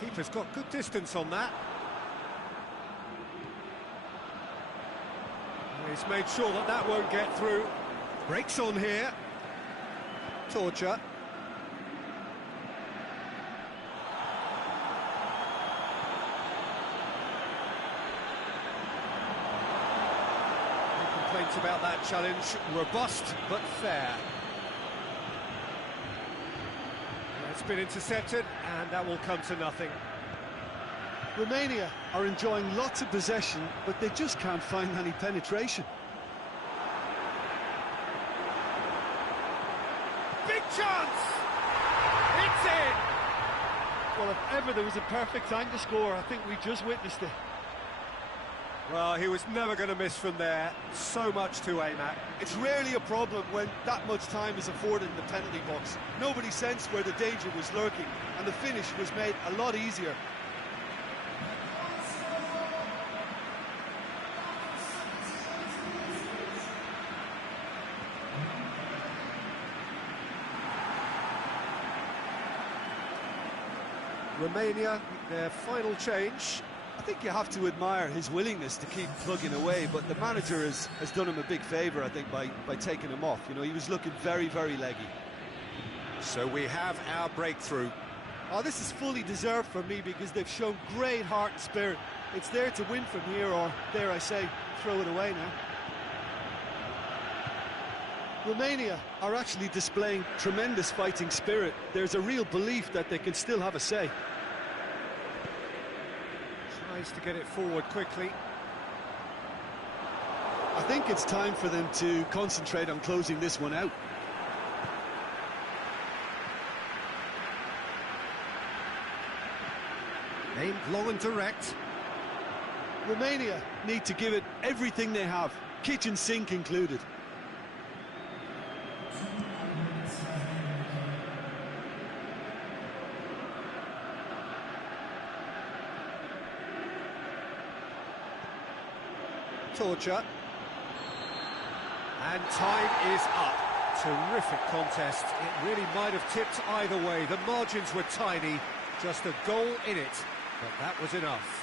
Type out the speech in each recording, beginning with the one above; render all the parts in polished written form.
Keeper's got good distance on that. He's made sure that that won't get through. Breaks on here. Torture. No complaints about that challenge. Robust but fair. It's been intercepted, and that will come to nothing. Romania are enjoying lots of possession, but they just can't find any penetration. Big chance! It's in! Well, if ever there was a perfect time to score, I think we just witnessed it. Well, he was never going to miss from there. So much to aim at. It's rarely a problem when that much time is afforded in the penalty box. Nobody sensed where the danger was lurking, and the finish was made a lot easier. Romania, their final change. I think you have to admire his willingness to keep plugging away, but the manager has done him a big favour, I think, by taking him off. You know, he was looking very, very leggy. So we have our breakthrough. Oh, this is fully deserved for me because they've shown great heart and spirit. It's there to win from here, or, dare I say, throw it away now. Romania are actually displaying tremendous fighting spirit. There's a real belief that they can still have a say. Tries to get it forward quickly. I think it's time for them to concentrate on closing this one out. Aimed long and direct. Romania need to give it everything they have, kitchen sink included. Torture. And time is up. Terrific contest. It really might have tipped either way. The margins were tiny, just a goal in it, but that was enough.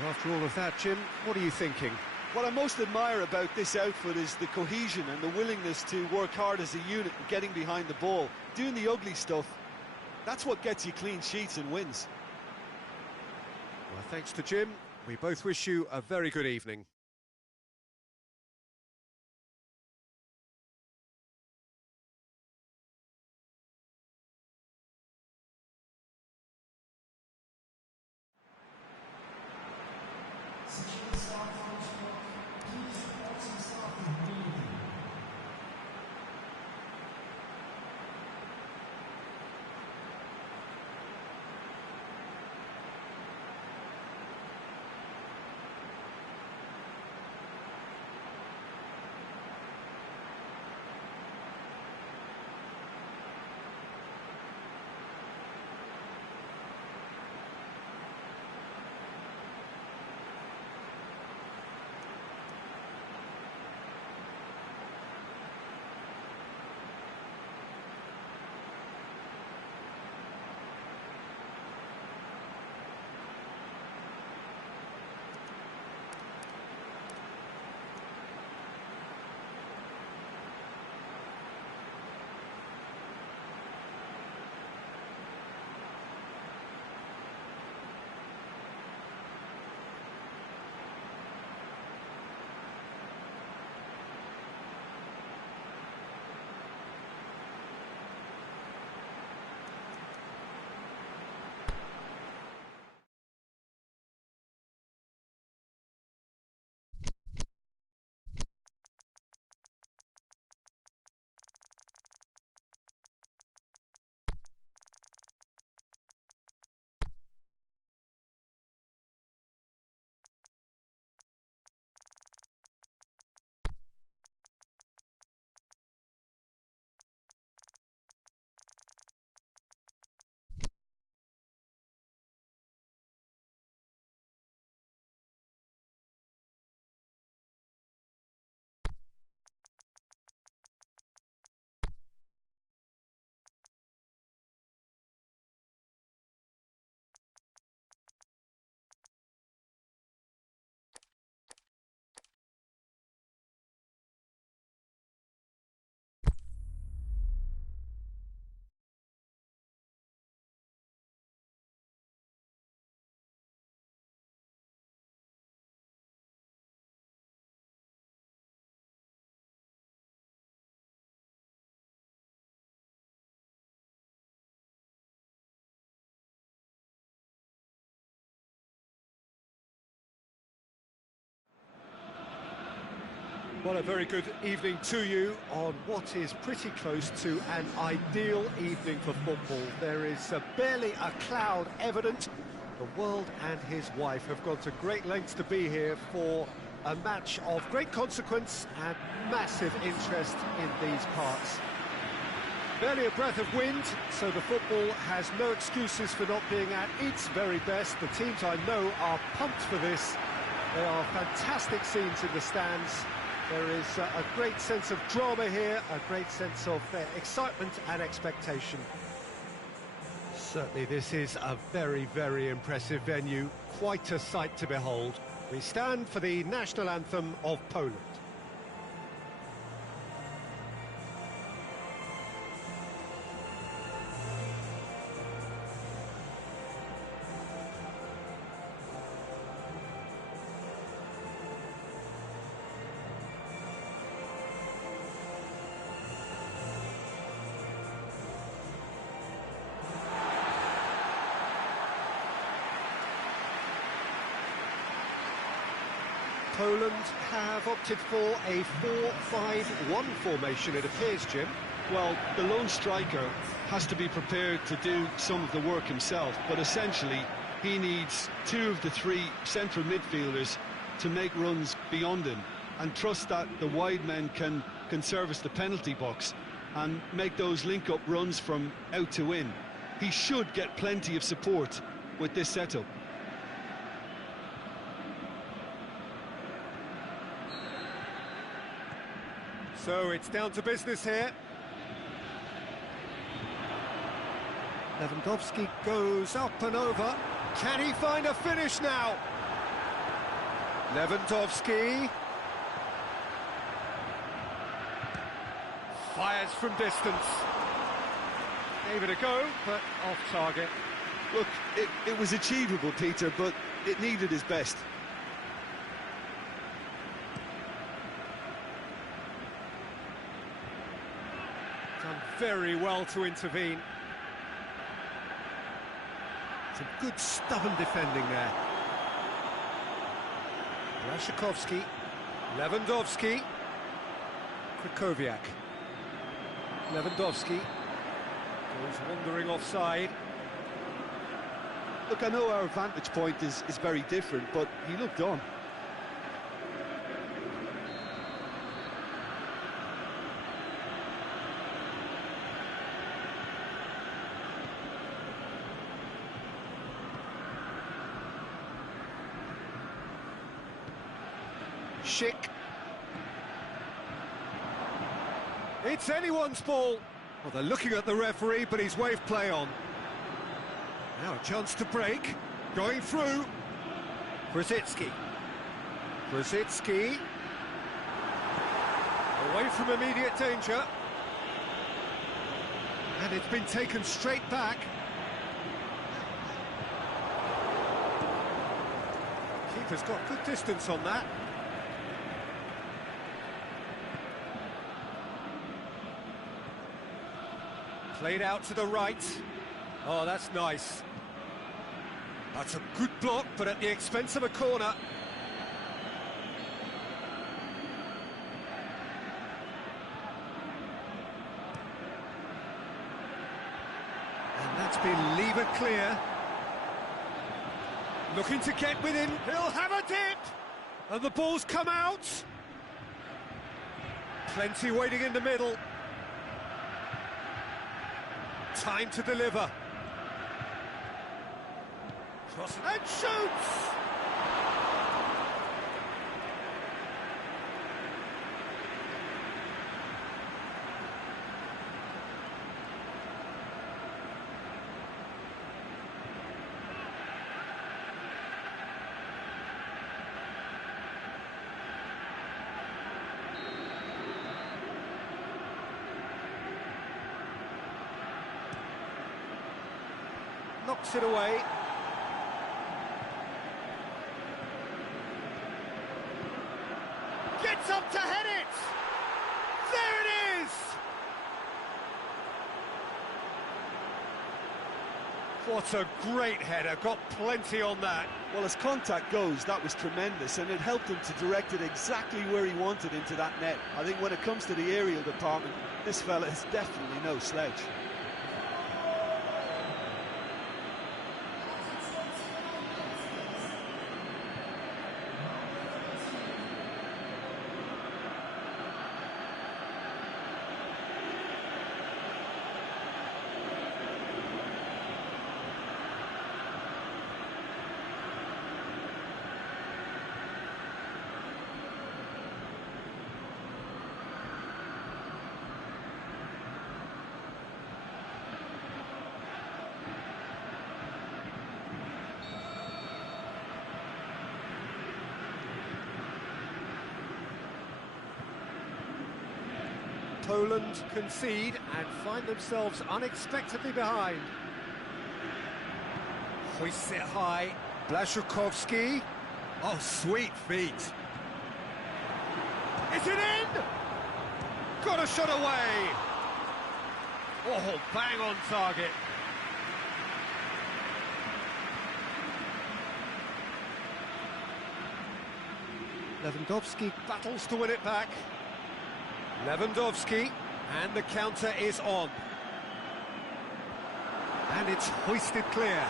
Well, after all of that, Jim, what are you thinking? What I most admire about this outfit is the cohesion and the willingness to work hard as a unit and getting behind the ball. Doing the ugly stuff, that's what gets you clean sheets and wins. Well, thanks to Jim. We both wish you a very good evening. Well, a very good evening to you on what is pretty close to an ideal evening for football. There is barely a cloud evident. The world and his wife have gone to great lengths to be here for a match of great consequence and massive interest in these parts. Barely a breath of wind, so the football has no excuses for not being at its very best. The teams I know are pumped for this. There are fantastic scenes in the stands. There is a great sense of drama here, a great sense of excitement and expectation. Certainly this is a very, very impressive venue, quite a sight to behold. We stand for the national anthem of Poland. Poland have opted for a 4-5-1 formation, it appears, Jim. Well, the lone striker has to be prepared to do some of the work himself, but essentially he needs two of the three central midfielders to make runs beyond him and trust that the wide men can service the penalty box and make those link-up runs from out to in. He should get plenty of support with this setup. So it's down to business here. Lewandowski goes up and over. Can he find a finish now? Lewandowski fires from distance. Gave it a go, but off target. Look, it was achievable, Peter, but it needed his best. Done very well to intervene. Some good stubborn defending there. Błaszczykowski, Lewandowski, Krychowiak. Lewandowski goes wandering offside. Look, I know our vantage point is very different, but he looked on. Schick. It's anyone's ball. Well, they're looking at the referee, but he's waved play on. Now a chance to break. Going through. Krasicki. Krasicki. Away from immediate danger. And it's been taken straight back. Keeper's got good distance on that. Played out to the right. Oh, that's nice. That's a good block, but at the expense of a corner. And that's been levered clear. Looking to get within. He'll have a dip! And the ball's come out. Plenty waiting in the middle. Time to deliver. Cross and shoots! Knocks it away. Gets up to head it! There it is! What a great header, got plenty on that. Well, as contact goes, that was tremendous, and it helped him to direct it exactly where he wanted into that net. I think when it comes to the aerial department, this fella is definitely no slouch. Poland concede and find themselves unexpectedly behind. Hoists it high, Blaszczykowski. Oh, sweet feet. Is it in? Got a shot away. Oh, bang on target. Lewandowski battles to win it back. Lewandowski, and the counter is on. And it's hoisted clear.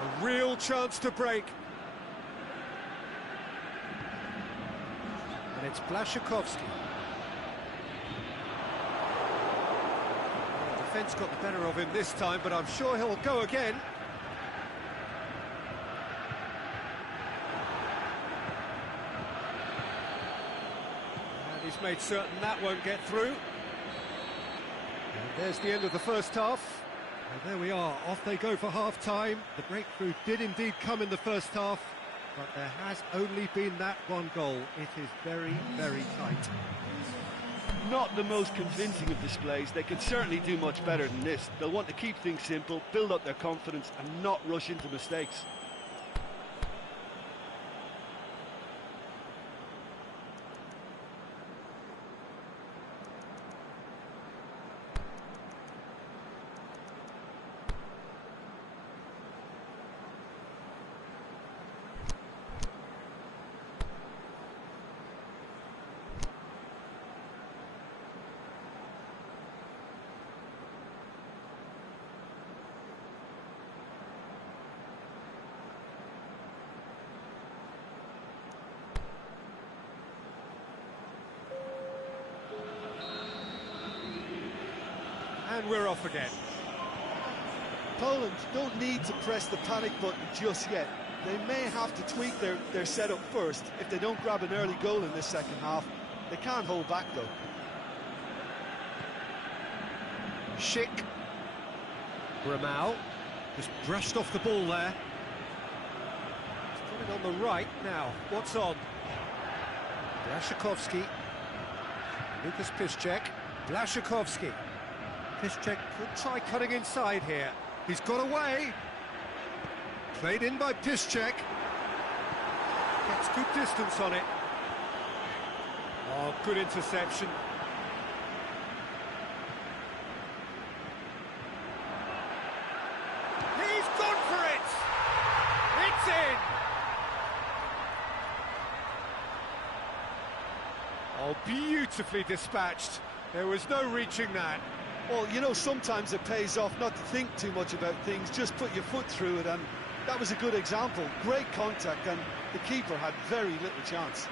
A real chance to break. And it's Blaszczykowski. Well, defence got the better of him this time, but I'm sure he'll go again. He's made certain that won't get through. And there's the end of the first half. And there we are, off they go for half-time. The breakthrough did indeed come in the first half, but there has only been that one goal. It is very, very tight. Not the most convincing of displays. They could certainly do much better than this. They'll want to keep things simple, build up their confidence, and not rush into mistakes. And we're off again. Poland don't need to press the panic button just yet. They may have to tweak their setup first if they don't grab an early goal in this second half. They can't hold back though. Schick. Ramau just brushed off the ball there. He's got it on the right now. What's on? Blaszczykowski. Lucas Piszczek. Blaszczykowski. Piszczek could try cutting inside here. He's got away. Played in by Piszczek. Gets good distance on it. Oh, good interception. He's gone for it! It's in! Oh, beautifully dispatched. There was no reaching that. Well, you know, sometimes it pays off not to think too much about things, just put your foot through it, and that was a good example. Great contact, and the keeper had very little chance.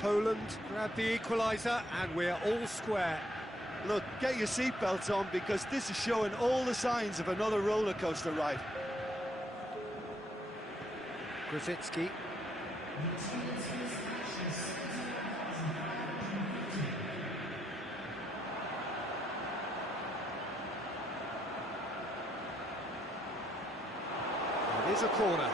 Poland grabbed the equaliser, and we're all square. Look, get your seatbelts on, because this is showing all the signs of another roller coaster ride. Grzycki. It is a corner.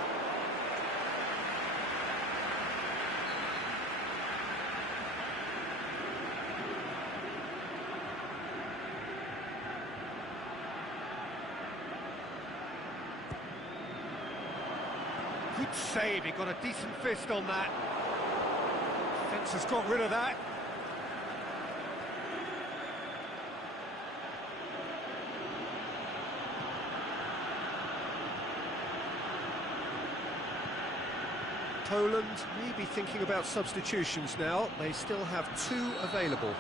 Good save, he got a decent fist on that. Defence has got rid of that. Poland may be thinking about substitutions now. They still have 2 available.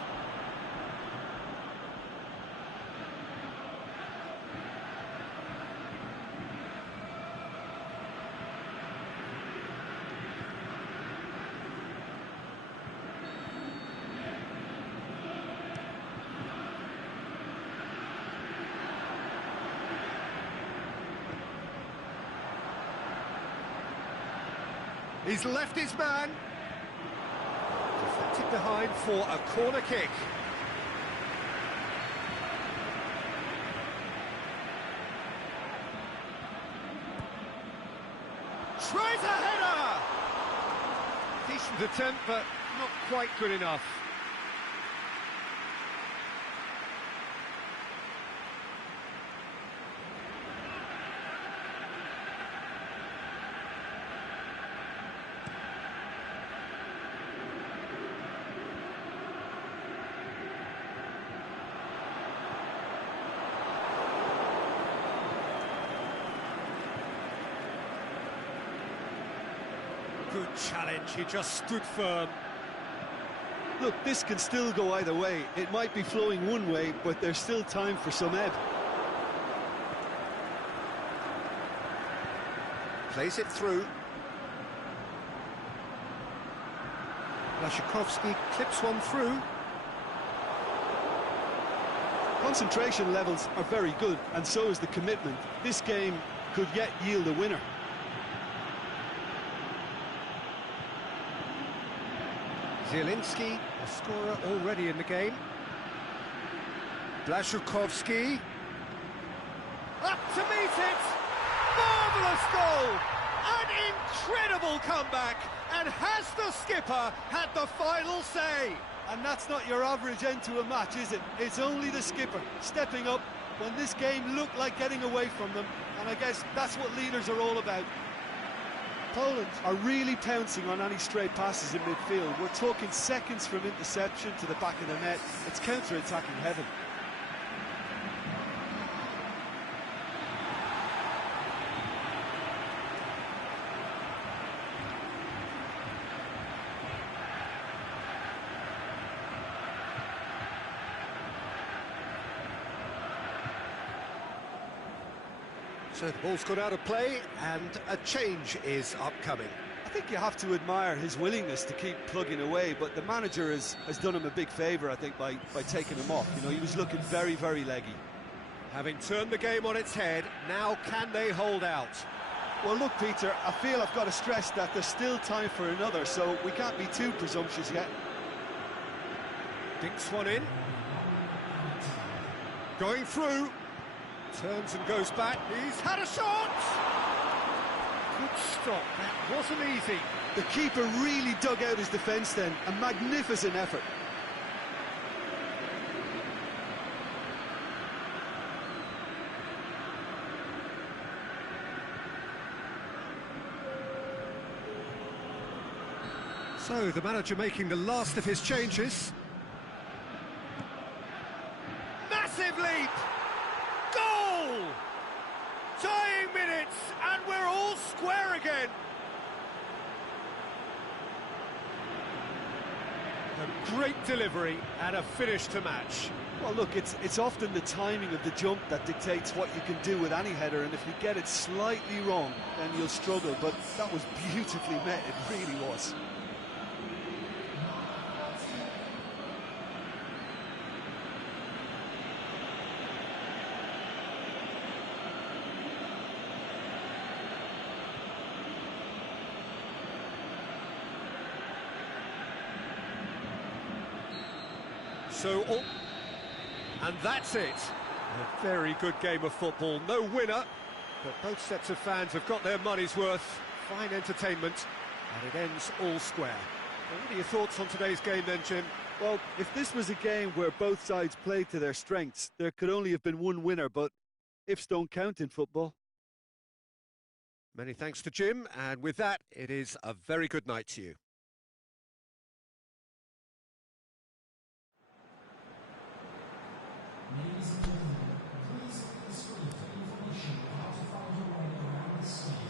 He's left his man. Deflected behind for a corner kick. Tries a header! Decent attempt, but not quite good enough. Good challenge, he just stood firm. Look, this can still go either way. It might be flowing one way, but there's still time for some ebb. Plays it through. Blaszczykowski clips one through. Concentration levels are very good, and so is the commitment. This game could yet yield a winner. Zielinski, a scorer already in the game. Blaszczykowski. Up to meet it! Marvellous goal! An incredible comeback! And has the skipper had the final say? And that's not your average end to a match, is it? It's only the skipper stepping up when this game looked like getting away from them. And I guess that's what leaders are all about. Poland are really pouncing on any stray passes in midfield. We're talking seconds from interception to the back of the net. It's counter-attacking heaven. So the ball's got out of play and a change is upcoming. I think you have to admire his willingness to keep plugging away, but the manager has done him a big favour, I think, by taking him off. You know, he was looking very, very leggy. Having turned the game on its head, now can they hold out? Well, look, Peter, I feel I've got to stress that there's still time for another, so we can't be too presumptuous yet. Dinks one in. Going through. Turns and goes back. He's had a shot! Good stop. That wasn't easy. The keeper really dug out his defence then. A magnificent effort. So, the manager making the last of his changes. Massive leap! Goal! Dying minutes, and we're all square again. A great delivery and a finish to match. Well, look, it's often the timing of the jump that dictates what you can do with any header, and if you get it slightly wrong, then you'll struggle, but that was beautifully met, it really was. And that's it. A very good game of football. No winner, but both sets of fans have got their money's worth. Fine entertainment, and it ends all square. Well, what are your thoughts on today's game then, Jim? Well, if this was a game where both sides played to their strengths, there could only have been one winner, but ifs don't count in football. Many thanks to Jim, and with that, it is a very good night to you. Ladies and gentlemen, please look at the screen for information on how to find your way around the stadium.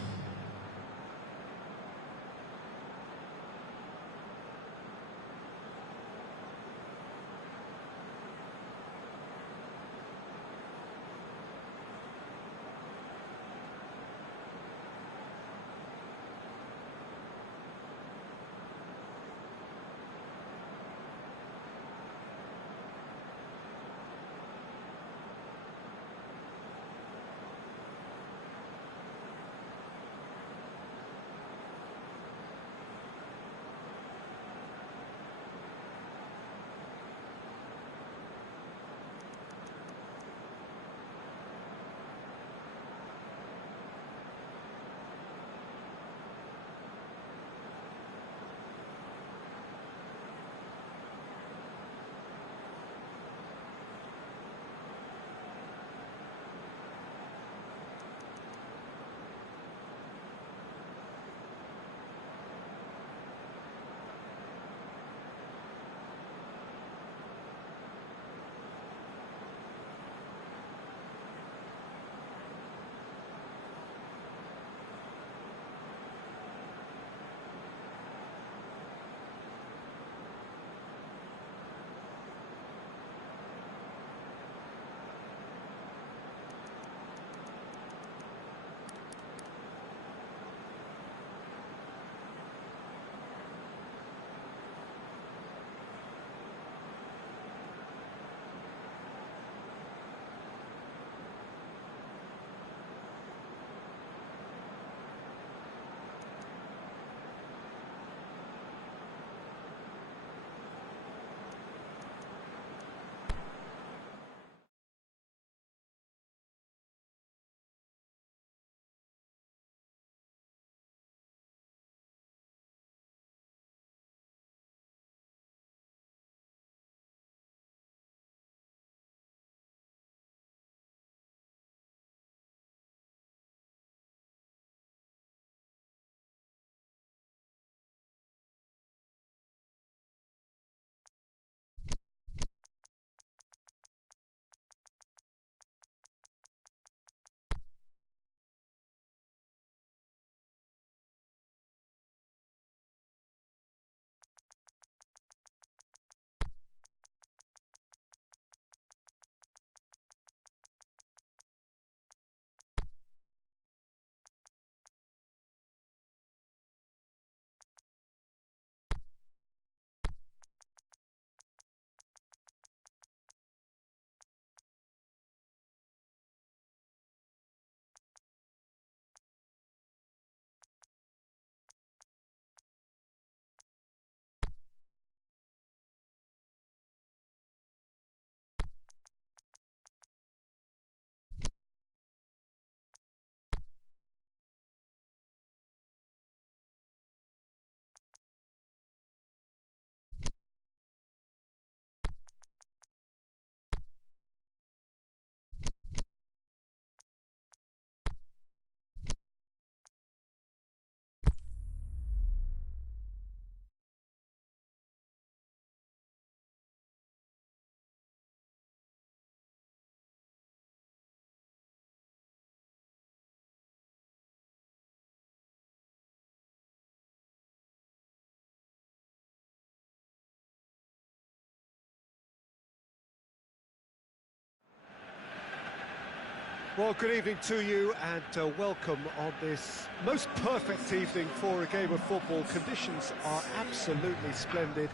Well, good evening to you and welcome on this most perfect evening for a game of football. Conditions are absolutely splendid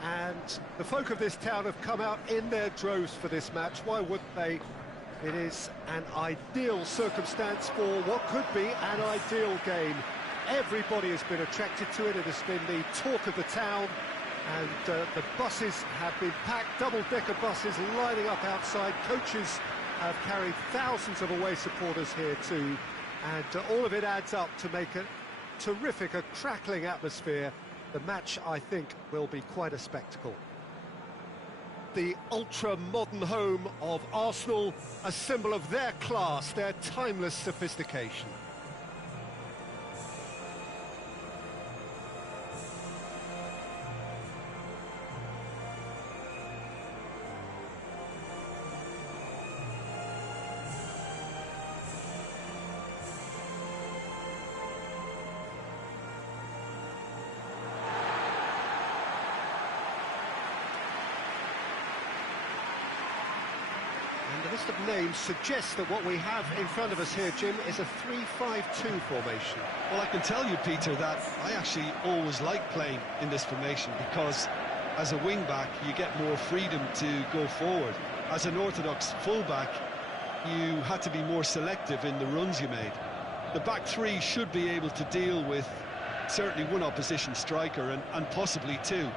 and the folk of this town have come out in their droves for this match. Why wouldn't they? It is an ideal circumstance for what could be an ideal game. Everybody has been attracted to it. It has been the talk of the town, and the buses have been packed, double-decker buses lining up outside. Coaches have carried thousands of away supporters here too, and all of it adds up to make a terrific, a crackling atmosphere. The match, I think, will be quite a spectacle. The ultra-modern home of Arsenal, a symbol of their class, their timeless sophistication. the list of names suggests that what we have in front of us here, Jim, is a 3-5-2 formation. Well, I can tell you, Peter, that I actually always like playing in this formation because as a wing-back, you get more freedom to go forward. As an orthodox full-back, you had to be more selective in the runs you made. The back three should be able to deal with certainly one opposition striker and possibly two.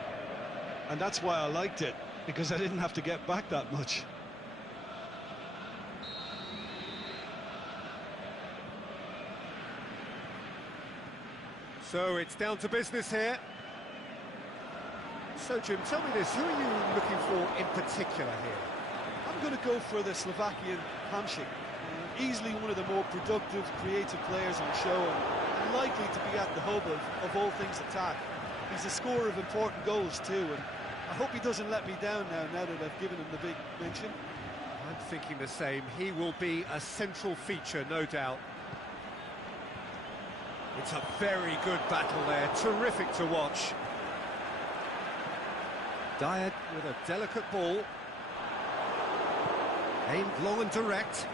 And that's why I liked it, because I didn't have to get back that much. So it's down to business here. So, Jim, tell me this, who are you looking for in particular here? I'm going to go for the Slovakian Hamšík. Easily one of the more productive, creative players on show and likely to be at the hub of all things attack. He's a scorer of important goals too, and I hope he doesn't let me down now that I've given him the big mention. I'm thinking the same. He will be a central feature, no doubt. It's a very good battle there, terrific to watch. Dyer with a delicate ball. Aimed long and direct.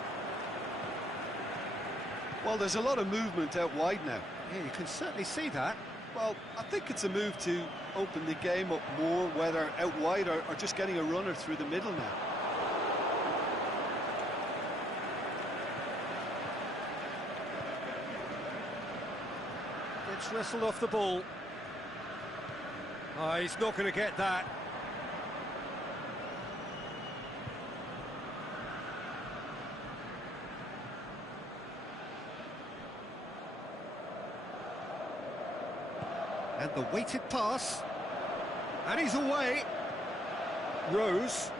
Well, there's a lot of movement out wide now. Yeah, you can certainly see that. Well, I think it's a move to open the game up more, whether out wide or just getting a runner through the middle now. Gets wrestled off the ball. Oh, he's not going to get that. And the weighted pass. And he's away. Rose.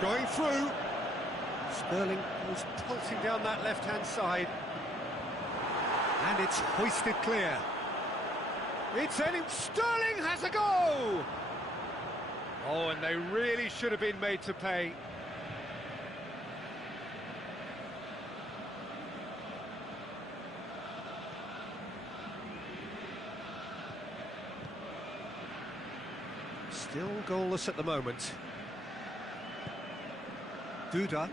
Going through. Sterling was pulsing down that left-hand side. And it's hoisted clear. It's heading. Sterling has a go! Oh, and they really should have been made to pay. Still goalless at the moment. Duda.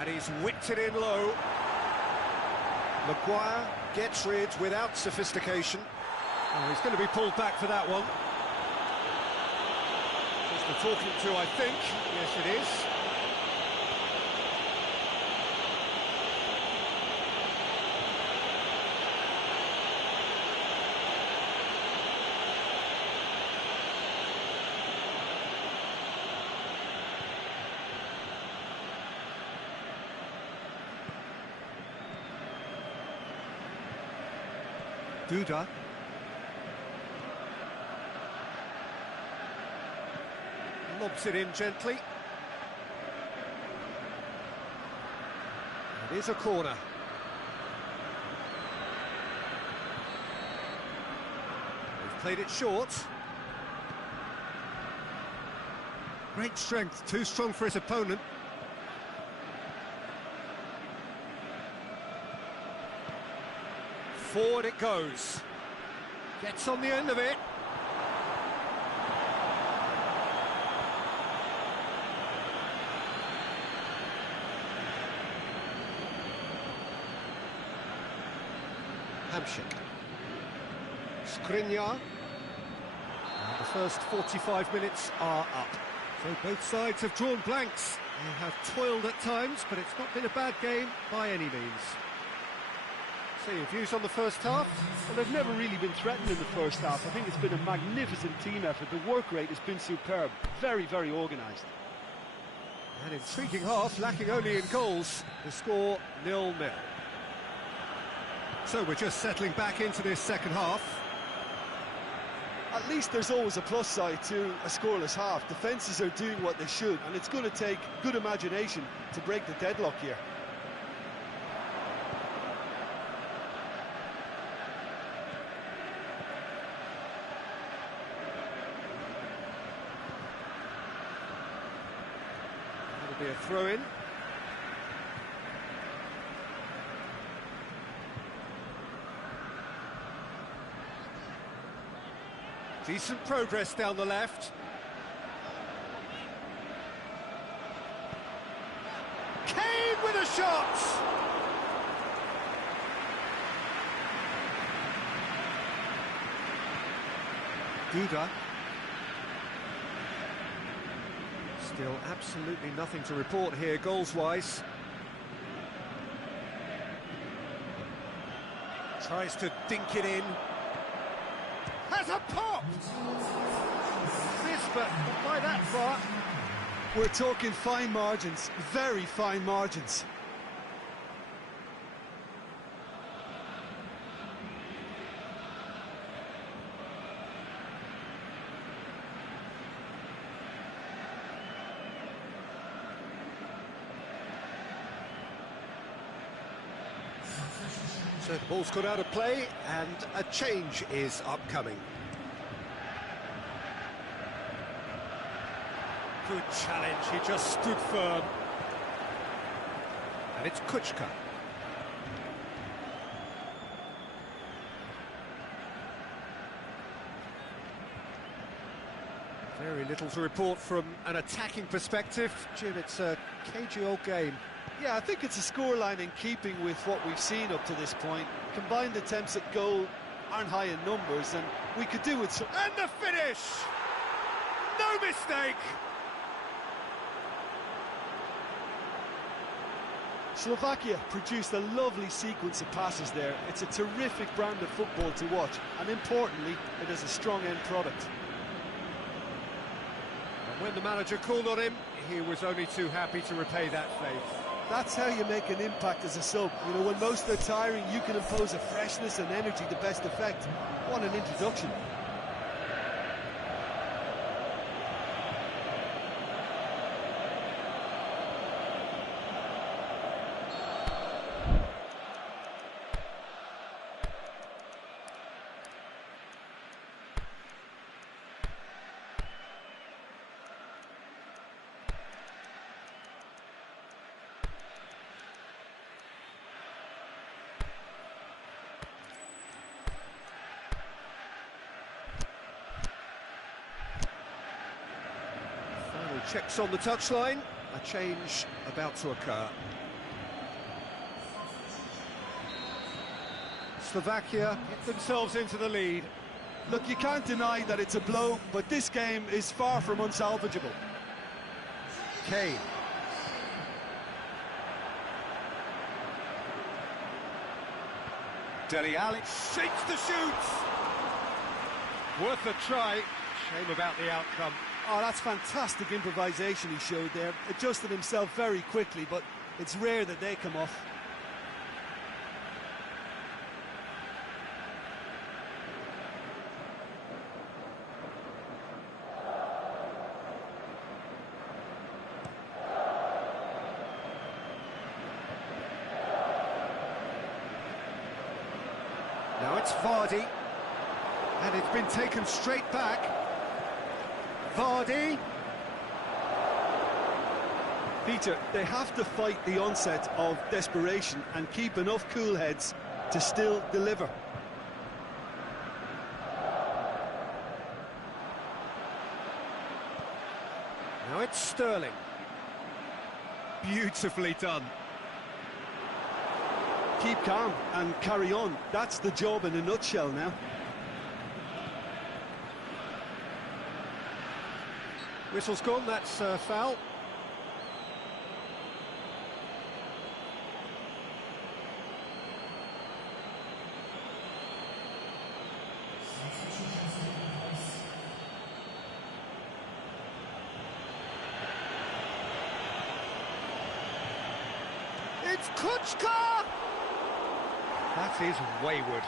And he's whipped it in low. Maguire gets rid without sophistication. Oh, he's going to be pulled back for that one. Just the talking to, I think. Yes, it is. Duda. Lobs it in gently. It is a corner. They've played it short. Great strength, too strong for his opponent. Forward it goes. Gets on the end of it. Hamšík. Skriniar. And the first 45 minutes are up. So both sides have drawn blanks. They have toiled at times, but it's not been a bad game by any means. So your views on the first half? Well, they've never really been threatened in the first half. I think it's been a magnificent team effort. The work rate has been superb. Very, very organised. An intriguing half, lacking only in goals. The score 0-0. So we're just settling back into this second half. At least there's always a plus side to a scoreless half. Defences are doing what they should, and it's going to take good imagination to break the deadlock here. Be a throw-in. Decent progress down the left. Kane with a shot! Duda. Still absolutely nothing to report here, goals-wise. Tries to dink it in. Has a pop! Miss, but not by that far. We're talking fine margins, very fine margins. So the ball's got out of play, and a change is upcoming. Good challenge, he just stood firm. And it's Kuchka. Very little to report from an attacking perspective. Jim, it's a cagey old game. Yeah, I think it's a scoreline in keeping with what we've seen up to this point. Combined attempts at goal aren't high in numbers, and we could do with some... And the finish! No mistake! Slovakia produced a lovely sequence of passes there. It's a terrific brand of football to watch, and importantly, it is a strong end product. And when the manager called on him, he was only too happy to repay that faith. That's how you make an impact as a sub. You know, when most are tiring, you can impose a freshness and energy to best effect. What an introduction. Checks on the touchline, a change about to occur. Slovakia get themselves into the lead. Look, you can't deny that it's a blow, but this game is far from unsalvageable. Kane. Dele Alli shakes the shoot. Worth a try. Shame about the outcome. Oh, that's fantastic improvisation he showed there. Adjusted himself very quickly, but it's rare that they come off. Now it's Vardy, and it's been taken straight back. Vardy. Peter, they have to fight the onset of desperation and keep enough cool heads to still deliver. Now it's Sterling. Beautifully done. Keep calm and carry on. That's the job in a nutshell now. Whistle's gone, that's foul. It's Kuchka! That is wayward.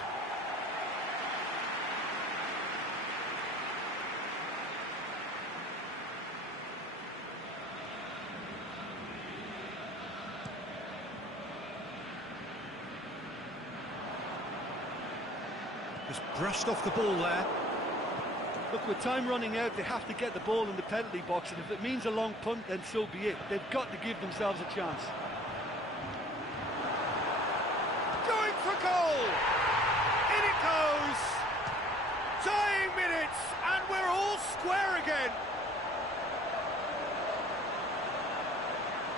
Just brushed off the ball there. Look, with time running out, they have to get the ball in the penalty box, and if it means a long punt, then so be it. They've got to give themselves a chance. Going for goal! In it goes! Dying minutes, and we're all square again!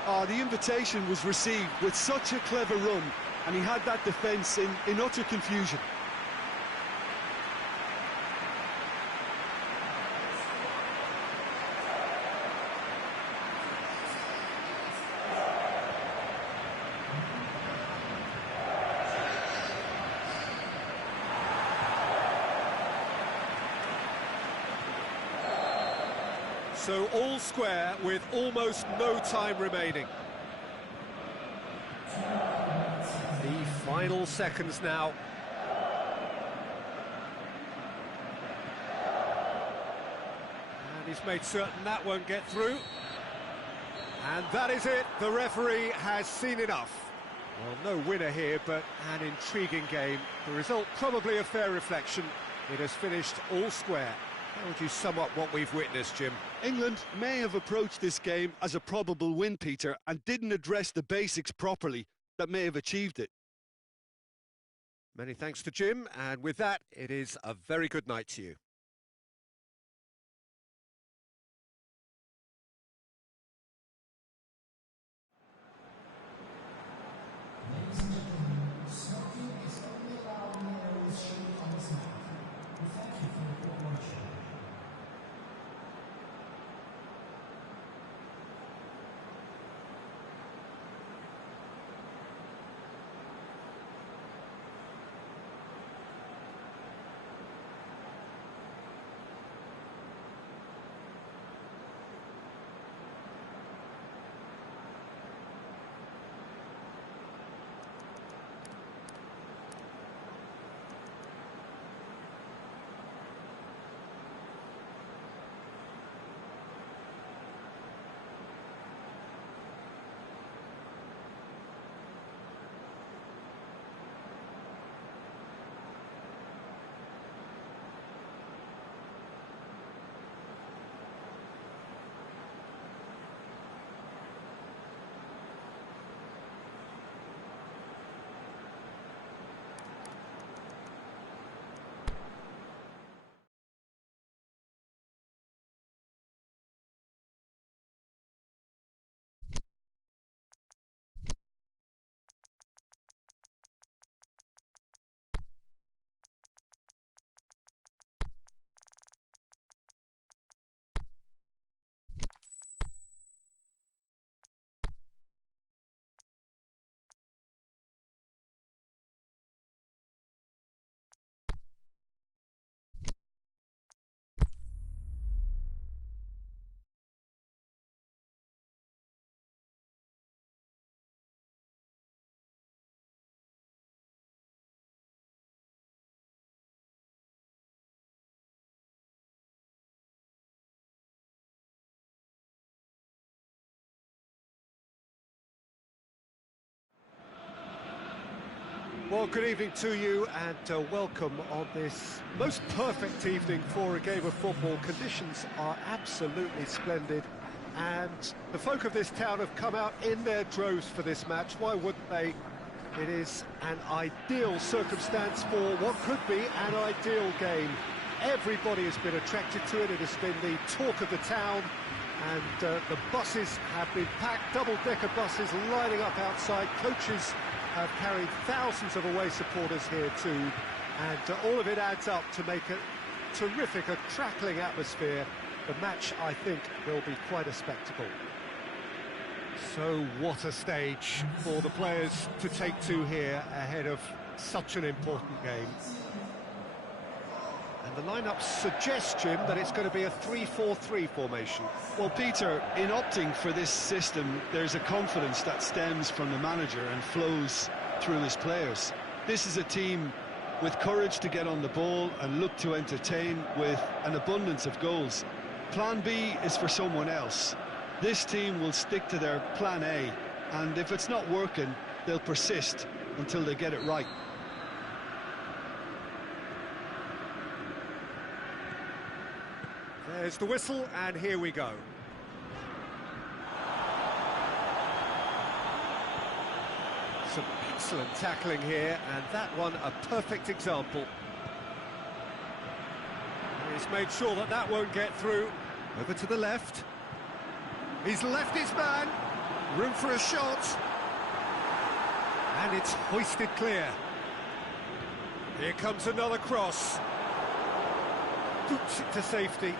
Oh, the invitation was received with such a clever run, and he had that defence in utter confusion. So all square with almost no time remaining. The final seconds now. And he's made certain that won't get through. And that is it. The referee has seen enough. Well, no winner here, but an intriguing game. The result probably a fair reflection. It has finished all square. How would you sum up what we've witnessed, Jim? England may have approached this game as a probable win, Peter, and didn't address the basics properly that may have achieved it. Many thanks to Jim, and with that, it is a very good night to you. Ladies and gentlemen, smoking is only allowed in the areas shown on this map. We thank you for your cooperation. Well, good evening to you and welcome on this most perfect evening for a game of football. Conditions are absolutely splendid and the folk of this town have come out in their droves for this match. Why wouldn't they? It is an ideal circumstance for what could be an ideal game. Everybody has been attracted to it. It has been the talk of the town, and the buses have been packed, double-decker buses lining up outside. Coaches have carried thousands of away supporters here too, and all of it adds up to make a terrific, a crackling atmosphere. The match, I think, will be quite a spectacle. So what a stage for the players to take to here ahead of such an important game. And the lineup suggests, Jim, that it's going to be a 3-4-3 formation. Well, Peter, in opting for this system, there's a confidence that stems from the manager and flows through his players. This is a team with courage to get on the ball and look to entertain with an abundance of goals. Plan B is for someone else. This team will stick to their plan A, and if it's not working, they'll persist until they get it right. There's the whistle, and here we go. Some excellent tackling here, and that one a perfect example. He's made sure that that won't get through. Over to the left. He's left his man. Room for a shot. And it's hoisted clear. Here comes another cross. Boots it to safety.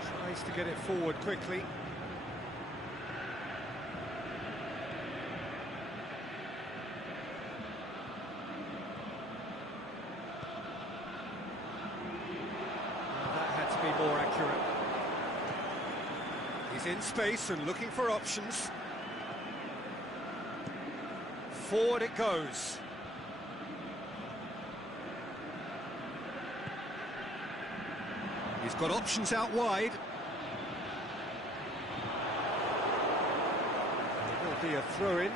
Tries to get it forward quickly. More accurate. He's in space and looking for options. Forward it goes. He's got options out wide. There will be a throw-in.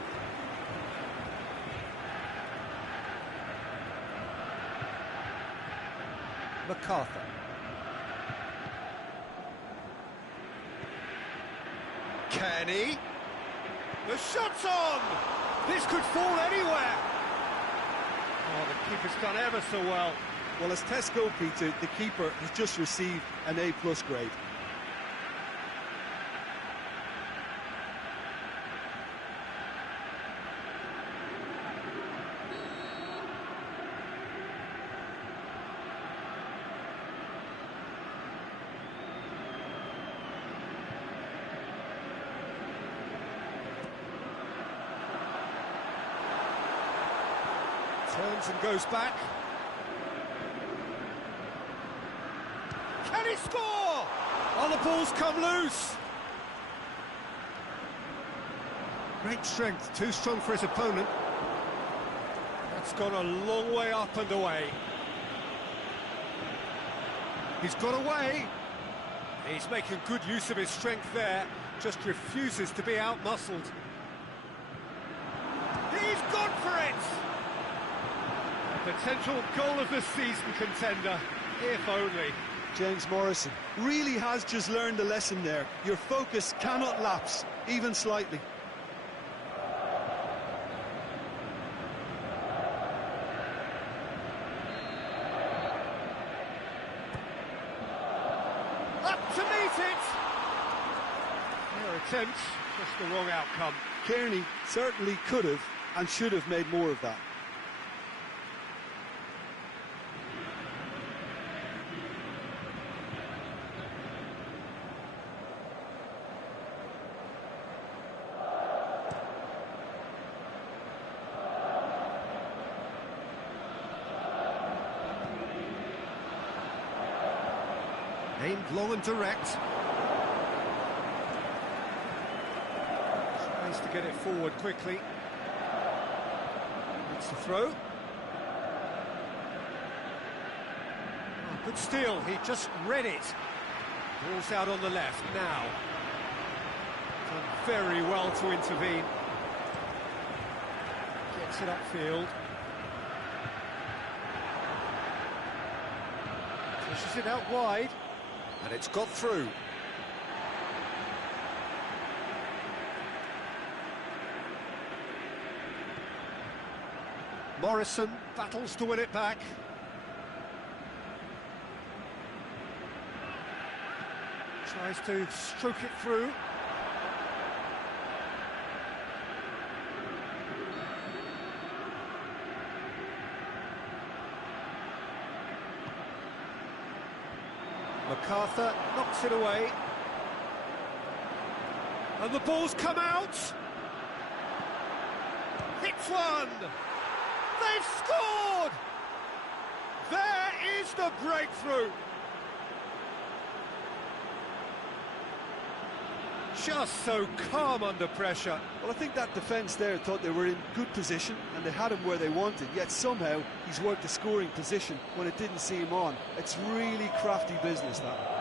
MacArthur. Kenny. The shot's on! This could fall anywhere! Oh, the keeper's done ever so well. Well, as tests go, Peter, the keeper has just received an A+ grade. Turns and goes back. Can he score? Oh, the ball's come loose. Great strength, too strong for his opponent. That's gone a long way up and away. He's got away. He's making good use of his strength there, just refuses to be out-muscled. He's gone for it! Potential goal of the season contender, if only. James Morrison really has just learned a lesson there. Your focus cannot lapse, even slightly. Up to meet it! Fair attempt, just the wrong outcome. Kearney certainly could have and should have made more of that. Aimed long and direct. Tries to get it forward quickly. That's the throw. Oh, good steal, he just read it. Ball's out on the left now. Done very well to intervene. Gets it upfield. Pushes it out wide. And it's got through. Morrison battles to win it back. Tries to stroke it through. MacArthur knocks it away. And the ball's come out. Hits one. They've scored. There is the breakthrough. Just so calm under pressure. Well, I think that defence there thought they were in good position and they had him where they wanted, yet somehow he's worked the scoring position when it didn't see him on. It's really crafty business, that.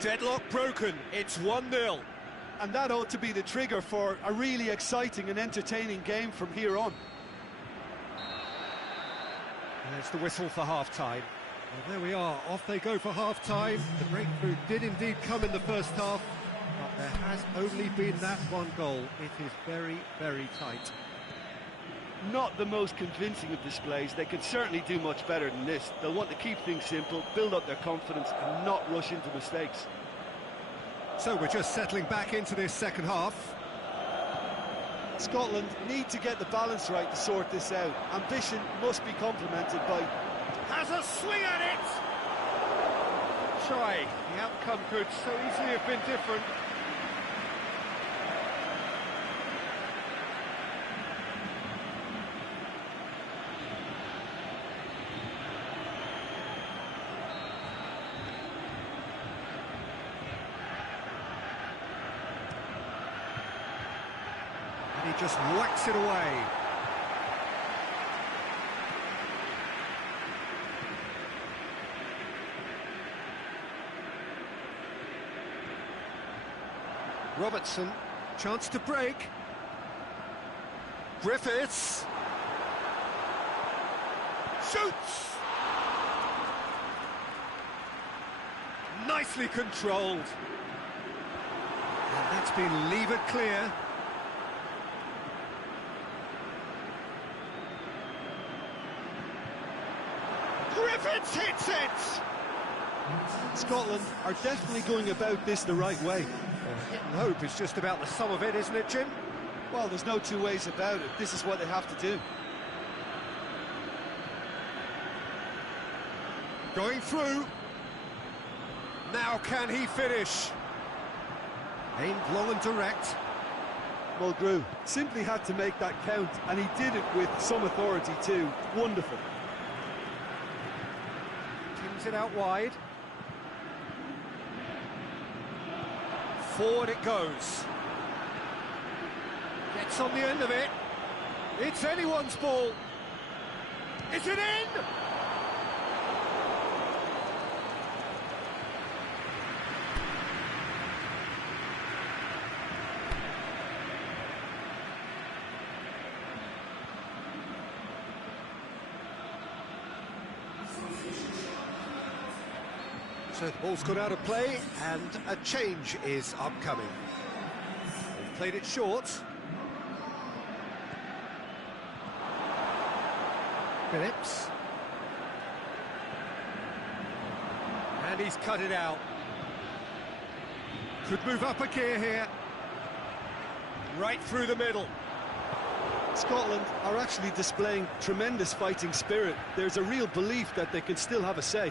Deadlock broken, it's 1-0. And that ought to be the trigger for a really exciting and entertaining game from here on. There's the whistle for half-time. Well, there we are, off they go for half-time. The breakthrough did indeed come in the first half, but there has only been that one goal. It is very, very tight. Not the most convincing of displays. They could certainly do much better than this. They'll want to keep things simple, build up their confidence and not rush into mistakes. So we're just settling back into this second half. Scotland need to get the balance right to sort this out. Ambition must be complemented by... Has a swing at it! Try. The outcome could so easily have been different. And he just whacks it away. Robertson, chance to break. Griffiths. Shoots! Nicely controlled. And that's been levered clear. Griffiths hits it! Scotland are definitely going about this the right way. Hit and hope is just about the sum of it, isn't it, Jim? Well, there's no two ways about it. This is what they have to do. Going through. Now can he finish? Aimed long and direct. Mulgrew simply had to make that count, and he did it with some authority too. Wonderful. Pings it out wide. Forward it goes. Gets on the end of it. It's anyone's ball. Is it in? So the ball's gone out of play and a change is upcoming. They've played it short. Phillips. And he's cut it out. Could move up a gear here. Right through the middle. Scotland are actually displaying tremendous fighting spirit. There's a real belief that they can still have a say.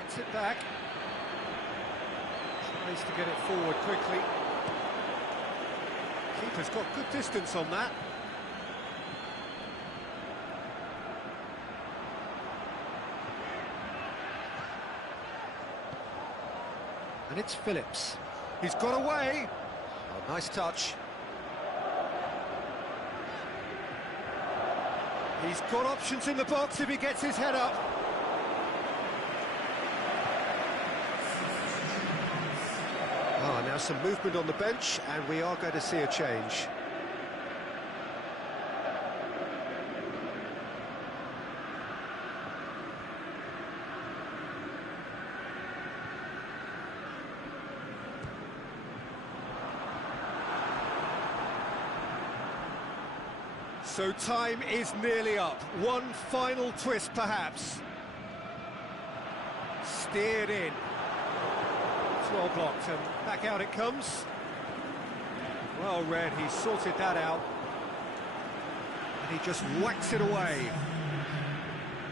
Gets it back. Tries to get it forward quickly. Keeper's got good distance on that. And it's Phillips. He's got away. Oh, nice touch. He's got options in the box if he gets his head up. Ah, now some movement on the bench, and we are going to see a change. So time is nearly up. One final twist, perhaps. Steered in. It's well blocked, and back out it comes. Well read, he sorted that out. And he just whacks it away.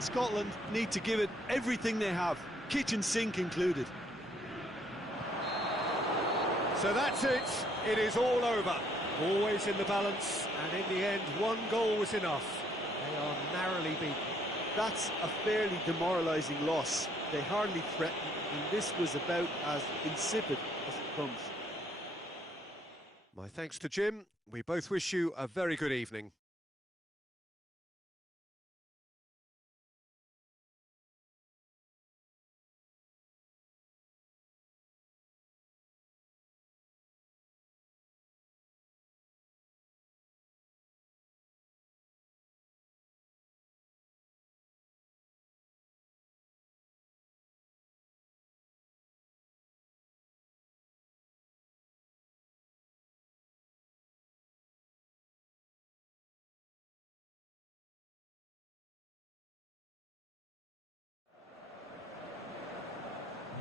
Scotland need to give it everything they have, kitchen sink included. So that's it. It is all over. Always in the balance, and in the end, one goal was enough. They are narrowly beaten. That's a fairly demoralising loss. They hardly threatened, and this was about as insipid as it comes. My thanks to Jim. We both wish you a very good evening.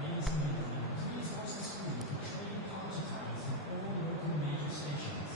Ladies and gentlemen, please watch the screen for trading college times from all local major stations.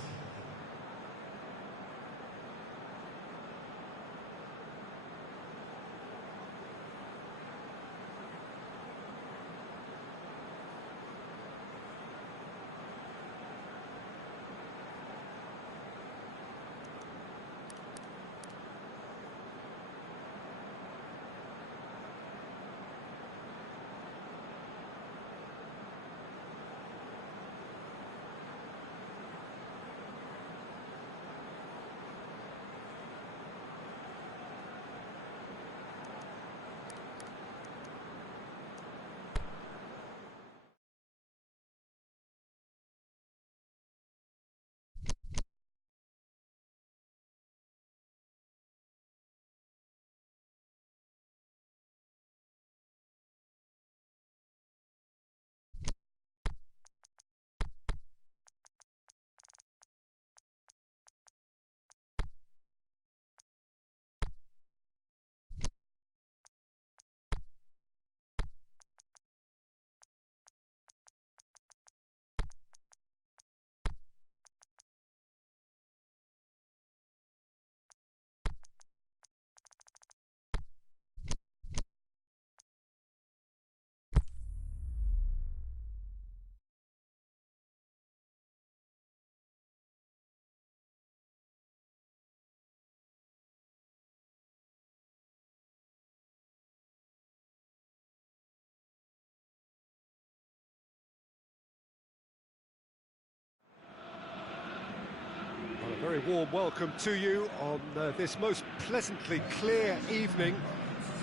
A very warm welcome to you on this most pleasantly clear evening.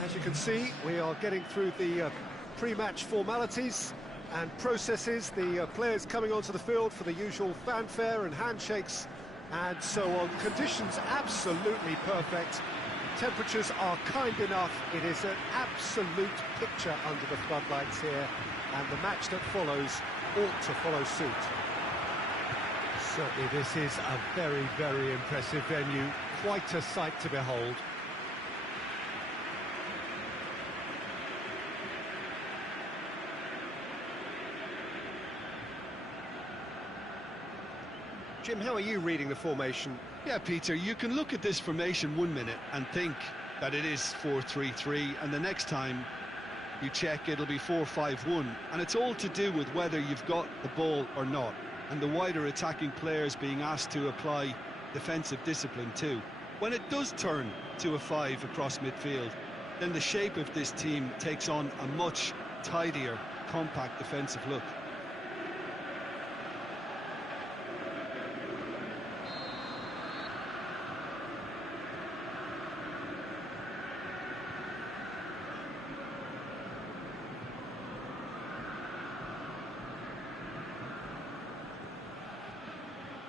As you can see, we are getting through the pre-match formalities and processes, the players coming onto the field for the usual fanfare and handshakes and so on. Conditions absolutely perfect. Temperatures are kind enough. It is an absolute picture under the floodlights here, and the match that follows ought to follow suit. Certainly this is a very, very impressive venue. Quite a sight to behold. Jim, how are you reading the formation? Yeah, Peter, you can look at this formation 1 minute and think that it is 4-3-3, and the next time you check it'll be 4-5-1, and it's all to do with whether you've got the ball or not, and the wider attacking players being asked to apply defensive discipline too. When it does turn to a 5 across midfield, then the shape of this team takes on a much tidier, compact defensive look.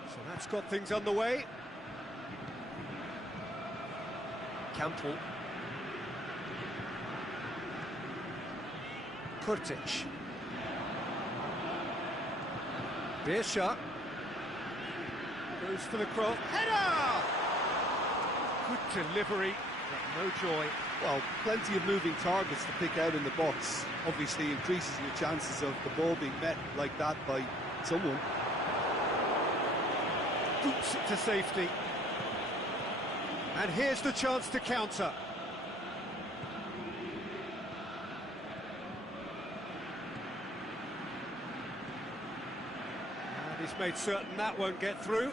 So that's got things underway. Campbell. Kurtic. Beershot. Goes for the cross. Header! Good delivery, but no joy. Well, plenty of moving targets to pick out in the box. Obviously increases your chances of the ball being met like that by someone. Boots it to safety. And here's the chance to counter. And he's made certain that won't get through.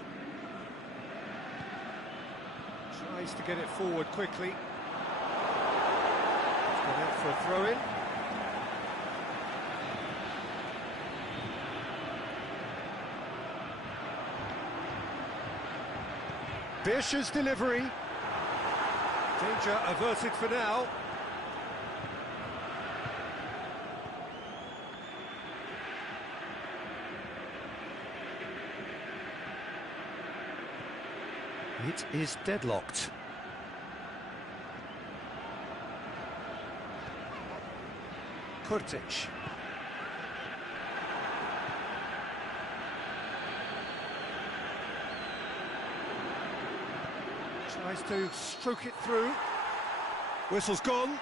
Tries to get it forward quickly. Gone out for a throw-in. Vicious delivery. Danger averted for now. It is deadlocked. Kurtic. Tries to stroke it through. Whistle's gone,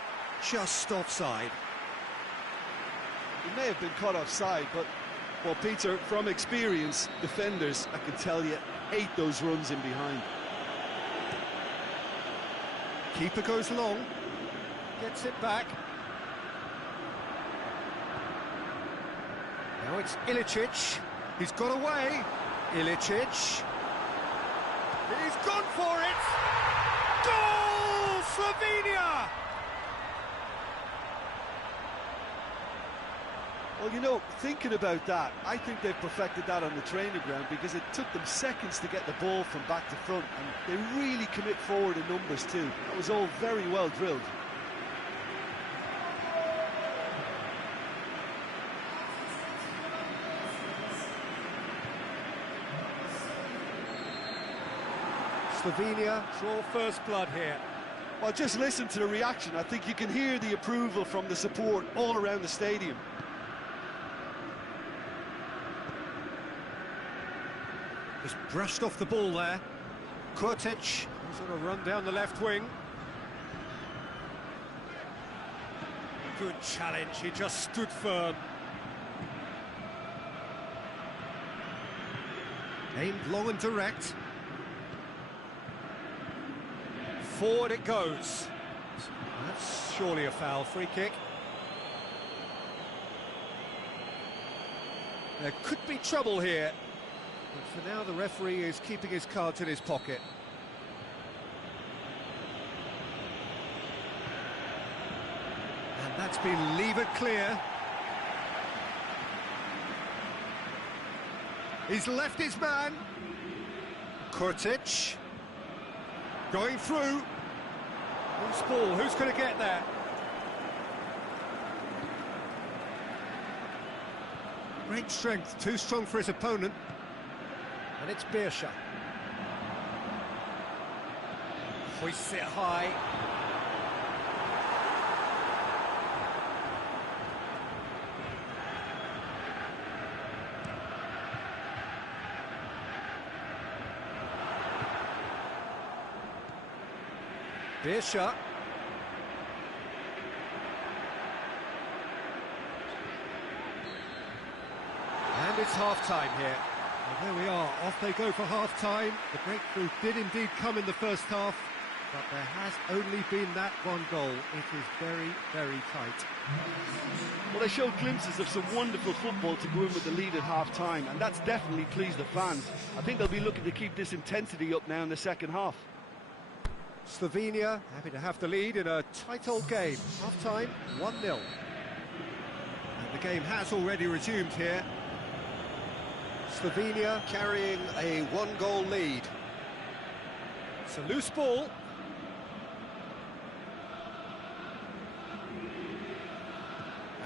just offside. He may have been caught offside, but, well, Peter, from experience, defenders, I can tell you, hate those runs in behind. Keeper goes long, gets it back. Now it's Ilicic. He's got away. Ilicic. He's gone for it. Goal! Slovenia! Well, you know, thinking about that, I think they've perfected that on the training ground because it took them seconds to get the ball from back to front, and they really commit forward in numbers too. That was all very well drilled. Slovenia draw first blood here. Well, just listen to the reaction. I think you can hear the approval from the support all around the stadium. Just brushed off the ball there. Kurtic, he's on a run down the left wing. Good challenge, he just stood firm. Aimed long and direct. Forward it goes. That's surely a foul, free kick. There could be trouble here. But for now, the referee is keeping his cards in his pocket. And that's been levered clear. He's left his man. Kurtic. Going through. Loose ball, who's going to get there? Great strength, too strong for his opponent. And it's Beersha. Hoists it high. Beersha. And it's half-time here. Well, there we are, off they go for half-time. The breakthrough did indeed come in the first half, but there has only been that one goal. It is very, very tight. Well, they showed glimpses of some wonderful football to go in with the lead at half-time, and that's definitely pleased the fans. I think they'll be looking to keep this intensity up now in the second half. Slovenia happy to have the lead in a tight old game. Half-time, 1-0. And the game has already resumed here. Slovenia carrying a one-goal lead. It's a loose ball.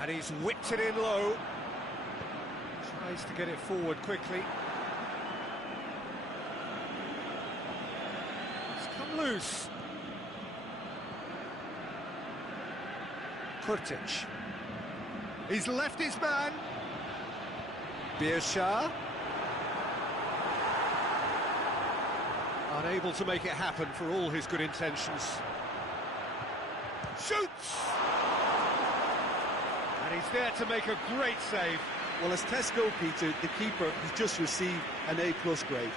And he's whipped it in low. Tries to get it forward quickly. It's come loose. Kurtic. He's left his man. Beersha. Unable to make it happen for all his good intentions. Shoots! And he's there to make a great save. Well, as Tesco, Peter, the keeper has just received an A+ grade.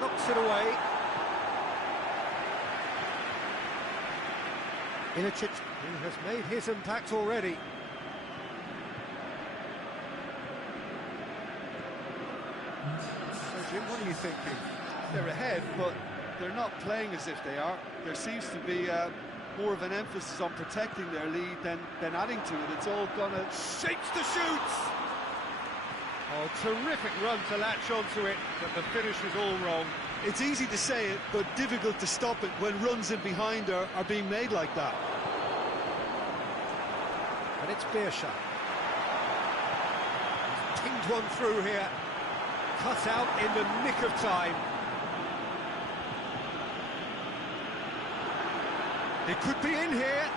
Knocks it away. Ilicic, who has made his impact already. So, Jim, what are you thinking? They're ahead, but they're not playing as if they are. There seems to be more of an emphasis on protecting their lead than adding to it. It's all gonna... Shapes the shoots! Oh, terrific run to latch onto it, but the finish is all wrong. It's easy to say it, but difficult to stop it when runs in behind are being made like that. And it's Beersha. He's pinged one through here. Cut out in the nick of time. It could be in here.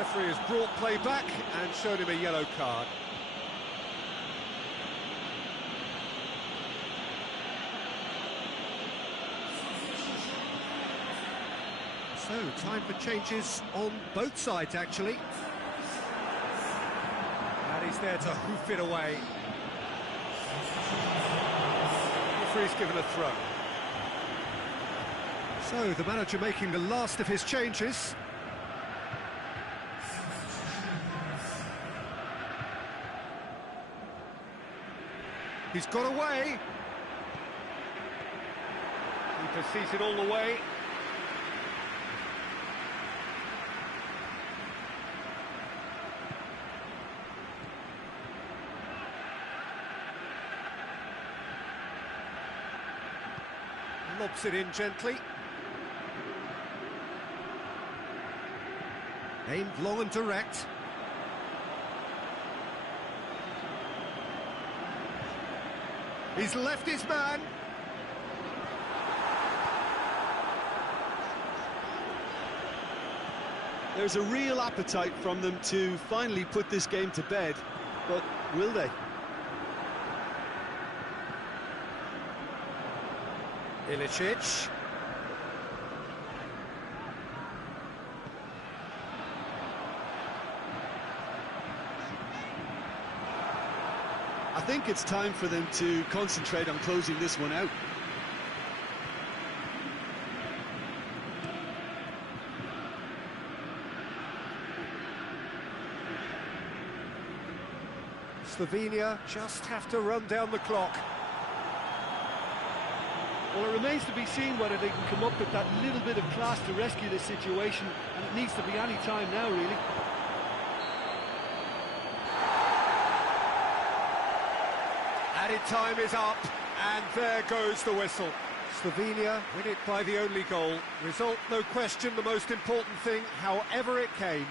Referee has brought play back and shown him a yellow card. So, time for changes on both sides, actually. And he's there to hoof it away. Referee's given a throw. So, the manager making the last of his changes. He's got away. Keeper sees it all the way. Lobs it in gently. Aimed long and direct. He's left his man. There's a real appetite from them to finally put this game to bed, but will they? Ilicic. I think it's time for them to concentrate on closing this one out. Slovenia just have to run down the clock. Well, it remains to be seen whether they can come up with that little bit of class to rescue this situation, and it needs to be any time now, really. Added time is up, and there goes the whistle. Slovenia win it by the only goal. Result, no question, the most important thing, however it came.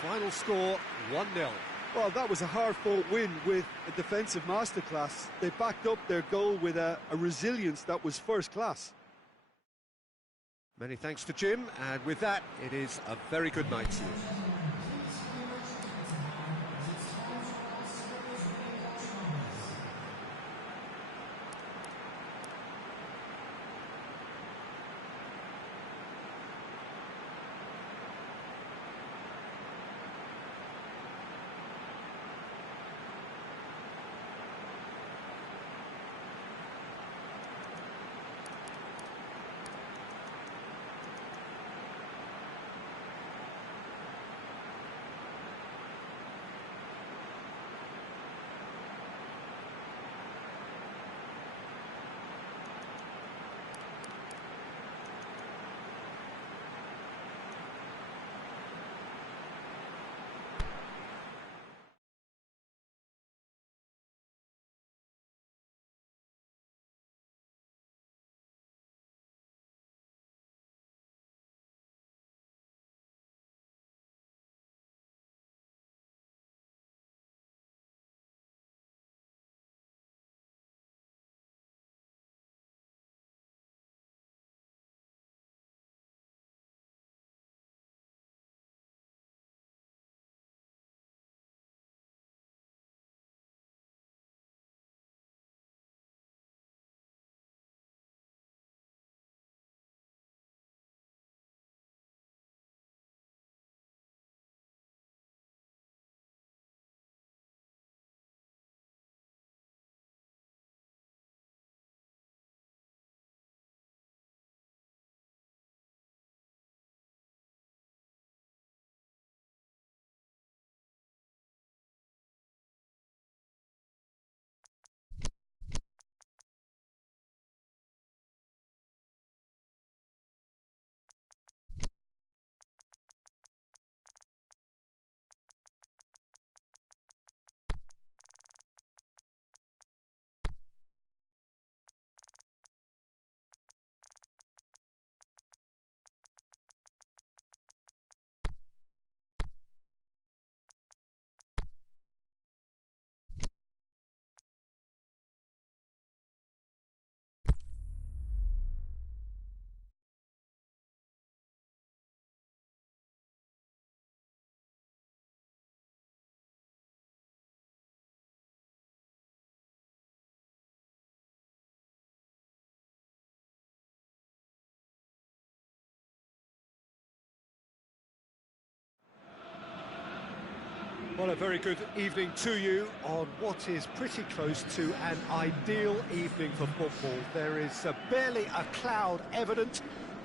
Final score, 1-0. Well, that was a hard-fought win with a defensive masterclass. They backed up their goal with a resilience that was first class. Many thanks to Jim, and with that, it is a very good night to you. Well, a very good evening to you on what is pretty close to an ideal evening for football. There is barely a cloud evident.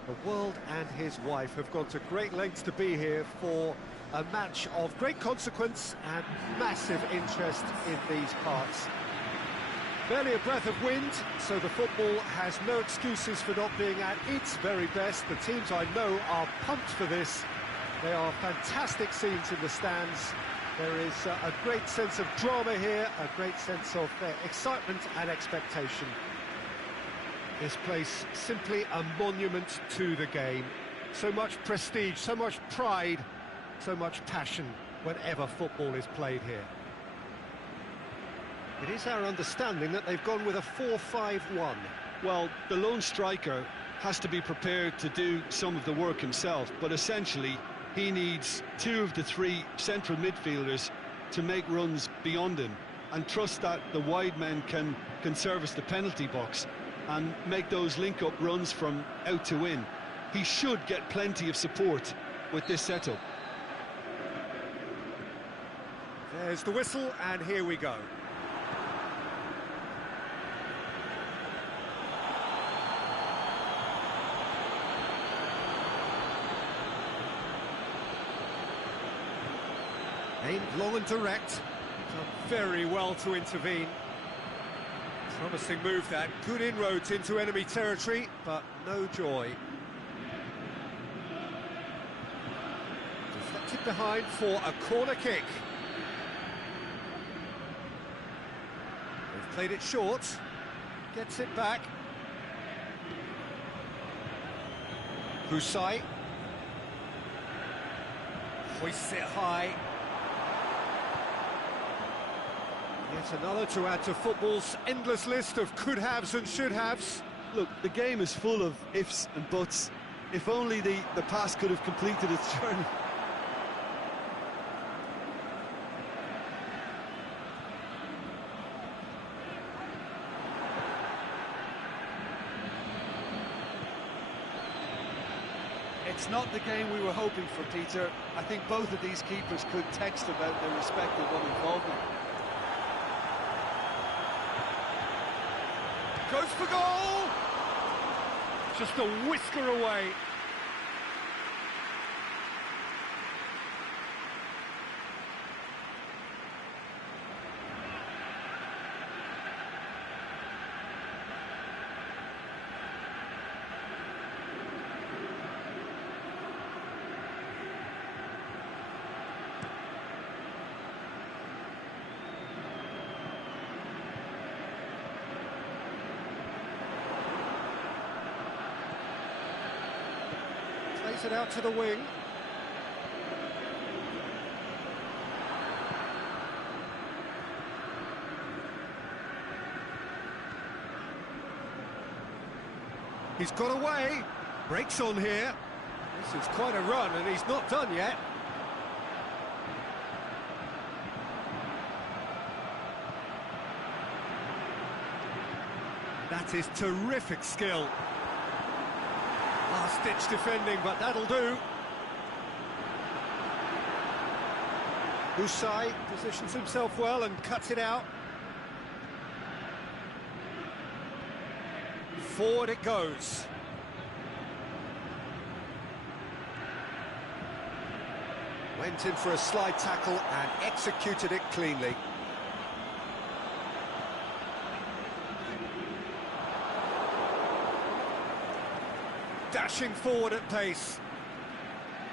The world and his wife have gone to great lengths to be here for a match of great consequence and massive interest in these parts. Barely a breath of wind, so the football has no excuses for not being at its very best. The teams I know are pumped for this. They are fantastic scenes in the stands. There is a great sense of drama here, a great sense of excitement and expectation. This place simply a monument to the game. So much prestige, so much pride, so much passion whenever football is played here. It is our understanding that they've gone with a 4-5-1. Well, the lone striker has to be prepared to do some of the work himself, but essentially he needs two of the three central midfielders to make runs beyond him and trust that the wide men can service the penalty box and make those link-up runs from out to in. He should get plenty of support with this setup. There's the whistle, and here we go. Aimed long and direct. Done very well to intervene. Promising move that. Good inroads into enemy territory, but no joy. Deflected behind for a corner kick. They've played it short. Gets it back. Husai. Hoists it high. Yet another to add to football's endless list of could-haves and should-haves. Look, the game is full of ifs and buts. If only the pass could have completed its journey. It's not the game we were hoping for, Peter. I think both of these keepers could text about their respective involvement. Goes for goal! Just a whisker away. Plays it out to the wing. He's got away. Breaks on here. This is quite a run, and he's not done yet. That is terrific skill. Last-ditch defending, but that'll do. Husai positions himself well and cuts it out. Forward it goes. Went in for a slide tackle and executed it cleanly. Dashing forward at pace.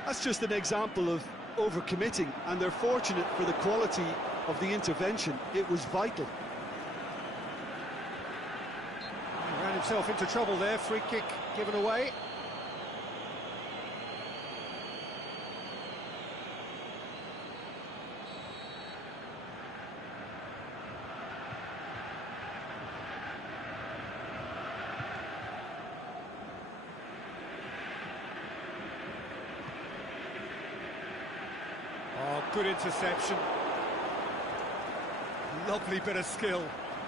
That's just an example of overcommitting, and they're fortunate for the quality of the intervention. It was vital. He ran himself into trouble there. Free kick given away. Good interception. Lovely bit of skill.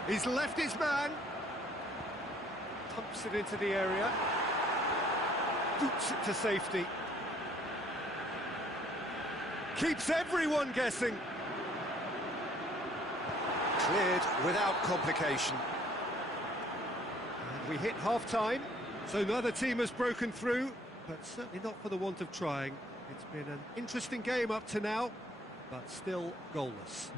He's left his man. Pumps it into the area. Boots it to safety. Keeps everyone guessing. Cleared without complication. And we hit half-time, so neither team has broken through, but certainly not for the want of trying. It's been an interesting game up to now, but still goalless.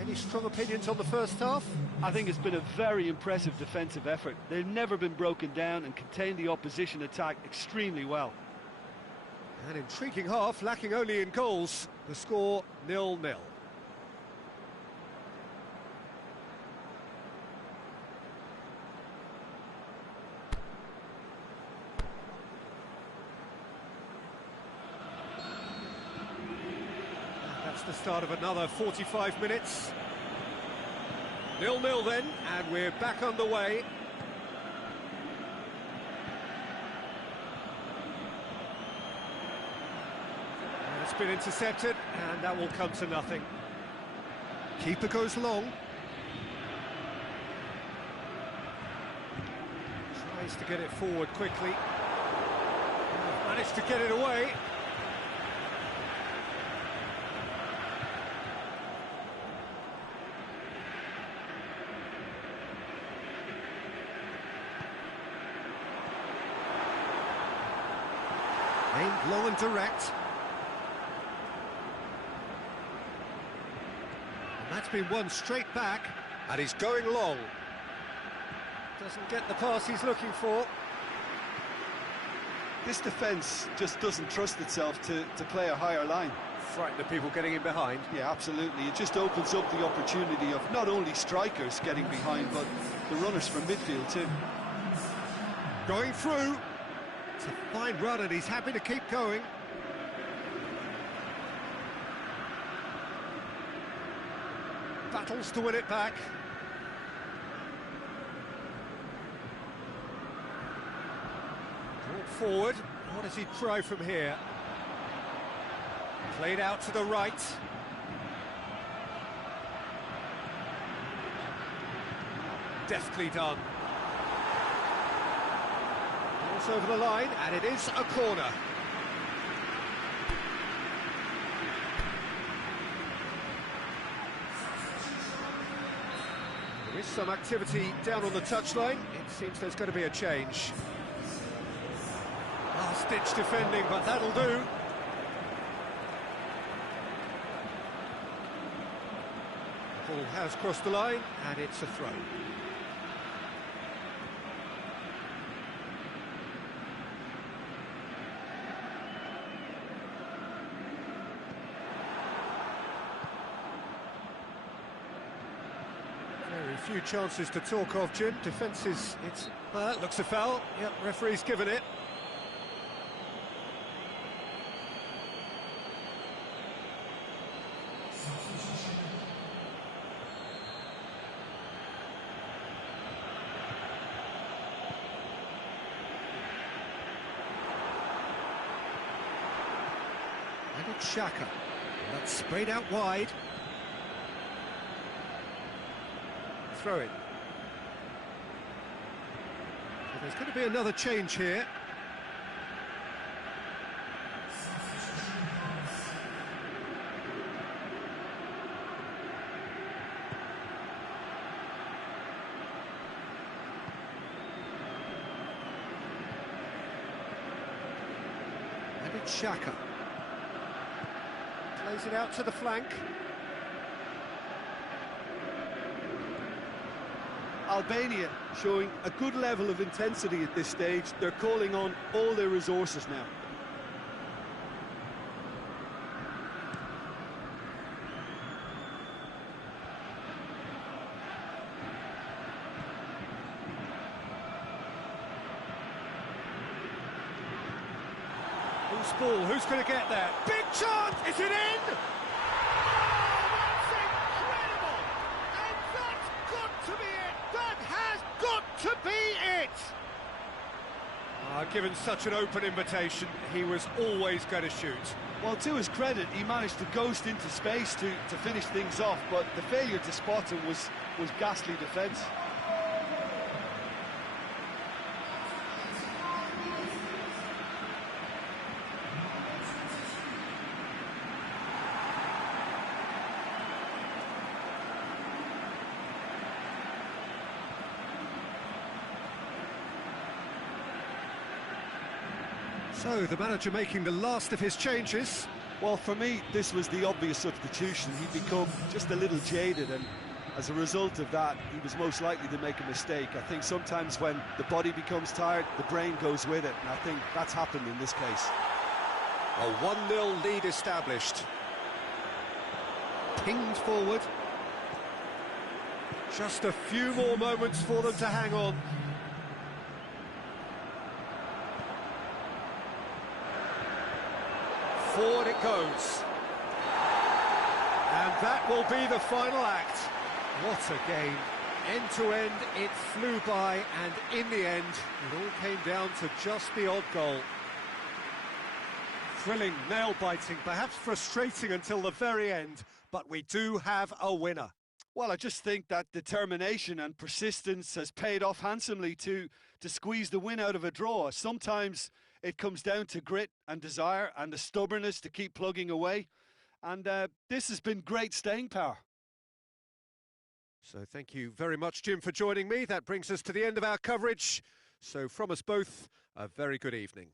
Any strong opinions on the first half? I think it's been a very impressive defensive effort. They've never been broken down and contained the opposition attack extremely well. An intriguing half, lacking only in goals. The score 0-0. That's the start of another 45 minutes. 0-0 then, and we're back underway. It's been intercepted, and that will come to nothing. Keeper goes long. Tries to get it forward quickly. Managed to get it away. Aimed long and direct. And that's been won straight back, and he's going long. Doesn't get the pass he's looking for. This defence just doesn't trust itself to play a higher line. Frightened of people getting in behind. Yeah, absolutely. It just opens up the opportunity of not only strikers getting behind, but the runners from midfield too. Going through. It's a fine run, and he's happy to keep going. Battles to win it back. Brought forward. What does he try from here? Played out to the right. Deftly done. Over the line, and it is a corner. There is some activity down on the touchline. It seems there's going to be a change. Last-ditch defending, but that'll do. The ball has crossed the line, and it's a throw. Few chances to talk of, Jim. Defence is... That looks a foul. Yep, referee's given it. And it's Xhaka. That's sprayed out wide. Throw it. So there's going to be another change here. And it's Xhaka. Plays it out to the flank. Albania showing a good level of intensity at this stage. They're calling on all their resources now. Who's ball? Who's going to get there? Big chance! Is it in? Given such an open invitation, he was always going to shoot. Well, to his credit, he managed to ghost into space to finish things off, but the failure to spot him was ghastly defence. So, the manager making the last of his changes. Well, for me, this was the obvious substitution. He'd become just a little jaded, and as a result of that, he was most likely to make a mistake. I think sometimes when the body becomes tired, the brain goes with it, and I think that's happened in this case. A 1-0 lead established. Pinged forward. Just a few more moments for them to hang on. Forward it goes. And that will be the final act. What a game. End to end, it flew by, and in the end, it all came down to just the odd goal. Thrilling, nail-biting, perhaps frustrating until the very end, but we do have a winner. Well, I just think that determination and persistence has paid off handsomely to squeeze the win out of a draw. Sometimes it comes down to grit and desire and the stubbornness to keep plugging away. And this has been great staying power. So thank you very much, Jim, for joining me. That brings us to the end of our coverage. So from us both, a very good evening.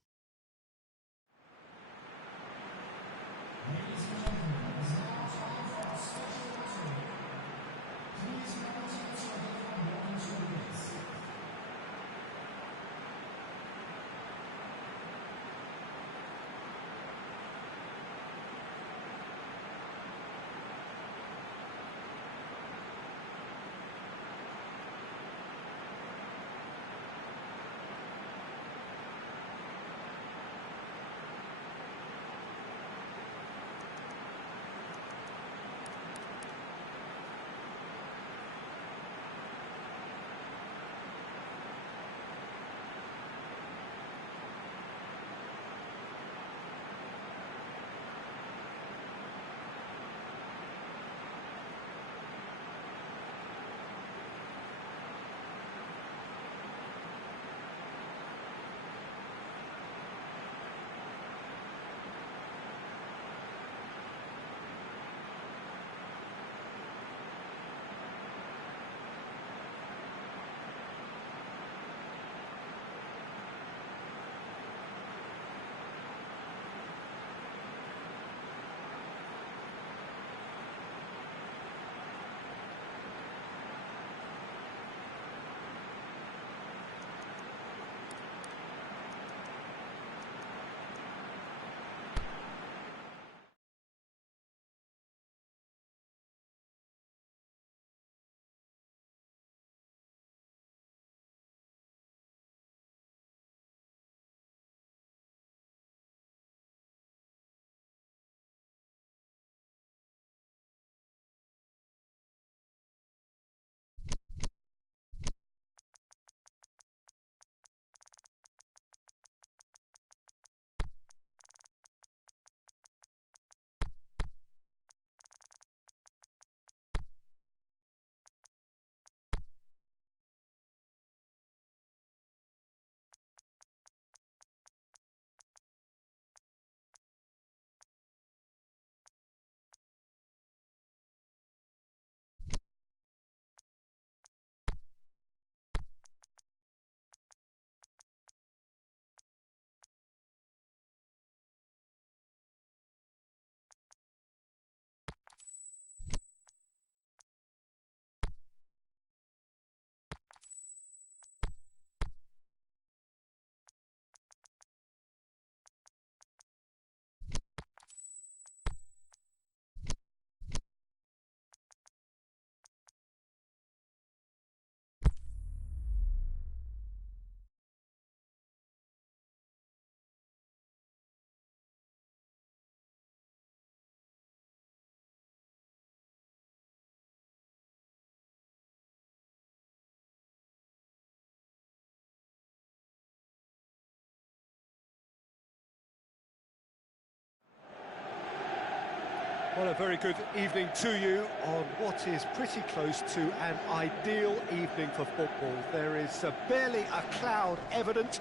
Well, a very good evening to you on what is pretty close to an ideal evening for football. There is barely a cloud evident.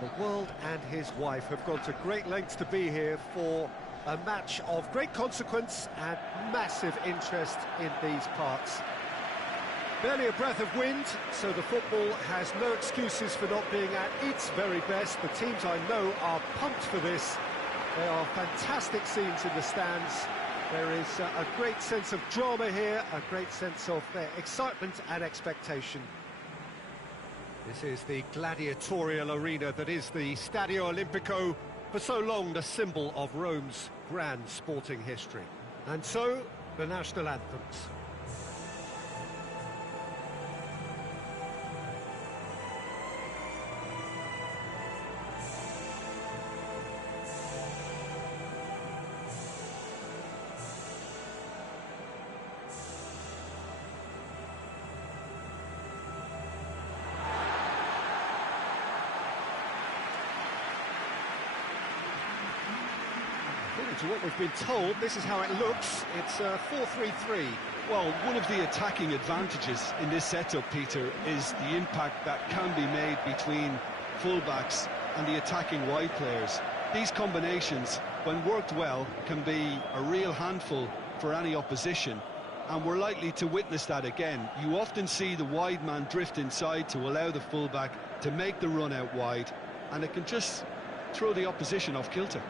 The world and his wife have gone to great lengths to be here for a match of great consequence and massive interest in these parts. Barely a breath of wind, so the football has no excuses for not being at its very best. The teams I know are pumped for this. There are fantastic scenes in the stands. There is a great sense of drama here, a great sense of excitement and expectation. This is the gladiatorial arena that is the Stadio Olimpico, for so long the symbol of Rome's grand sporting history. And so, the national anthems. To what we've been told, this is how it looks. It's 4-3-3. Well, one of the attacking advantages in this setup, Peter, is the impact that can be made between fullbacks and the attacking wide players. These combinations, when worked well, can be a real handful for any opposition, and we're likely to witness that again. You often see the wide man drift inside to allow the fullback to make the run out wide, and it can just throw the opposition off kilter.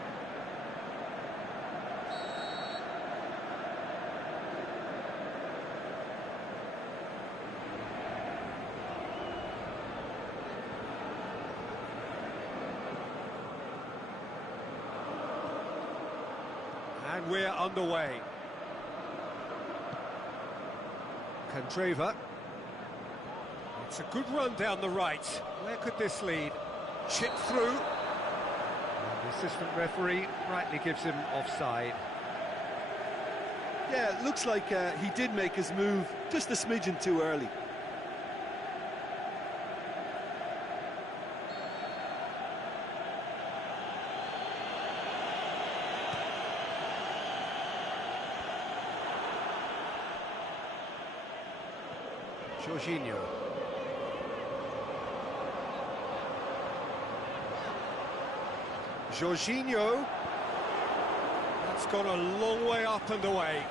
And we're underway. Inscreva. It's a good run down the right. Where could this lead? Chip through. And the assistant referee rightly gives him offside. Yeah, it looks like he did make his move just a smidgen too early. Jorginho. Jorginho. That's gone a long way up and away.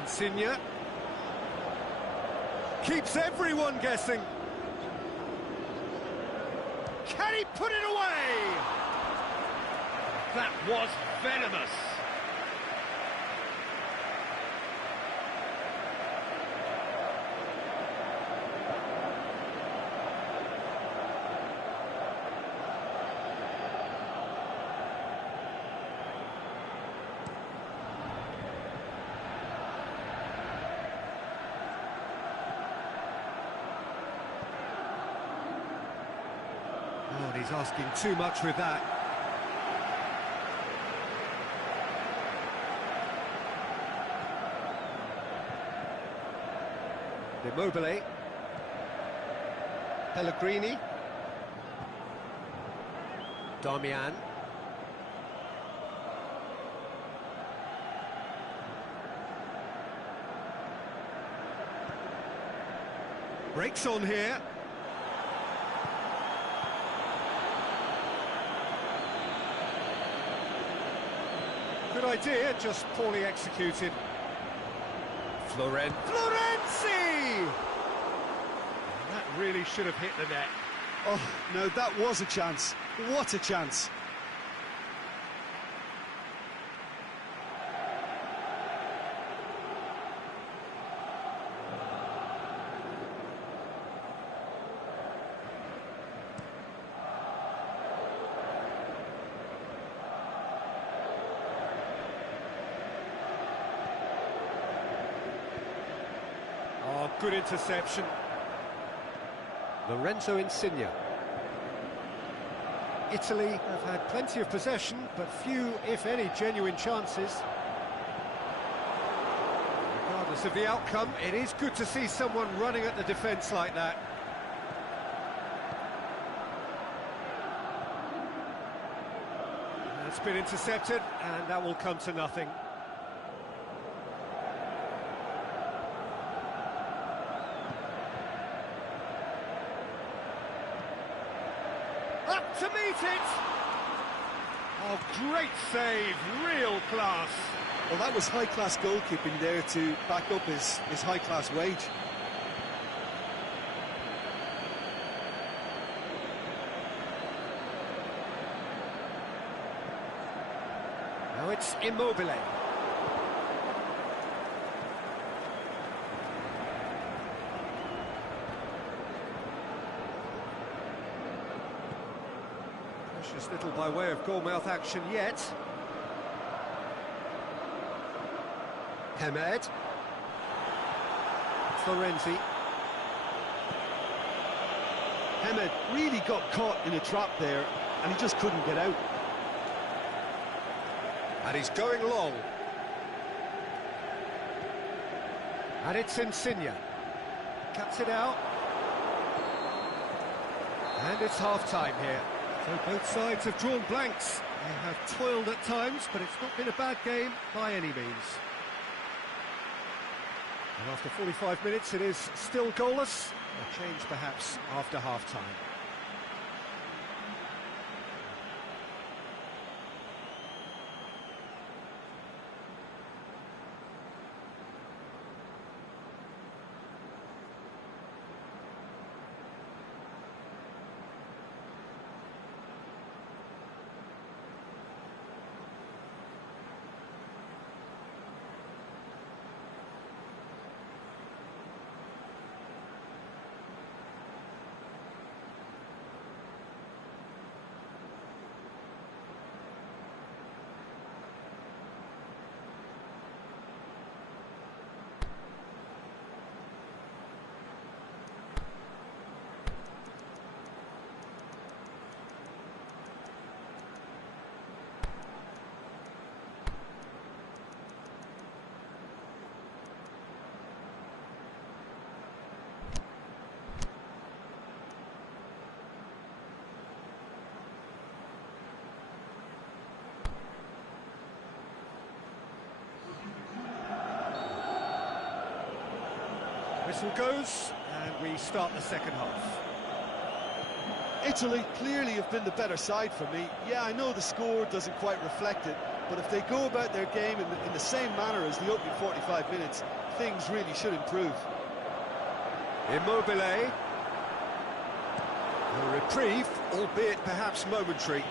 Insigne. Keeps everyone guessing. Can he put it away? That was venomous. Oh, he's asking too much with that. Immobile. Pellegrini. Damian. Breaks on here. Good idea, just poorly executed. Florenzi! That really should have hit the net. Oh, no, that was a chance. What a chance. Oh, good interception. Lorenzo Insigne. Italy have had plenty of possession, but few, if any, genuine chances. Regardless of the outcome, it is good to see someone running at the defence like that. That's been intercepted, and that will come to nothing. Up to meet it! Oh, great save, real class. Well, that was high-class goalkeeping there to back up his high-class wage. It's Immobile. Precious little by way of goal-mouth action yet. Hamed. Florenzi. Hamed really got caught in a trap there, and he just couldn't get out. And he's going long. And it's Insigne. Cuts it out. And it's half-time here. So both sides have drawn blanks. They have toiled at times, but it's not been a bad game by any means. And after 45 minutes, it is still goalless. A change perhaps after half-time. Whistle goes, and we start the second half. Italy clearly have been the better side for me. Yeah, I know the score doesn't quite reflect it, but if they go about their game in the same manner as the opening 45 minutes, things really should improve. Immobile. A reprieve, albeit perhaps momentary.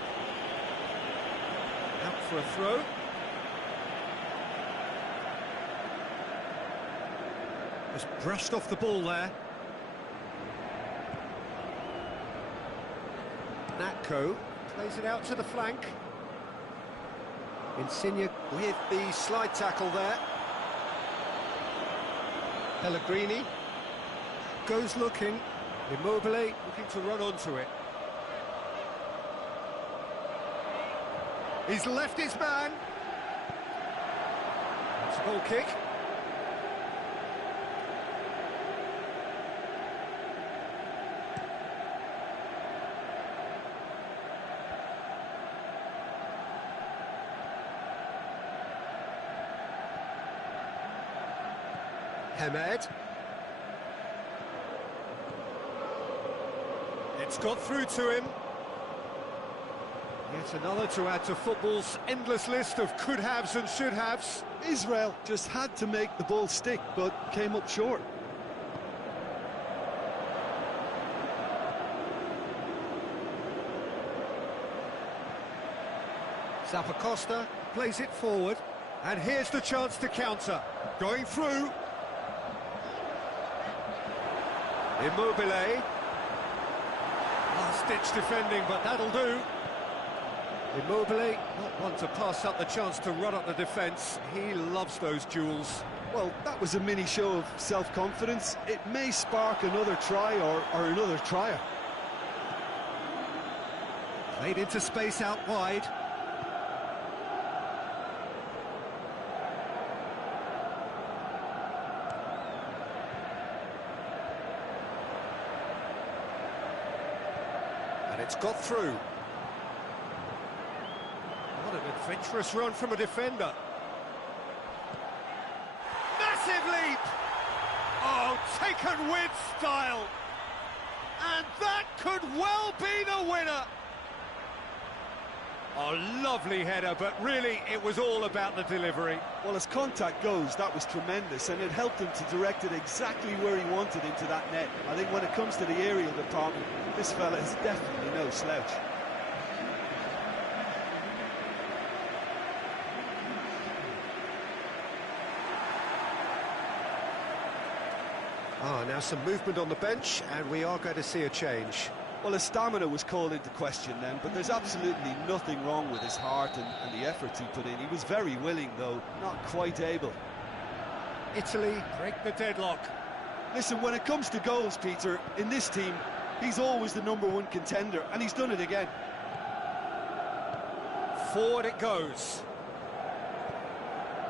Out for a throw. Just brushed off the ball there. Natko plays it out to the flank. Insigne with the slide tackle there. Pellegrini goes looking. Immobile looking to run onto it. He's left his man. It's a goal kick. Hamed. It's got through to him. Yet another to add to football's endless list of could-haves and should-haves. Israel just had to make the ball stick, but came up short. Zappacosta plays it forward, and here's the chance to counter. Going through. Immobile. Last-ditch defending, but that'll do. Immobile, not one to pass up the chance to run up the defence. He loves those duels. Well, that was a mini show of self-confidence. It may spark another try or another trier. Played into space out wide. And it's got through. What an adventurous run from a defender. Massive leap! Oh, taken with style. And that could well be the winner. Oh, lovely header, but really it was all about the delivery. Well, as contact goes, that was tremendous, and it helped him to direct it exactly where he wanted into that net. I think when it comes to the aerial department, this fella is definitely no slouch. Now some movement on the bench, and we are going to see a change. Well, his stamina was called into question then, but there's absolutely nothing wrong with his heart and the efforts he put in. He was very willing, though, not quite able. Italy break the deadlock. Listen, when it comes to goals, Peter, in this team, he's always the #1 contender, and he's done it again. Forward it goes.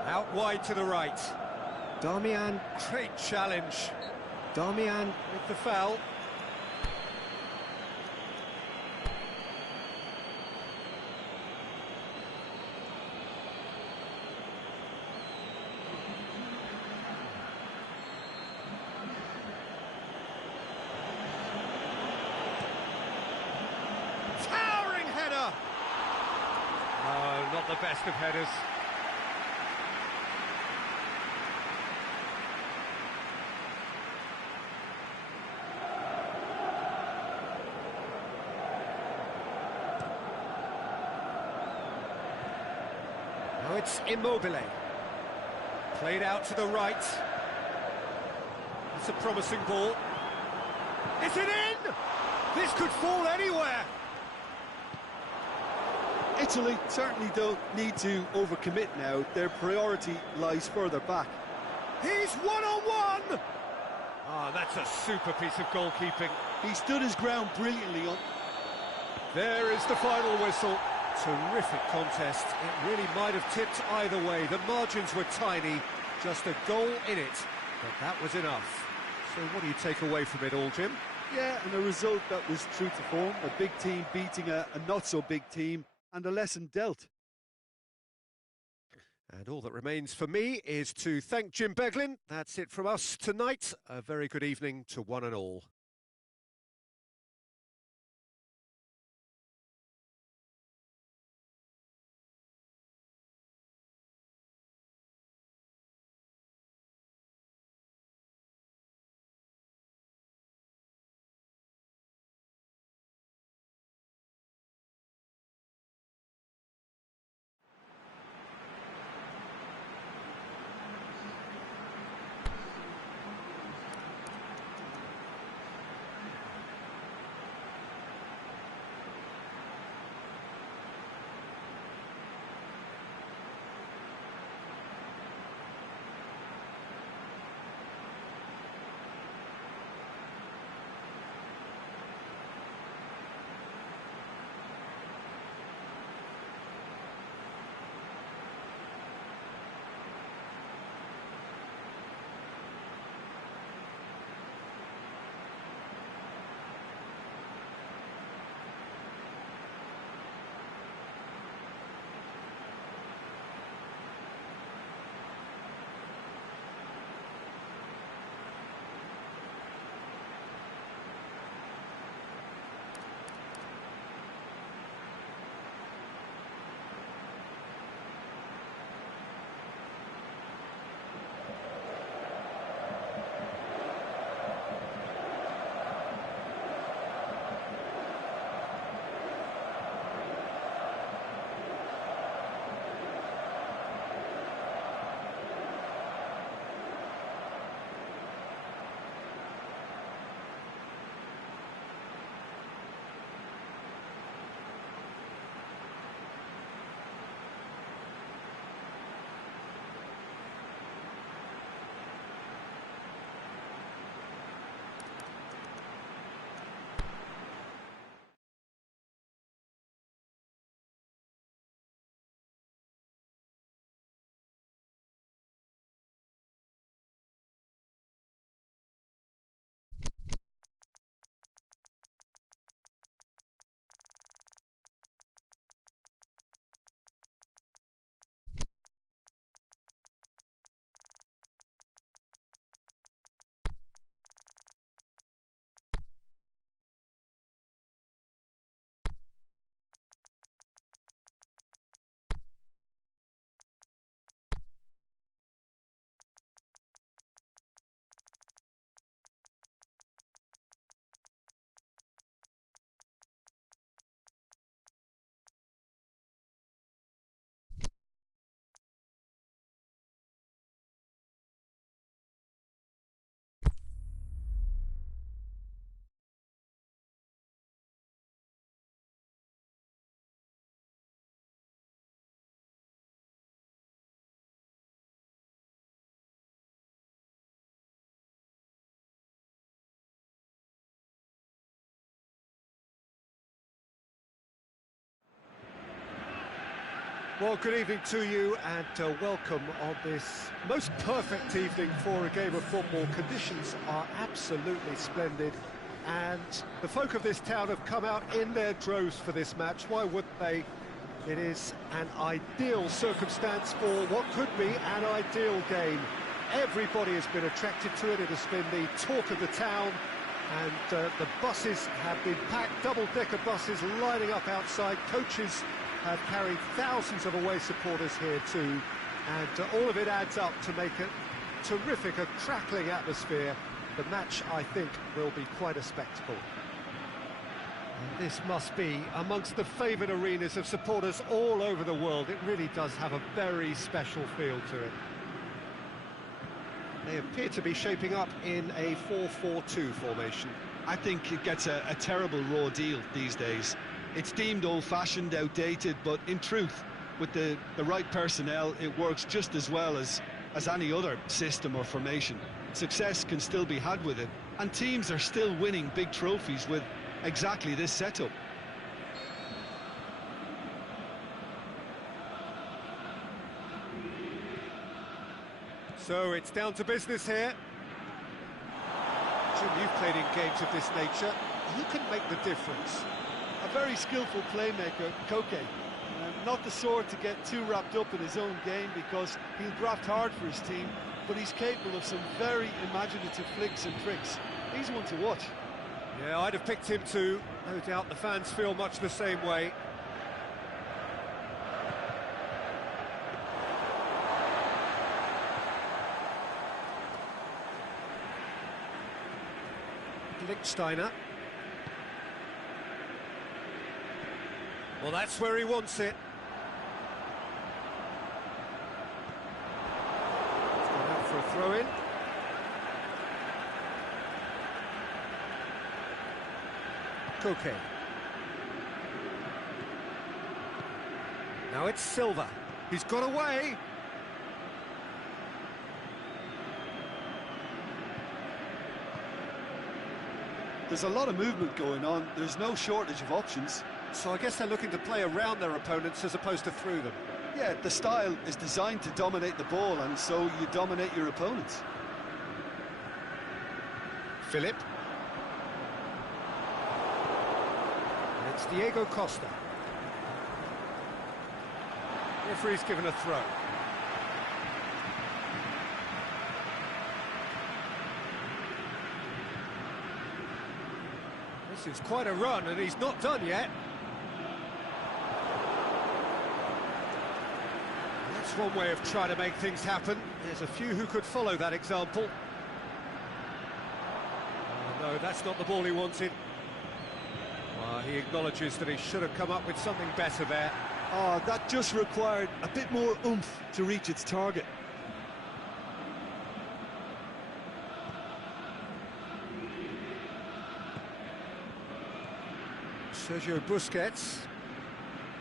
Out wide to the right. Darmian. Great challenge. Darmian with the foul. Towering header. Oh, not the best of headers. Now it's Immobile. Played out to the right. It's a promising ball. Is it in? This could fall anywhere. Italy certainly don't need to overcommit now. Their priority lies further back. He's one-on-one! Ah, that's a super piece of goalkeeping. He stood his ground brilliantly on. There is the final whistle. Terrific contest. It really might have tipped either way. The margins were tiny, just a goal in it, but that was enough. So what do you take away from it all, Jim? Yeah, and a result that was true to form. A big team beating a not-so-big team, and a lesson dealt. And all that remains for me is to thank Jim Beglin. That's it from us tonight. A very good evening to one and all. Well, good evening to you and welcome on this most perfect evening for a game of football. Conditions are absolutely splendid and the folk of this town have come out in their droves for this match. Why wouldn't they? It is an ideal circumstance for what could be an ideal game. Everybody has been attracted to it. It has been the talk of the town and the buses have been packed, double-decker buses lining up outside. Coaches have carried thousands of away supporters here too, and all of it adds up to make a terrific, a crackling atmosphere. The match, I think, will be quite a spectacle. And this must be amongst the favoured arenas of supporters all over the world. It really does have a very special feel to it. They appear to be shaping up in a 4-4-2 formation. I think it gets a terrible raw deal these days. It's deemed old-fashioned, outdated, but in truth, with the right personnel, it works just as well as any other system or formation. Success can still be had with it, and teams are still winning big trophies with exactly this setup. So it's down to business here. Jim, you've played in games of this nature. Who can make the difference? A very skillful playmaker, Koke. Not the sort to get too wrapped up in his own game because he'll graft hard for his team, but he's capable of some very imaginative flicks and tricks. He's one to watch. Yeah, I'd have picked him too. No doubt the fans feel much the same way. Lichtsteiner. Well, that's where he wants it. It's gone out for a throw-in. Koke. Now it's Silva. He's got away. There's a lot of movement going on. There's no shortage of options. So I guess they're looking to play around their opponents as opposed to through them. Yeah, the style is designed to dominate the ball, and so you dominate your opponents. Philip. And it's Diego Costa. Referee's given a throw. This is quite a run, and he's not done yet. That's one way of trying to make things happen. There's a few who could follow that example. Oh, no, that's not the ball he wanted. Well, he acknowledges that he should have come up with something better there. Oh, that just required a bit more oomph to reach its target. Sergio Busquets.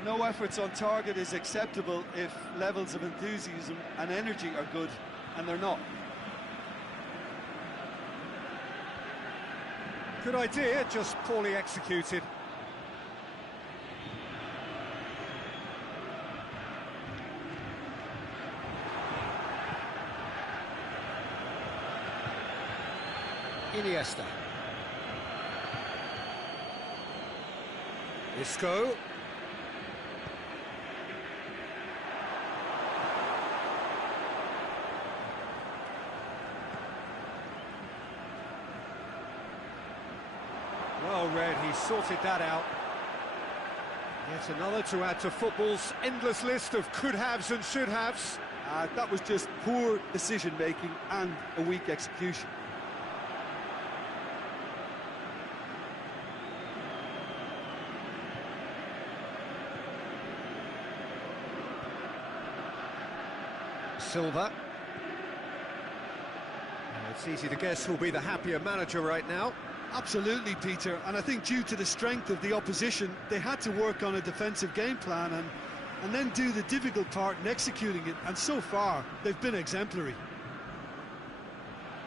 No efforts on target is acceptable if levels of enthusiasm and energy are good, and they're not. Good idea, just poorly executed. Iniesta. Isco. Well read, he sorted that out. Yet another to add to football's endless list of could-haves and should-haves. That was just poor decision-making and a weak execution. Silva. It's easy to guess who'll be the happier manager right now. Absolutely, Peter, and I think due to the strength of the opposition, they had to work on a defensive game plan and then do the difficult part in executing it, and so far, they've been exemplary.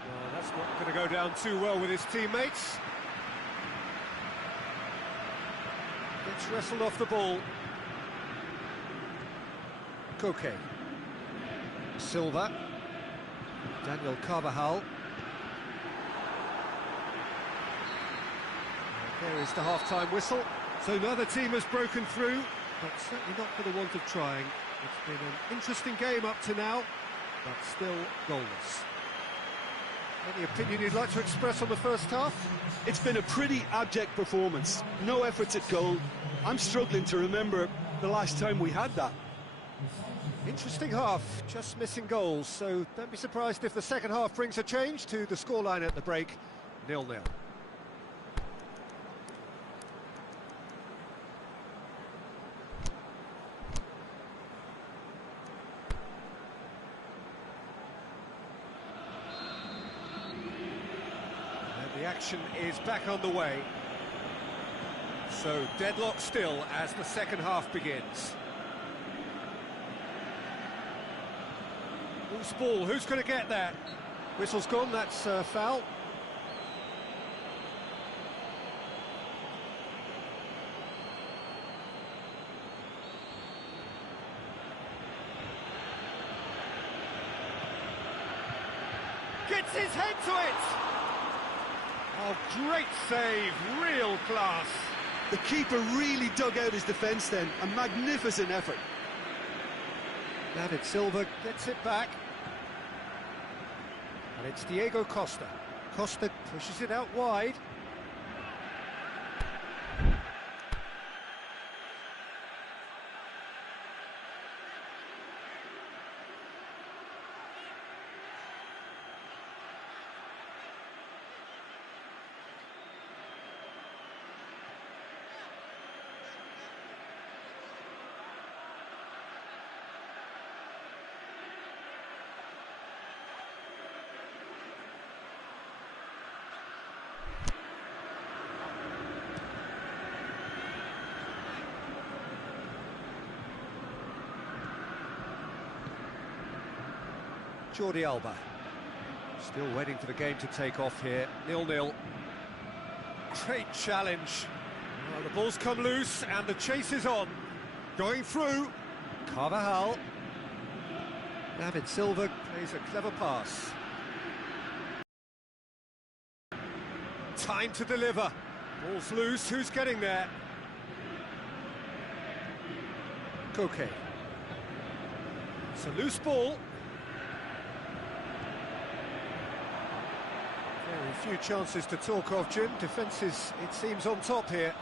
Well, that's not going to go down too well with his teammates. Gets wrestled off the ball. Koke. Silva. Daniel Carvajal. There is the half-time whistle. So neither team has broken through, but certainly not for the want of trying. It's been an interesting game up to now, but still goalless. Any opinion you'd like to express on the first half? It's been a pretty abject performance. No efforts at goal. I'm struggling to remember the last time we had that. Interesting half, just missing goals, so don't be surprised if the second half brings a change to the scoreline at the break, 0-0. The action is back on the way. So deadlock still as the second half begins. Loose ball, who's going to get that? Whistle's gone, that's foul. Gets his head to it! Oh, great save, real class. The keeper really dug out his defence then, a magnificent effort. David Silva gets it back. And it's Diego Costa. Costa pushes it out wide. Jordi Alba. Still waiting for the game to take off here. 0-0. Great challenge. Well, the ball's come loose and the chase is on. Going through. Carvajal. David Silva plays a clever pass. Time to deliver. Ball's loose. Who's getting there? Koke. It's a loose ball. Very few chances to talk of, Jim. Defence is, it seems, on top here.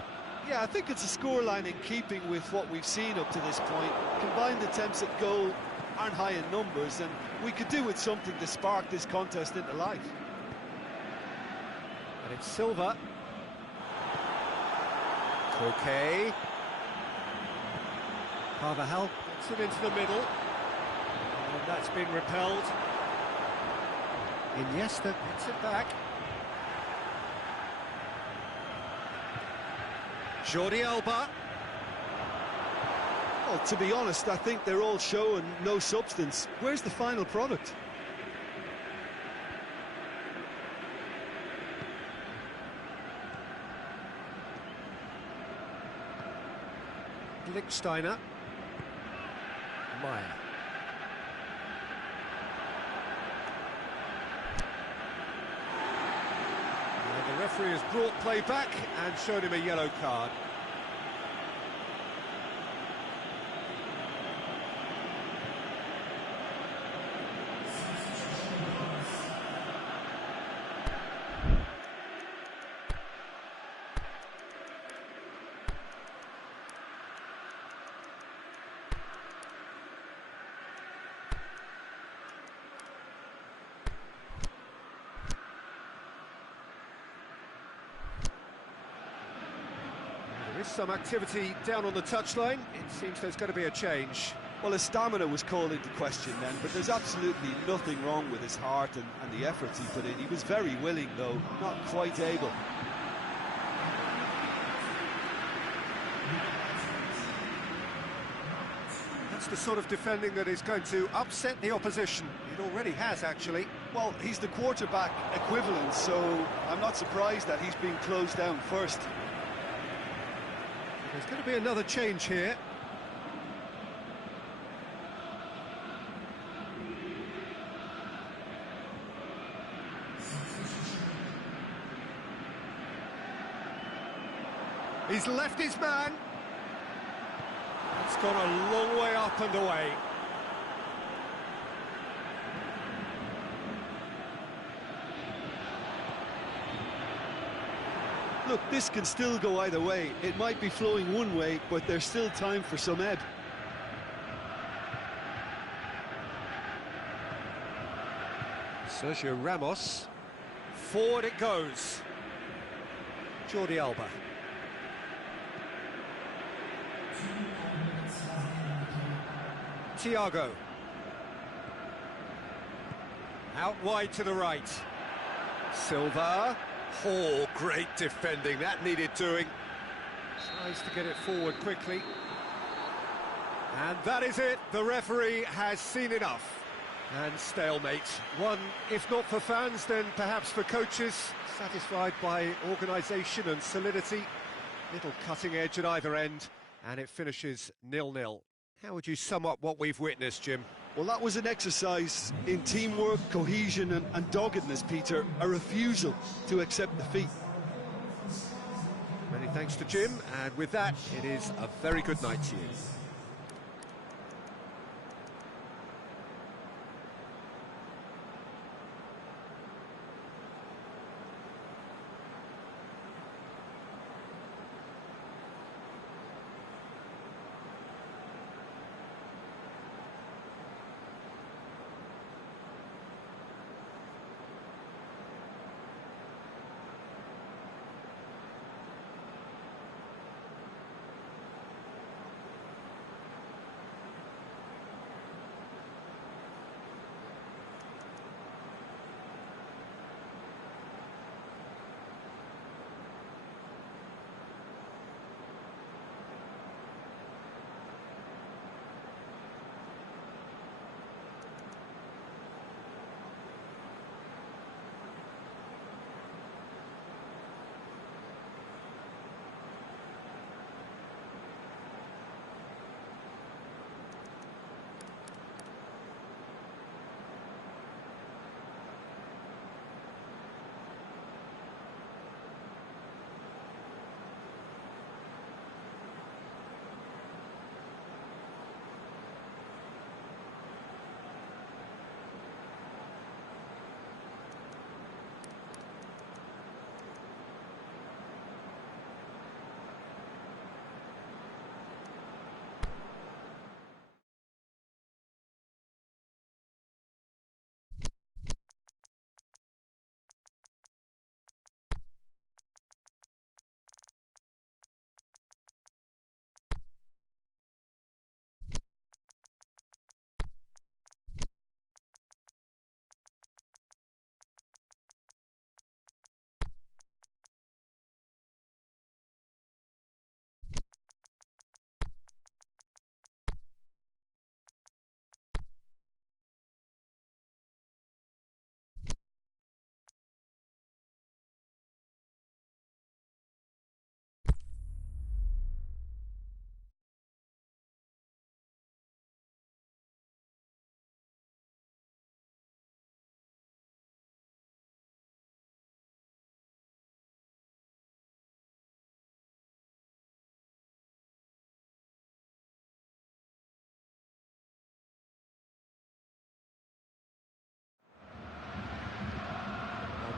Yeah, I think it's a scoreline in keeping with what we've seen up to this point. Combined attempts at goal aren't high in numbers, and we could do with something to spark this contest into life. And it's Silva. Koke. Carvajal gets it into the middle. And that's been repelled. Iniesta gets it back. Jordi Alba. Well, to be honest, I think they're all showing no substance. Where's the final product? Lichtsteiner. Meyer. And the referee has brought play back and showed him a yellow card. There is some activity down on the touchline. It seems there's going to be a change. Well, his stamina was called into question then, but there's absolutely nothing wrong with his heart and the efforts he put in. He was very willing, though, not quite able. That's the sort of defending that is going to upset the opposition. It already has, actually. Well, he's the quarterback equivalent, so I'm not surprised that he's been closed down first. There's going to be another change here. He's left his man. It's gone a long way up and away. Look, this can still go either way. It might be flowing one way, but there's still time for some ebb. Sergio Ramos. Forward it goes. Jordi Alba. Thiago. Out wide to the right. Silva. Oh, great defending. That needed doing. Tries to get it forward quickly. And that is it. The referee has seen enough. And stalemate. One, if not for fans, then perhaps for coaches. Satisfied by organisation and solidity. Little cutting edge at either end. And it finishes 0-0. How would you sum up what we've witnessed, Jim? Well, that was an exercise in teamwork, cohesion and doggedness, Peter. A refusal to accept defeat. Many thanks to Jim, and with that, it is a very good night to you.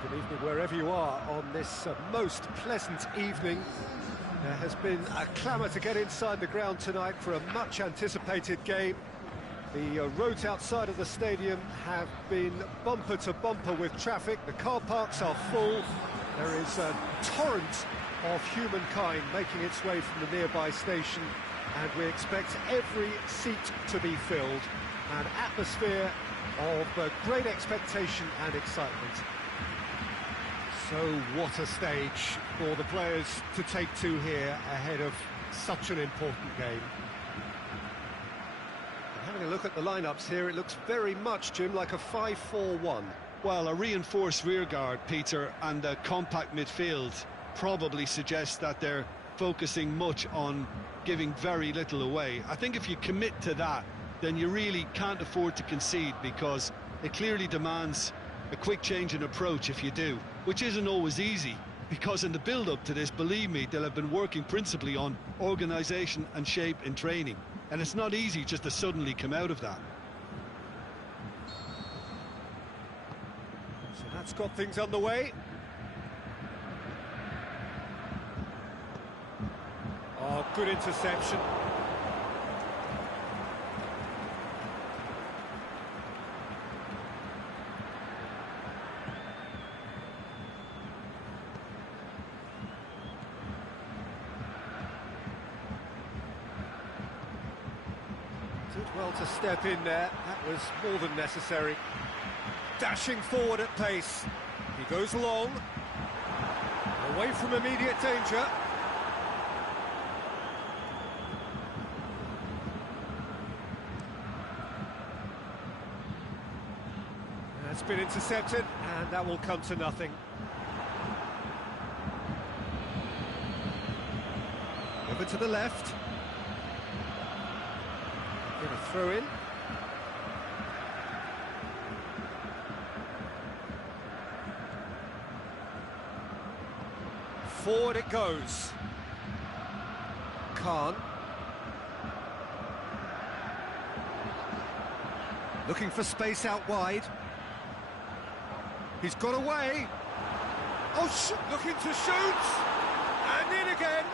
Good evening wherever you are on this most pleasant evening. There has been a clamour to get inside the ground tonight for a much anticipated game. The roads outside of the stadium have been bumper to bumper with traffic. The car parks are full. There is a torrent of humankind making its way from the nearby station, and we expect every seat to be filled. An atmosphere of great expectation and excitement. So what a stage for the players to take to here ahead of such an important game. And having a look at the lineups here, it looks very much, Jim, like a 5-4-1. Well, a reinforced rearguard, Peter, and a compact midfield probably suggests that they're focusing much on giving very little away. I think if you commit to that, then you really can't afford to concede, because it clearly demands a quick change in approach if you do, which isn't always easy Because in the build-up to this, believe me, they'll have been working principally on organisation and shape in training. And it's not easy just to suddenly come out of that. So that's got things underway. Oh, good interception. Did well to step in there. That was more than necessary. Dashing forward at pace. He goes long. Away from immediate danger. That's been intercepted, and that will come to nothing. Over to the left. Get a throw in. Forward it goes. Khan. Looking for space out wide. He's got away. Oh, looking to shoot. And in again.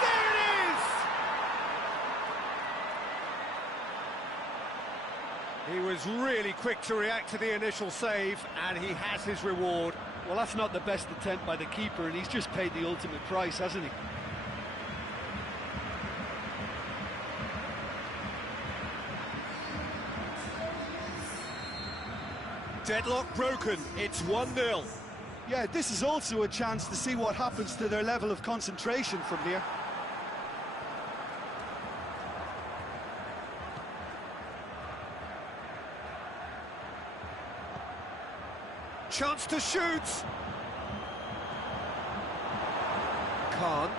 There it is! He was really quick to react to the initial save, and he has his reward. Well, that's not the best attempt by the keeper, and he's just paid the ultimate price, hasn't he? Deadlock broken, it's 1-0. Yeah, this is also a chance to see what happens to their level of concentration from here. Chance to shoot. Khan.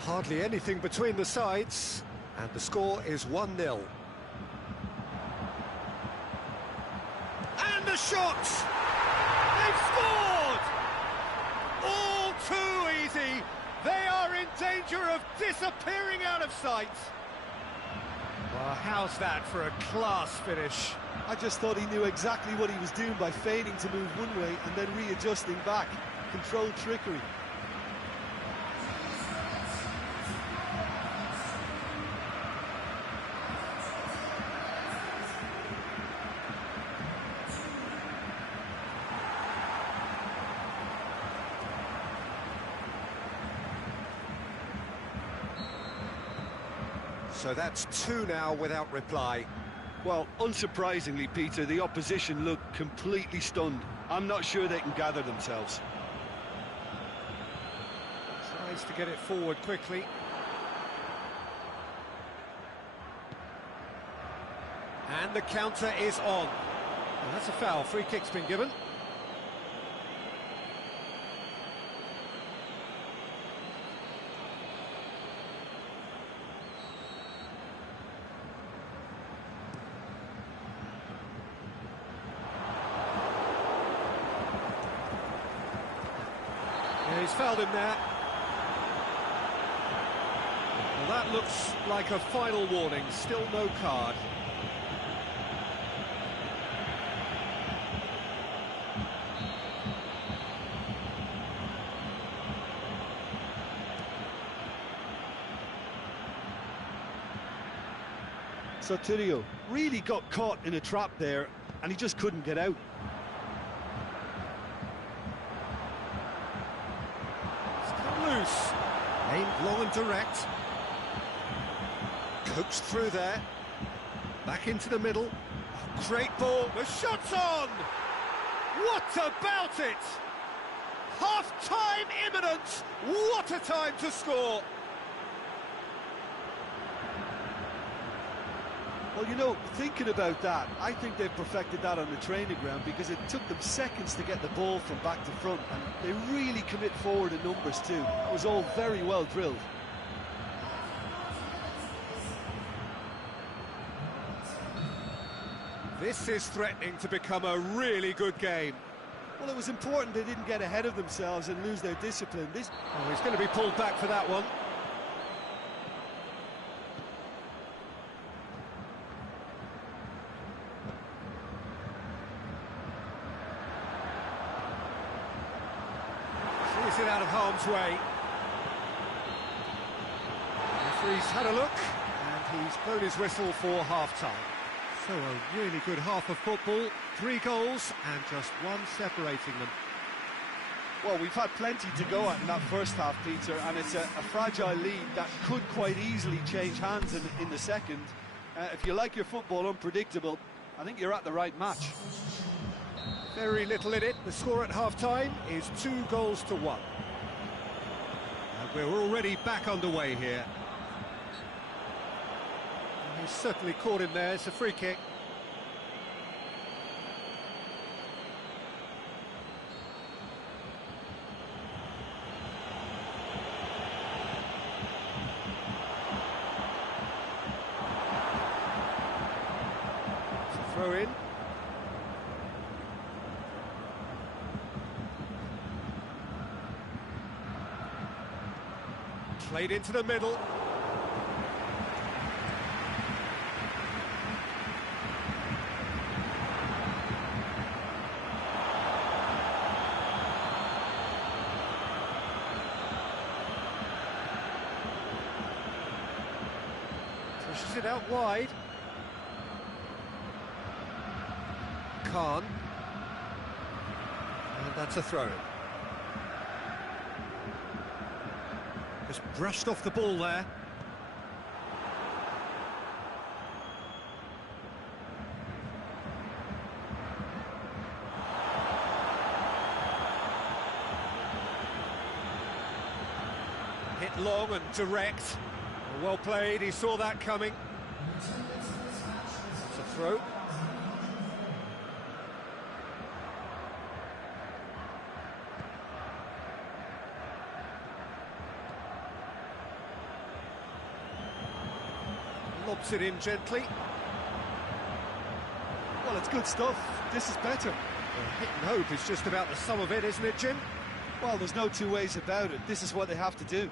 Hardly anything between the sides, and the score is 1-0. And the shot! They've scored! All too easy. They are in danger of disappearing out of sight. Well, how's that for a class finish? I just thought he knew exactly what he was doing by feigning to move one way and then readjusting back. Controlled trickery. So that's 2 now without reply. Well, unsurprisingly, Peter, the opposition look completely stunned. I'm not sure they can gather themselves. Tries to get it forward quickly. And the counter is on. Well, that's a foul. Free kick's been given. Yeah, he's fouled him there. Well, that looks like a final warning. Still no card. Sotirio really got caught in a trap there, and he just couldn't get out. It's come loose. Aimed long and direct. Coaxed through there. Back into the middle. Oh, great ball. The shot's on! What about it? Half-time imminent. What a time to score. Well, you know, thinking about that, I think they've perfected that on the training ground because it took them seconds to get the ball from back to front, and they really commit forward in numbers too. It was all very well drilled. This is threatening to become a really good game. Well, it was important they didn't get ahead of themselves and lose their discipline. Oh, he's going to be pulled back for that one. Sees it out of harm's way. The referee's had a look, and he's blown his whistle for half-time. So a really good half of football, 3 goals and just one separating them. Well, we've had plenty to go at in that first half, Peter, and it's a fragile lead that could quite easily change hands in the second. If you like your football unpredictable, I think you're at the right match. Very little in it. The score at half-time is 2 goals to 1. And we're already back underway here. He's certainly caught him there. It's a free kick. It's a throw in. Played into the middle. Pushes it out wide. Khan. And that's a throw. Just brushed off the ball there. Hit long and direct. Well played, he saw that coming. It's a throw. Lobs it in gently. Well, it's good stuff. This is better. Well, hit and hope is just about the sum of it, isn't it, Jim? Well, there's no two ways about it. This is what they have to do.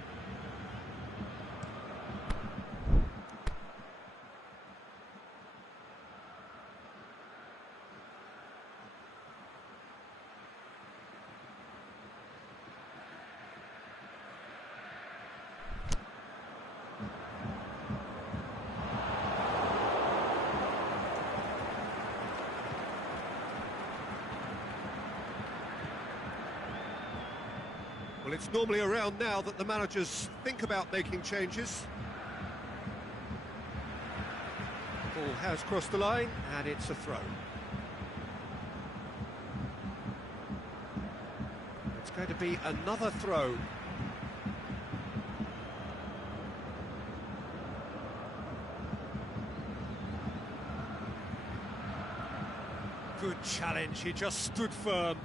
Well, it's normally around now that the managers think about making changes. Ball has crossed the line, and it's a throw. It's going to be another throw. Good challenge, he just stood firm.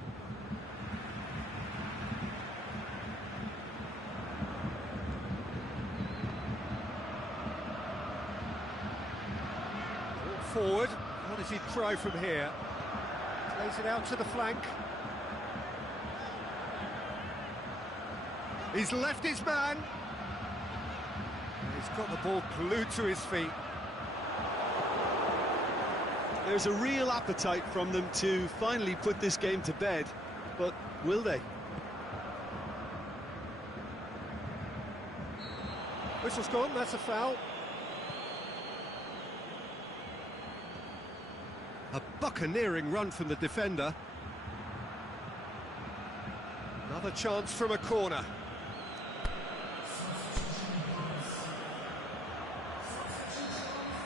Forward, what does he try from here? Plays it out to the flank. He's left his man. He's got the ball glued to his feet. There's a real appetite from them to finally put this game to bed, but will they? Whistle's gone, that's a foul. A buccaneering run from the defender. Another chance from a corner.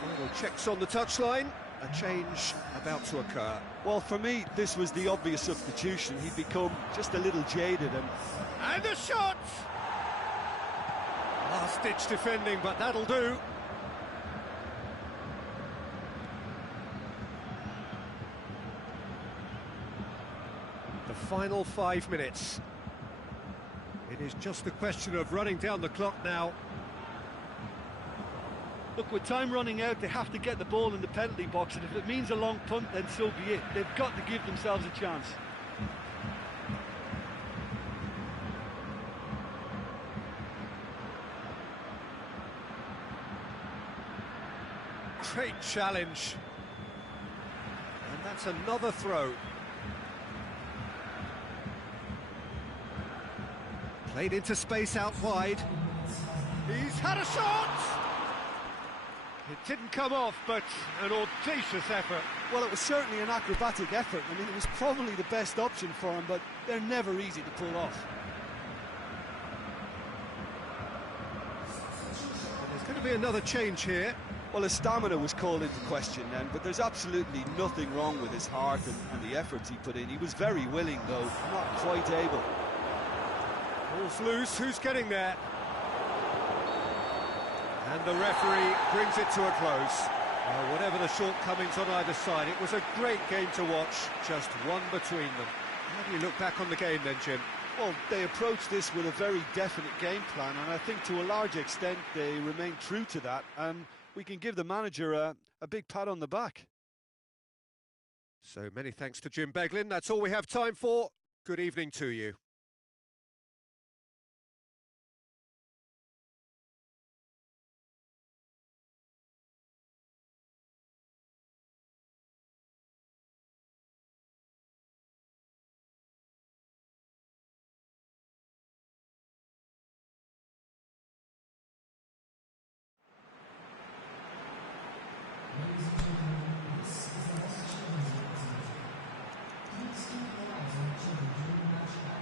Final checks on the touchline. A change about to occur. Well, for me, this was the obvious substitution. He'd become just a little jaded And a shot! Last-ditch defending, but that'll do. The final 5 minutes. It is just a question of running down the clock now. Look, with time running out, they have to get the ball in the penalty box, and if it means a long punt, then so be it. They've got to give themselves a chance. Great challenge. And that's another throw. Played into space out wide. He's had a shot! It didn't come off, but an audacious effort. Well, it was certainly an acrobatic effort. I mean, it was probably the best option for him, but they're never easy to pull off. And there's going to be another change here. Well, his stamina was called into question then, but there's absolutely nothing wrong with his heart and the efforts he put in. He was very willing, though, not quite able. Ball's loose, who's getting there? And the referee brings it to a close. Well, whatever the shortcomings on either side, it was a great game to watch, just one between them. How do you look back on the game then, Jim? Well, they approached this with a very definite game plan, and I think to a large extent they remained true to that, and we can give the manager a big pat on the back. So many thanks to Jim Beglin. That's all we have time for. Good evening to you. Please keep your eyes on the children during the match back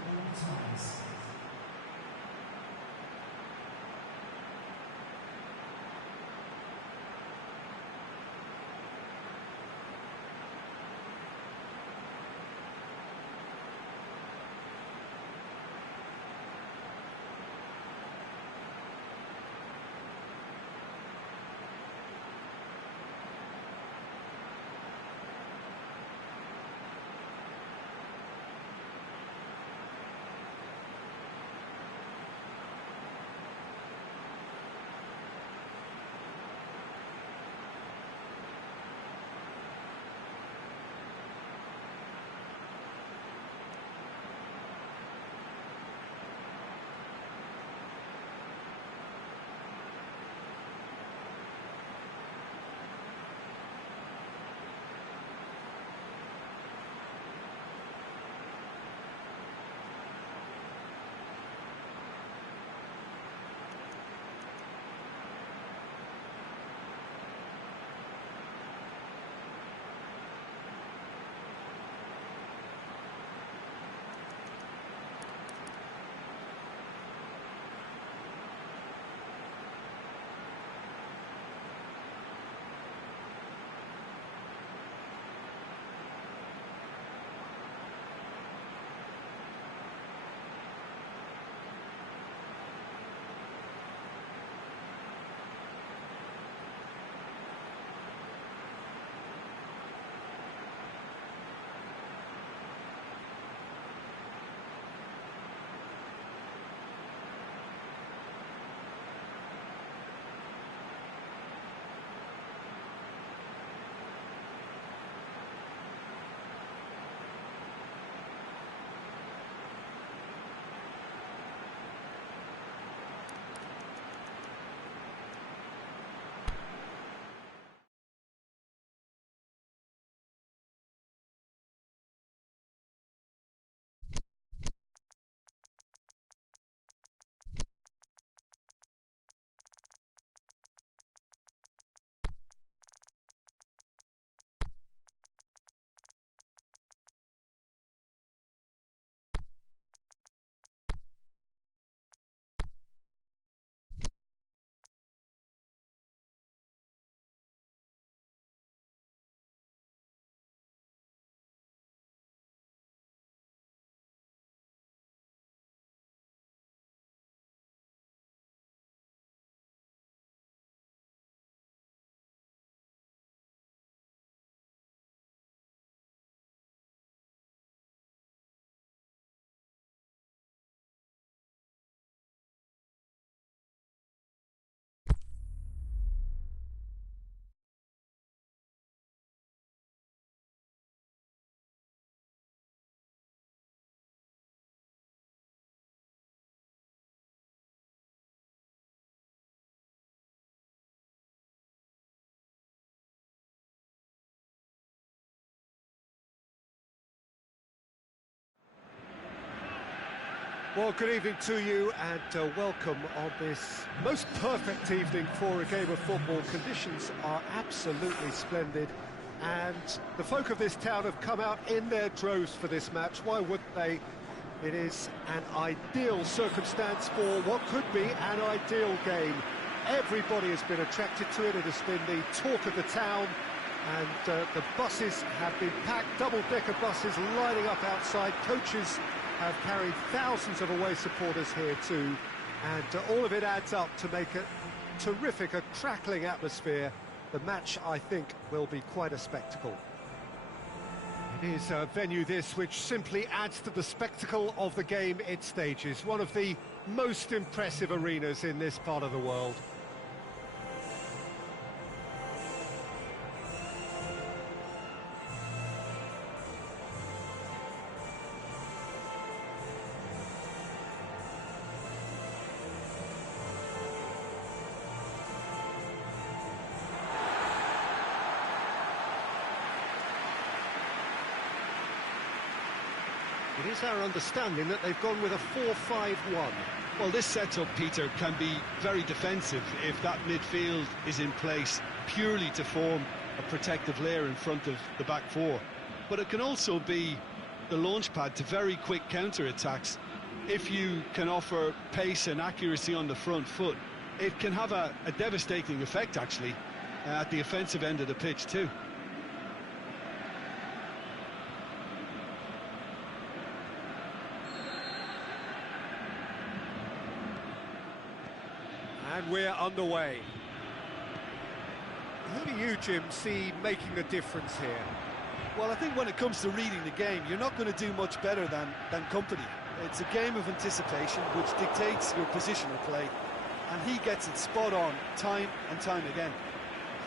Well, good evening to you and welcome on this most perfect evening for a game of football. Conditions are absolutely splendid and the folk of this town have come out in their droves for this match. Why wouldn't they? It is an ideal circumstance for what could be an ideal game. Everybody has been attracted to it. It has been the talk of the town, and the buses have been packed, double-decker buses lining up outside. Coaches have carried thousands of away supporters here too, and all of it adds up to make a terrific, a crackling atmosphere. The match, I think, will be quite a spectacle. It is a venue this which simply adds to the spectacle of the game it stages. One of the most impressive arenas in this part of the world. It is our understanding that they've gone with a 4-5-1. Well, this setup, Peter, can be very defensive if that midfield is in place purely to form a protective layer in front of the back four. But it can also be the launch pad to very quick counter-attacks. If you can offer pace and accuracy on the front foot, it can have a devastating effect, actually, at the offensive end of the pitch, too. And we're underway. Who do you, Jim, see making the difference here? Well, I think when it comes to reading the game, you're not going to do much better than company. It's a game of anticipation which dictates your positional play, and he gets it spot on time and time again.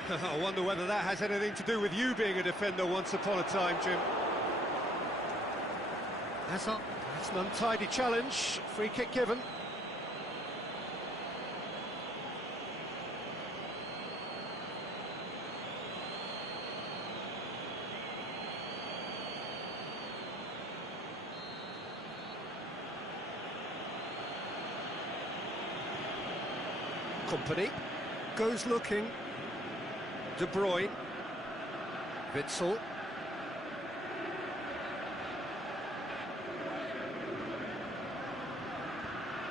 I wonder whether that has anything to do with you being a defender once upon a time, Jim. That's an untidy challenge. Free kick given. Company goes looking. De Bruyne. Witsel.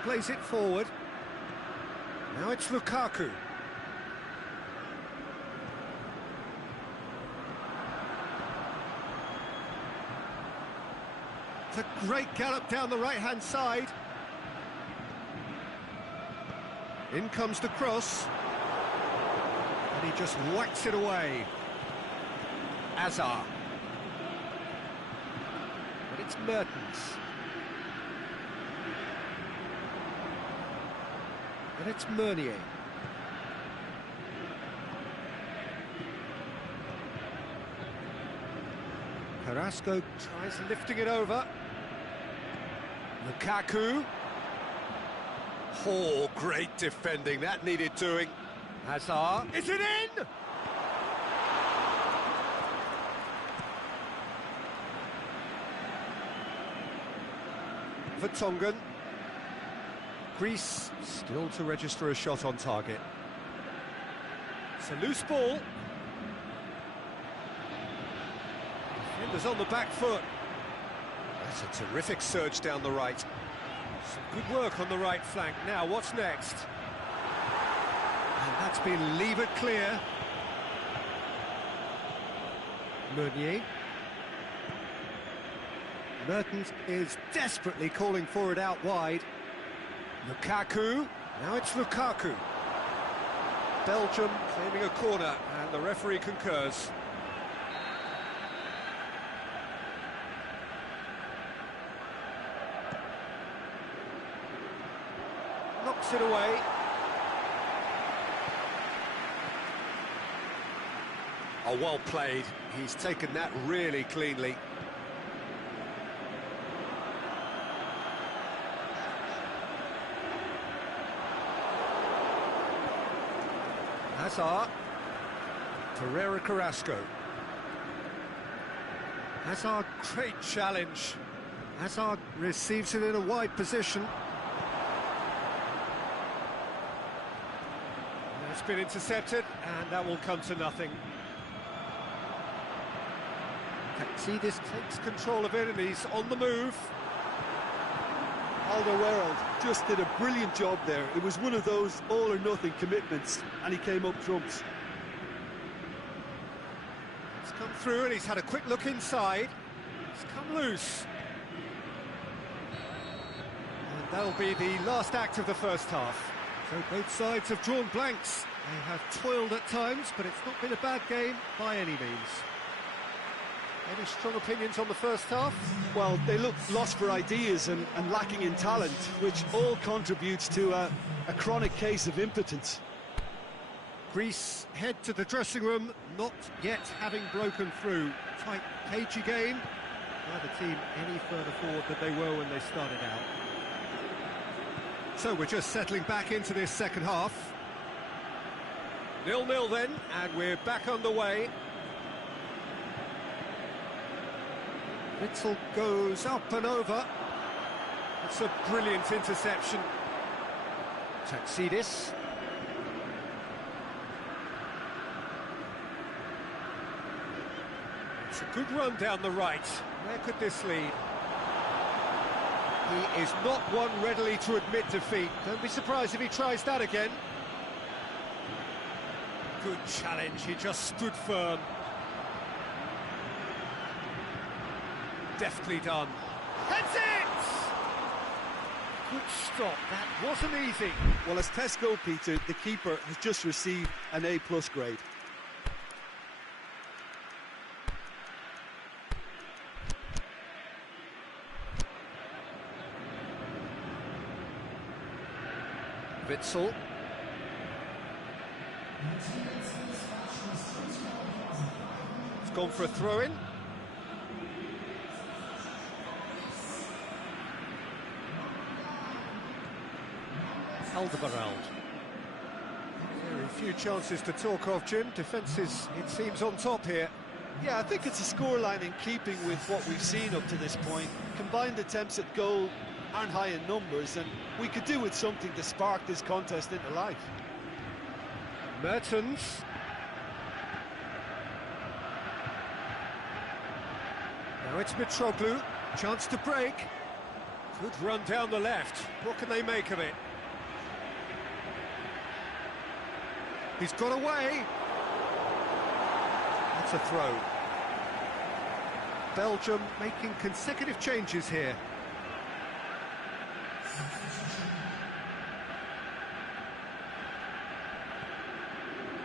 Plays it forward. Now it's Lukaku. It's a great gallop down the right-hand side. In comes the cross, and he just whacks it away. Hazard. But it's Mertens. And it's Meunier. Carrasco tries lifting it over. Lukaku. Oh, great defending, that needed doing. Hazard, is it in? Vertonghen. Greece still to register a shot on target. It's a loose ball. Defenders on the back foot. That's a terrific surge down the right. Some good work on the right flank. Now, what's next? And that's been levered clear. Meunier. Mertens is desperately calling for it out wide. Lukaku. Now it's Lukaku. Belgium claiming a corner, and the referee concurs. Knocks it away. Oh, well played. He's taken that really cleanly. Hazard. Pereira Carrasco. Hazard, great challenge. Hazard receives it in a wide position. It's been intercepted, and that will come to nothing. Taxidis takes control of it, and he's on the move. Alderweireld just did a brilliant job there. It was one of those all-or-nothing commitments, and he came up trumps. He's come through, and he's had a quick look inside. He's come loose. And that'll be the last act of the first half. So both sides have drawn blanks. They have toiled at times, but it's not been a bad game by any means. Any strong opinions on the first half? Well, they look lost for ideas and lacking in talent, which all contributes to a chronic case of impotence. Greece head to the dressing room, not yet having broken through. Tight, cagey game. Neither team any further forward than they were when they started out. So we're just settling back into this second half. 0-0 then, and we're back underway. Witzel goes up and over. It's a brilliant interception. Taxidis. It's a good run down the right. Where could this lead? He is not one readily to admit defeat. Don't be surprised if he tries that again. Good challenge, he just stood firm. Deftly done. Heads it! Good stop, that wasn't easy. Well, as tests go, Peter, the keeper has just received an A+ grade. Witzel. It's gone for a throw-in. Alderweireld. Very few chances to talk of, Jim. Defence is, it seems, on top here. Yeah, I think it's a scoreline in keeping with what we've seen up to this point. Combined attempts at goal aren't high in numbers, and we could do with something to spark this contest into life. Mertens. Now it's Mitroglou. Chance to break. Good run down the left. What can they make of it? He's got away. That's a throw. Belgium making consecutive changes here.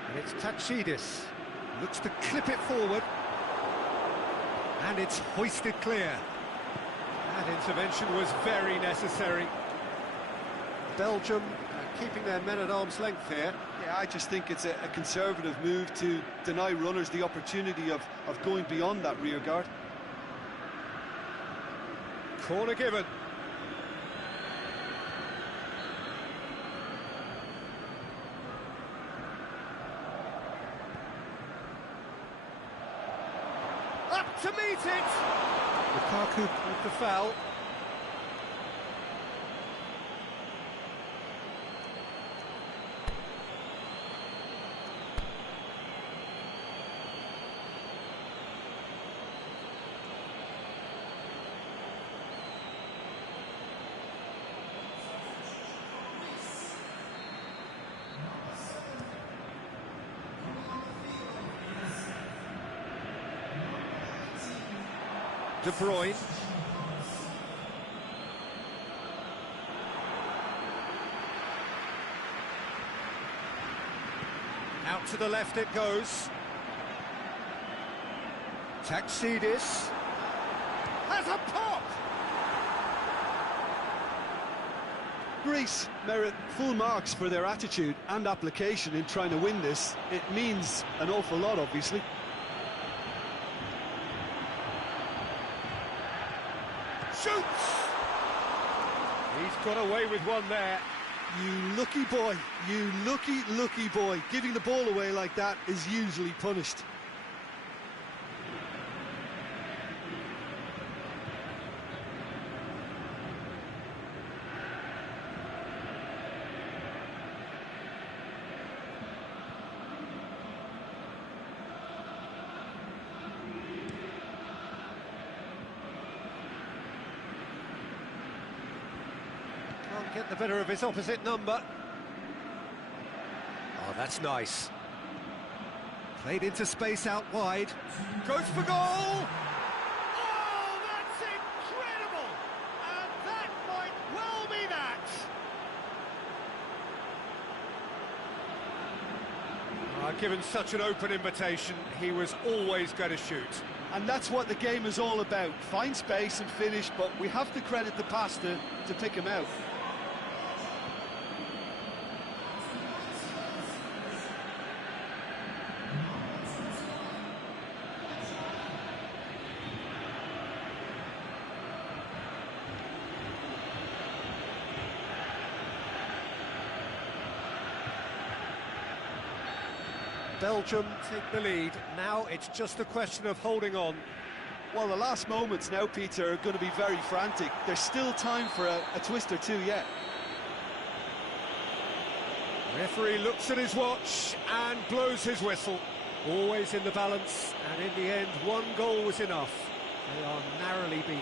And it's Taxidis. Looks to clip it forward. And it's hoisted clear. That intervention was very necessary. Belgium keeping their men at arm's length here. Yeah, I just think it's a conservative move to deny runners the opportunity of going beyond that rear guard. Corner given. Up to meet it! Lukaku with the foul. De Bruyne. Out to the left it goes. Taxidis has a pop! Greece merit full marks for their attitude and application in trying to win this. It means an awful lot, obviously. Shoots! He's got away with one there. You lucky boy, you lucky boy. Giving the ball away like that is usually punished. get the better of his opposite number. Oh, that's nice. Played into space out wide. Goes for goal! Oh, that's incredible! And that might well be that! Given such an open invitation, he was always going to shoot. And that's what the game is all about. Find space and finish, but we have to credit the pass to pick him out. Belgium take the lead. Now it's just a question of holding on. Well, the last moments now, Peter, are going to be very frantic. There's still time for a twist or two yet. Referee looks at his watch and blows his whistle. Always in the balance, and in the end, one goal was enough. They are narrowly beaten.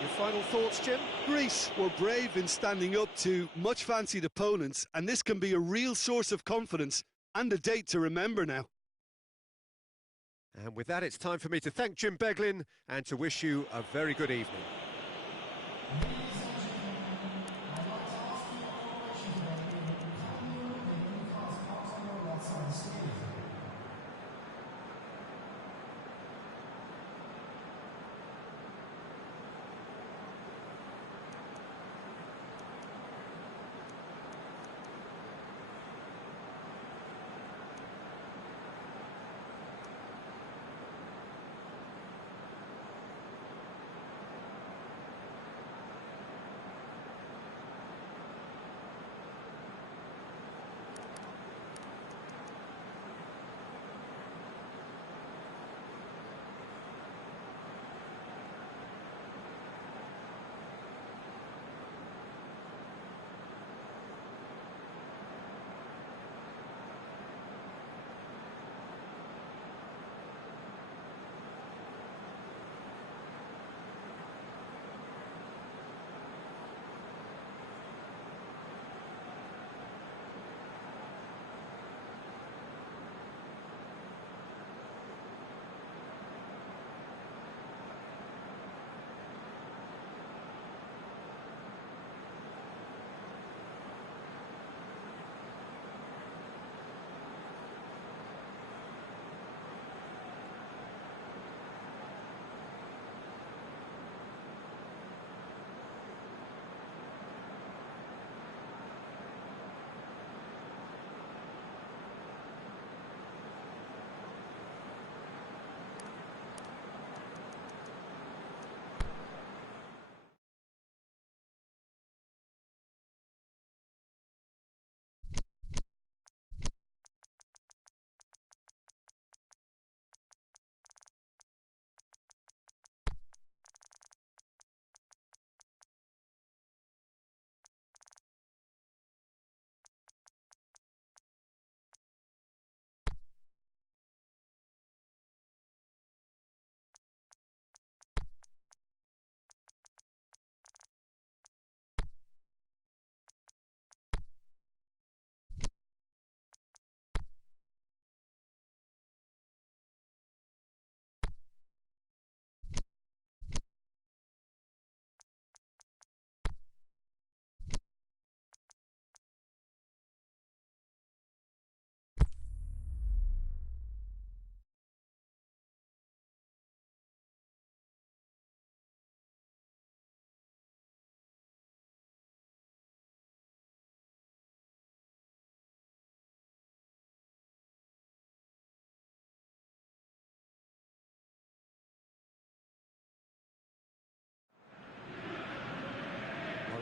Your final thoughts, Jim? Greece were brave in standing up to much fancied opponents, and this can be a real source of confidence and a date to remember now. And with that, it's time for me to thank Jim Beglin and to wish you a very good evening.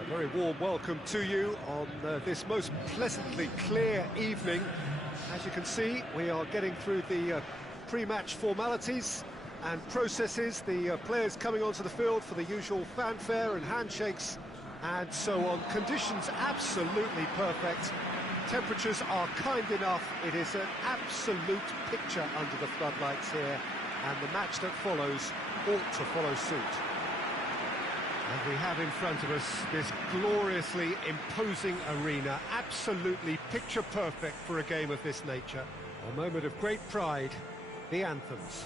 Very warm welcome to you on this most pleasantly clear evening. As you can see, we are getting through the pre-match formalities and processes, the players coming onto the field for the usual fanfare and handshakes and so on. Conditions absolutely perfect. Temperatures are kind enough. It is an absolute picture under the floodlights here, and the match that follows ought to follow suit. And we have in front of us this gloriously imposing arena, absolutely picture perfect for a game of this nature. A moment of great pride, the anthems.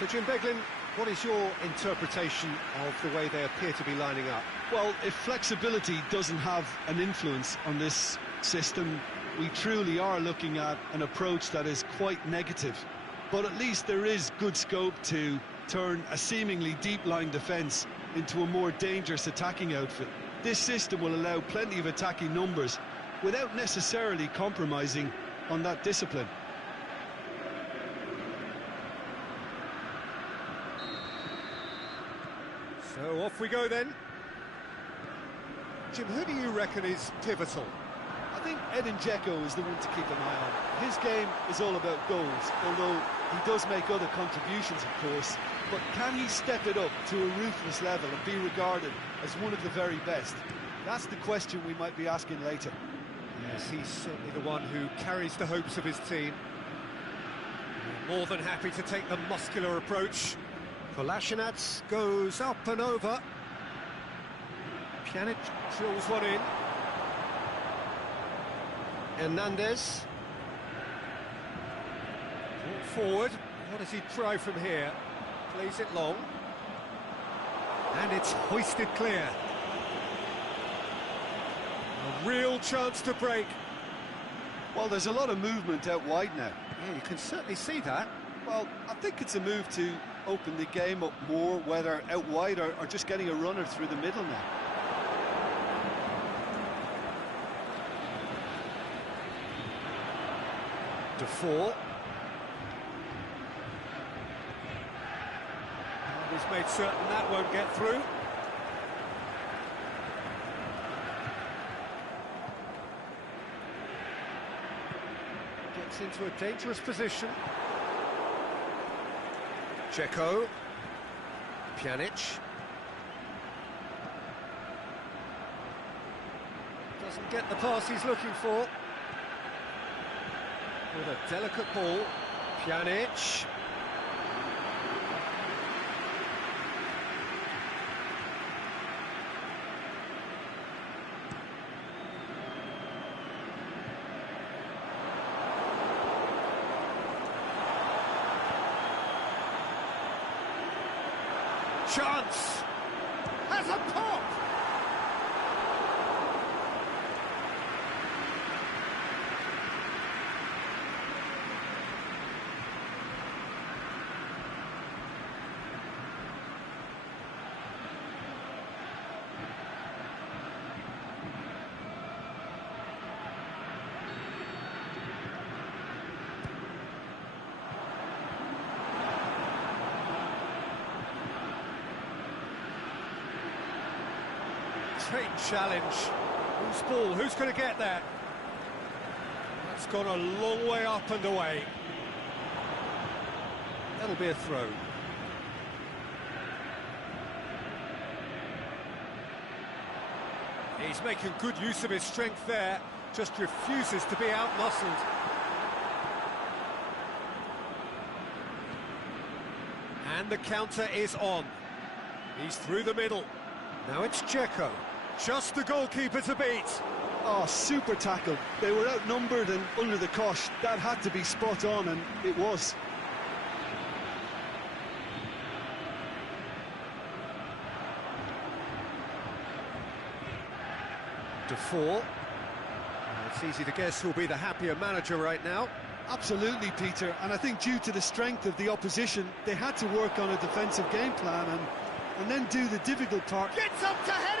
So, Jim Beglin, what is your interpretation of the way they appear to be lining up? Well, if flexibility doesn't have an influence on this system, we truly are looking at an approach that is quite negative. But at least there is good scope to turn a seemingly deep-lying defence into a more dangerous attacking outfit. This system will allow plenty of attacking numbers without necessarily compromising on that discipline. So off we go then. Jim, who do you reckon is pivotal? I think Edin Dzeko is the one to keep an eye on. His game is all about goals, although he does make other contributions, of course. But can he step it up to a ruthless level and be regarded as one of the very best? That's the question we might be asking later. Yes, he's certainly the one who carries the hopes of his team. More than happy to take the muscular approach. Kolasinac goes up and over. Pjanic drills one in. Hernandez. Brought forward. What does he try from here? Plays it long. And it's hoisted clear. A real chance to break. Well, there's a lot of movement out wide now. Yeah, you can certainly see that. Well, I think it's a move to open the game up more, whether out wide or just getting a runner through the middle now. Defoe. And he's made certain that won't get through. Gets into a dangerous position. Dzeko. Pjanic. Doesn't get the pass he's looking for. With a delicate ball. Pjanic. Chance! Has a pop! Great challenge. Whose ball? Who's going to get there? That's gone a long way up and away. That'll be a throw. He's making good use of his strength there. Just refuses to be out-muscled. And the counter is on. He's through the middle. Now it's Dzeko. Just the goalkeeper to beat. Oh, super tackle. They were outnumbered and under the cosh. That had to be spot on, and it was. Defoe. It's easy to guess who'll be the happier manager right now. Absolutely, Peter, and I think due to the strength of the opposition, they had to work on a defensive game plan and then do the difficult part. Gets up to head it!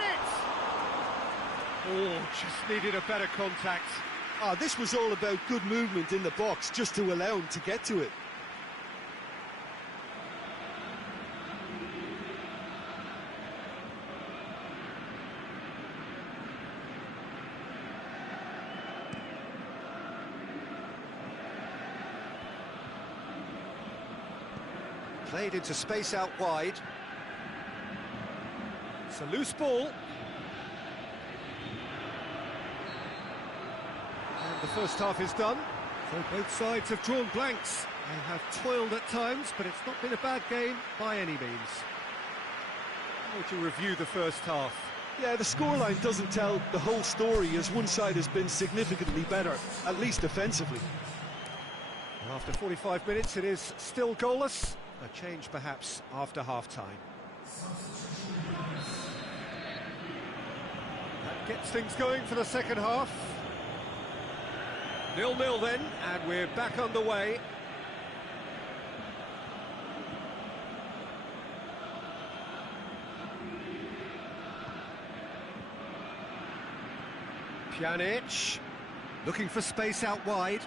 Oh, just needed a better contact. This was all about good movement in the box, just to allow him to get to it. Played into space out wide. It's a loose ball. And the first half is done. So both sides have drawn blanks. They have toiled at times, but it's not been a bad game by any means. How would you review the first half? Yeah, the scoreline doesn't tell the whole story, as one side has been significantly better, at least defensively. Well, after 45 minutes, it is still goalless. A change, perhaps, after half-time. That gets things going for the second half. 0-0 then, and we're back underway. Pjanic, looking for space out wide.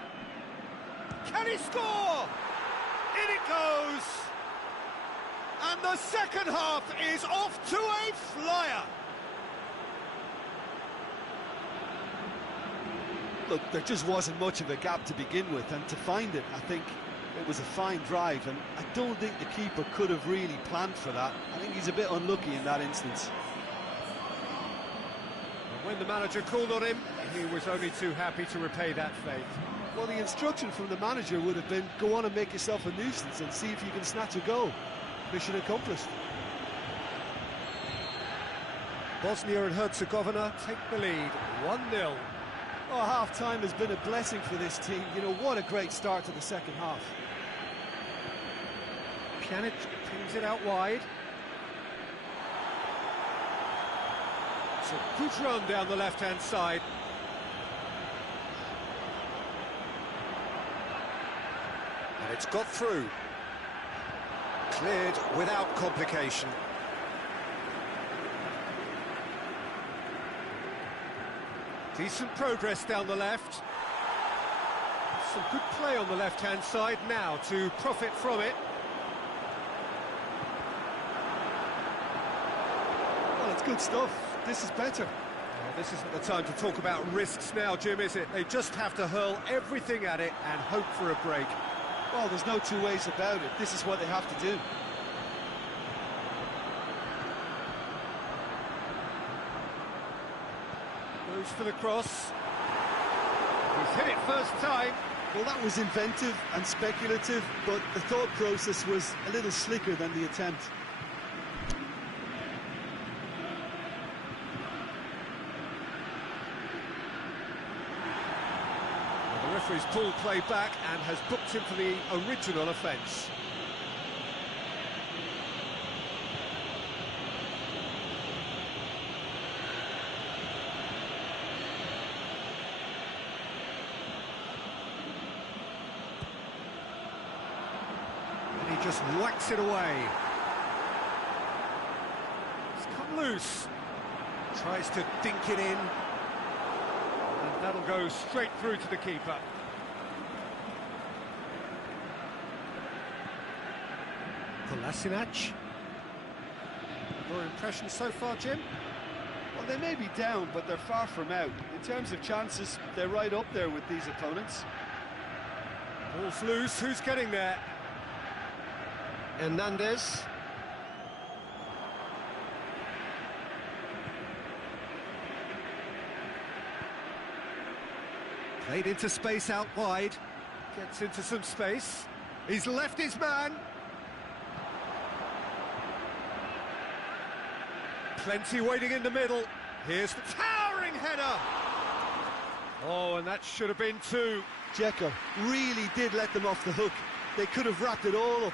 Can he score? In it goes! And the second half is off to a flyer. Look, there just wasn't much of a gap to begin with, and to find it, I think it was a fine drive, and I don't think the keeper could have really planned for that. I think he's a bit unlucky in that instance. And when the manager called on him, he was only too happy to repay that faith. Well, the instruction from the manager would have been, go on and make yourself a nuisance and see if you can snatch a goal. Mission accomplished. Bosnia and Herzegovina take the lead, 1-0. Oh, half-time has been a blessing for this team. You know, what a great start to the second half. Pjanic pings it out wide. It's a good run down the left-hand side. And it's got through. Cleared without complication. Decent progress down the left. Some good play on the left-hand side now to profit from it. Well, it's good stuff. This is better. Well, this isn't the time to talk about risks now, Jim, is it? They just have to hurl everything at it and hope for a break. Well, there's no two ways about it. This is what they have to do. Goes for the cross. He's hit it first time. Well, that was inventive and speculative, but the thought process was a little slicker than the attempt. Well, the referee's pulled play back and has booked him for the original offence. Just whacks it away. It's come loose. Tries to dink it in. And that'll go straight through to the keeper. Kolasinac. Your impression so far, Jim? Well, they may be down, but they're far from out. In terms of chances, they're right up there with these opponents. Ball's loose. Who's getting there? Hernandez. Played into space out wide. Gets into some space. He's left his man. Plenty waiting in the middle. Here's the towering header. Oh, and that should have been two. Dzeko really did let them off the hook. They could have wrapped it all up.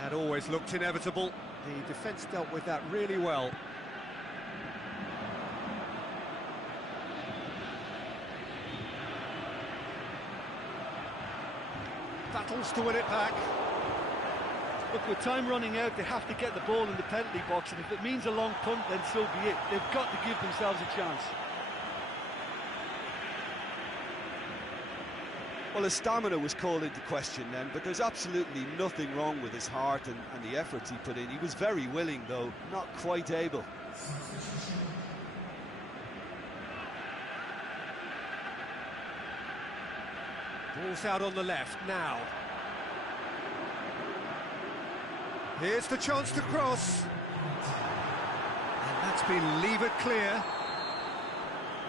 That always looked inevitable. The defence dealt with that really well. Battles to win it back. Look, with time running out, they have to get the ball in the penalty box, and if it means a long punt, then so be it. They've got to give themselves a chance. Well, his stamina was called into question then, but there's absolutely nothing wrong with his heart and the efforts he put in. He was very willing, though, not quite able. Ball's out on the left now. Here's the chance to cross. And that's been levered clear.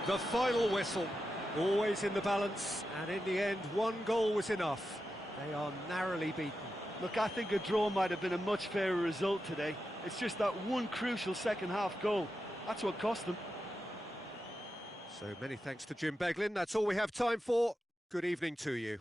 The final whistle. Always in the balance, and in the end, one goal was enough. They are narrowly beaten. Look, I think a draw might have been a much fairer result today. It's just that one crucial second-half goal. That's what cost them. So many thanks to Jim Beglin. That's all we have time for. Good evening to you.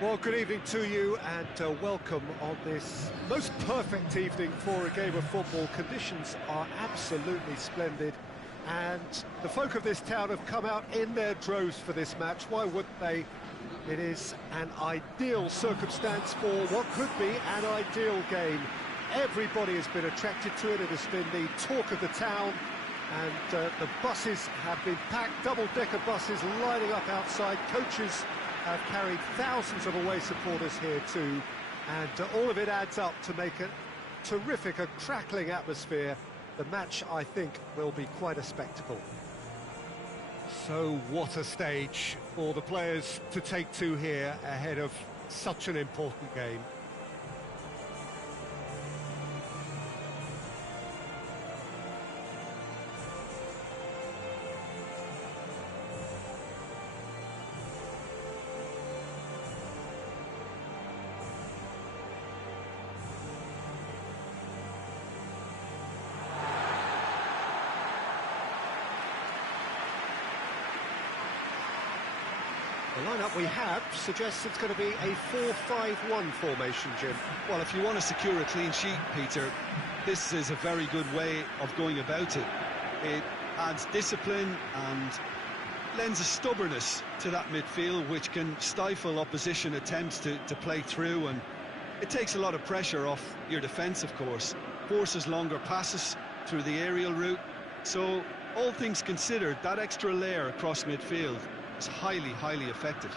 Well, good evening to you and welcome on this most perfect evening for a game of football. Conditions are absolutely splendid and the folk of this town have come out in their droves for this match. Why wouldn't they? It is an ideal circumstance for what could be an ideal game. Everybody has been attracted to it. It has been the talk of the town, and the buses have been packed, double-decker buses lining up outside. Coaches have carried thousands of away supporters here too, and all of it adds up to make a terrific, a crackling atmosphere. The match, I think, will be quite a spectacle. So what a stage for the players to take to here ahead of such an important game. The lineup we have suggests it's going to be a 4-5-1 formation, Jim. Well, if you want to secure a clean sheet, Peter, this is a very good way of going about it. It adds discipline and lends a stubbornness to that midfield, which can stifle opposition attempts to play through, and it takes a lot of pressure off your defence, of course. Forces longer passes through the aerial route. So, all things considered, that extra layer across midfield is highly, highly effective.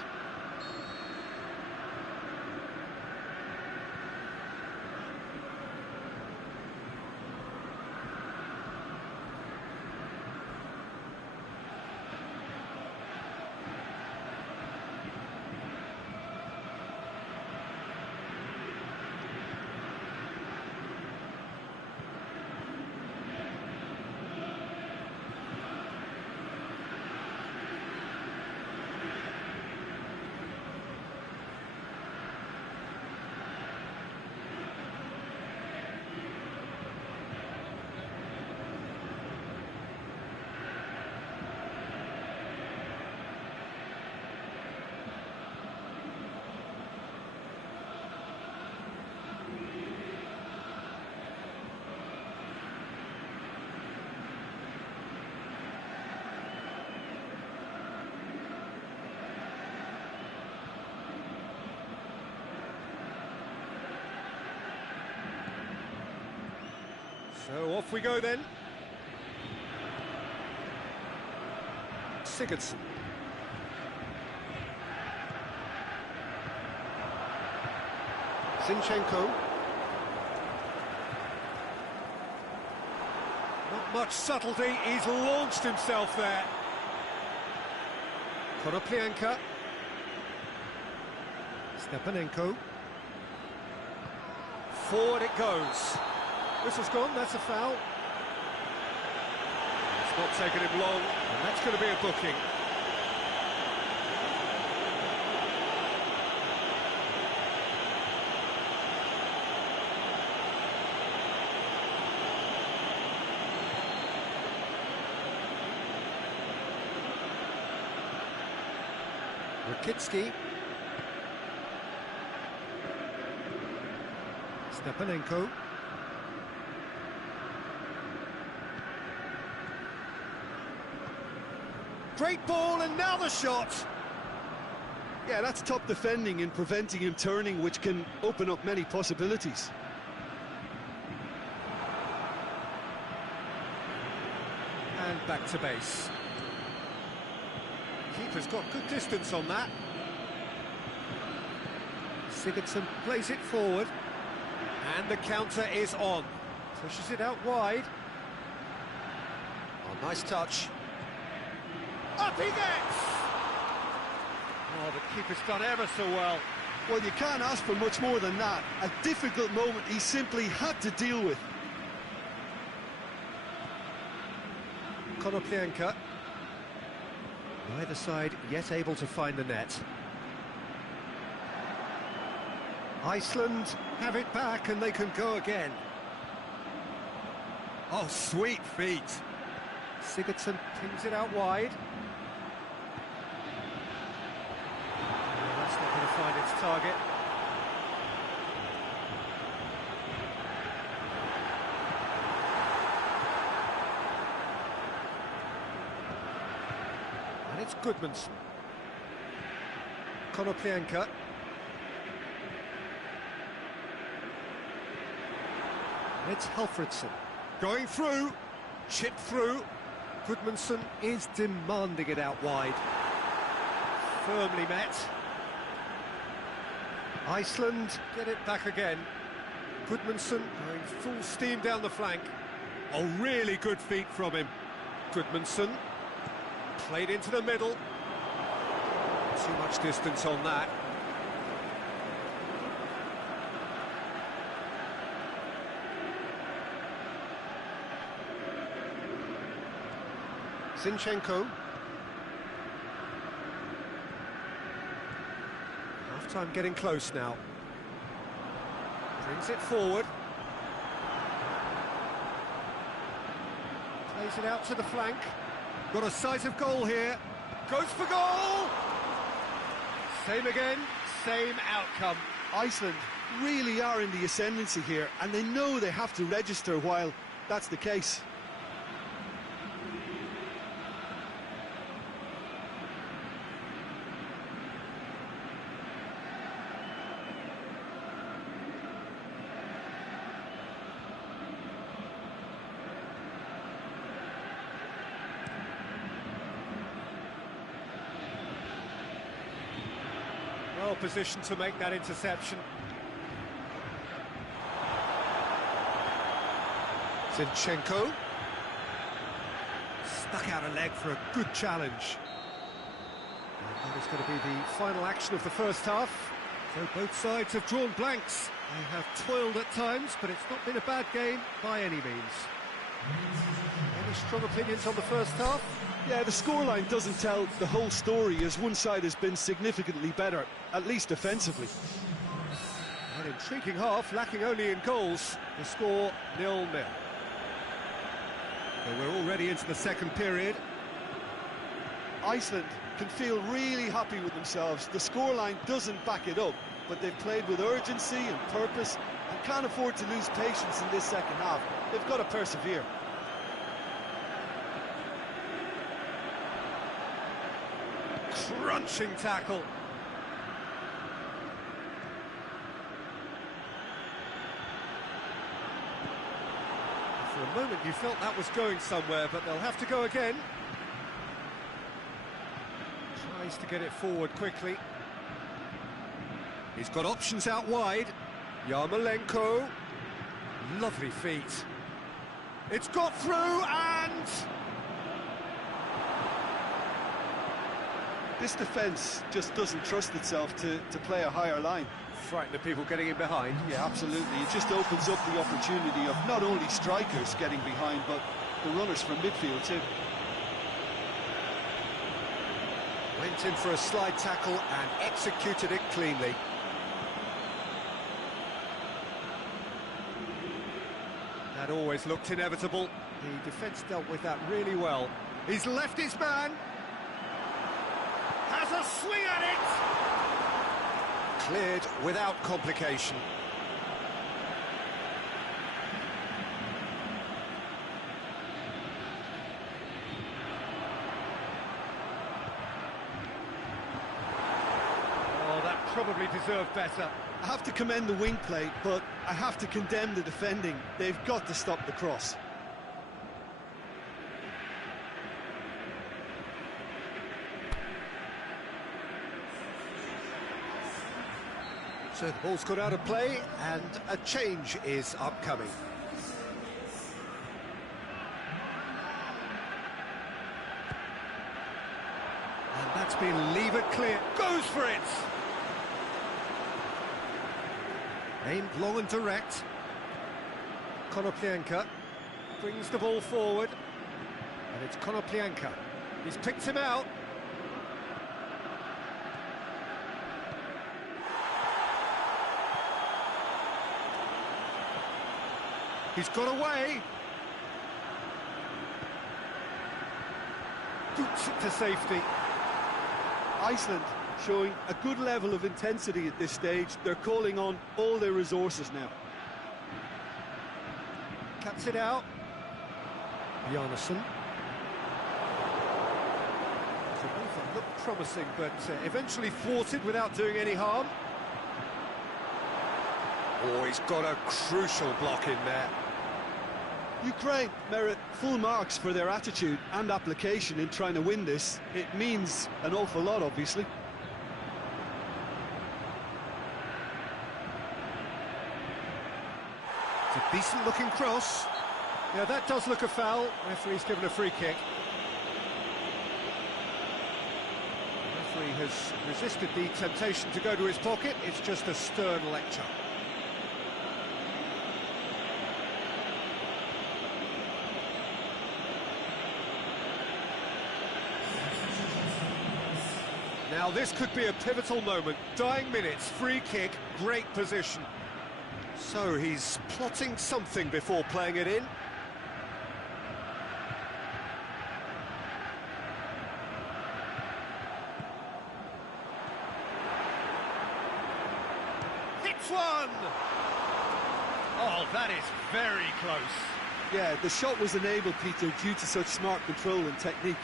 So off we go then. Sigurdsson. Zinchenko. Not much subtlety, he's launched himself there. Konoplyanka. Stepanenko. Forward it goes. Whistle's gone, that's a foul. It's not taken him long, and that's going to be a booking. Rakitsky. Stepanenko. Great ball, and now the shot. Yeah, that's top defending and preventing him turning, which can open up many possibilities. And back to base. Keeper's got good distance on that. Sigurdsson plays it forward. And the counter is on. Pushes it out wide. Oh, nice touch. Up he gets! Oh, the keeper's done ever so well. Well, you can't ask for much more than that. A difficult moment he simply had to deal with. Konoplyanka. Neither side yet able to find the net. Iceland have it back and they can go again. Oh, sweet feet. Sigurdsson pings it out wide. Oh, that's not going to find its target. And it's Goodmanson. Konoplyanka. And it's Helfridsson. Going through, chipped through. Goodmanson is demanding it out wide. Firmly met. Iceland get it back again. Goodmanson going full steam down the flank. Oh, really good feet from him. Goodmanson played into the middle. Too much distance on that. Zinchenko. Half-time getting close now. Brings it forward. Plays it out to the flank. Got a sight of goal here. Goes for goal! Same again, same outcome. Iceland really are in the ascendancy here, and they know they have to register while that's the case. Well positioned to make that interception. Zinchenko. Stuck out a leg for a good challenge. And that is going to be the final action of the first half. So both sides have drawn blanks. They have toiled at times, but it's not been a bad game by any means. Any strong opinions on the first half? Yeah, the scoreline doesn't tell the whole story, as one side has been significantly better, at least defensively. An intriguing half, lacking only in goals. The score 0-0. So we're already into the second period. Iceland can feel really happy with themselves. The scoreline doesn't back it up, but they've played with urgency and purpose and can't afford to lose patience in this second half. They've got to persevere. Crunching tackle. For a moment you felt that was going somewhere, but they'll have to go again. Tries to get it forward quickly. He's got options out wide. Yarmolenko. Lovely feet. It's got through and... This defence just doesn't trust itself to play a higher line. Frighten the people getting in behind. Yeah, absolutely. It just opens up the opportunity of not only strikers getting behind, but the runners from midfield too. Went in for a slide tackle and executed it cleanly. That always looked inevitable. The defence dealt with that really well. He's left his man. Has a swing at it! Cleared without complication. Oh, that probably deserved better. I have to commend the wing play, but I have to condemn the defending. They've got to stop the cross. So the ball's got out of play and a change is upcoming. And that's been levered clear. Goes for it! Aimed long and direct. Konoplyanka brings the ball forward. And it's Konoplyanka. He's picked him out. He's got away. Boots it to safety. Iceland showing a good level of intensity at this stage. They're calling on all their resources now. Cuts it out. Bjarnason. So both have looked promising, but eventually thwarted without doing any harm. Oh, he's got a crucial block in there. Ukraine merit full marks for their attitude and application in trying to win this. It means an awful lot, obviously. It's a decent-looking cross. Yeah, that does look a foul. Referee's given a free kick. The referee has resisted the temptation to go to his pocket. It's just a stern lecture. Now this could be a pivotal moment. Dying minutes, free kick, great position. So he's plotting something before playing it in. Hits one! Oh, that is very close. Yeah, the shot was enabled, Peter, due to such smart control and technique.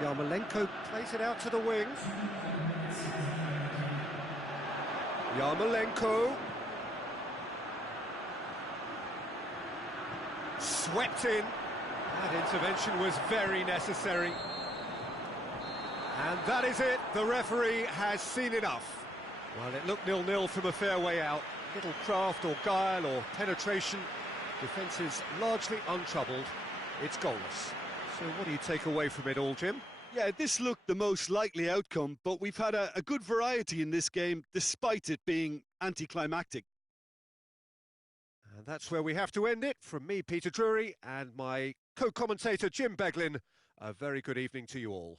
Yarmolenko plays it out to the wing. Yarmolenko. Swept in. That intervention was very necessary. And that is it. The referee has seen enough. Well, it looked 0-0 from a fair way out. Little craft or guile or penetration. Defence is largely untroubled. It's goalless. So what do you take away from it all, Jim? Yeah, this looked the most likely outcome, but we've had a good variety in this game, despite it being anticlimactic. And that's where we have to end it. From me, Peter Drury, and my co-commentator, Jim Beglin, a very good evening to you all.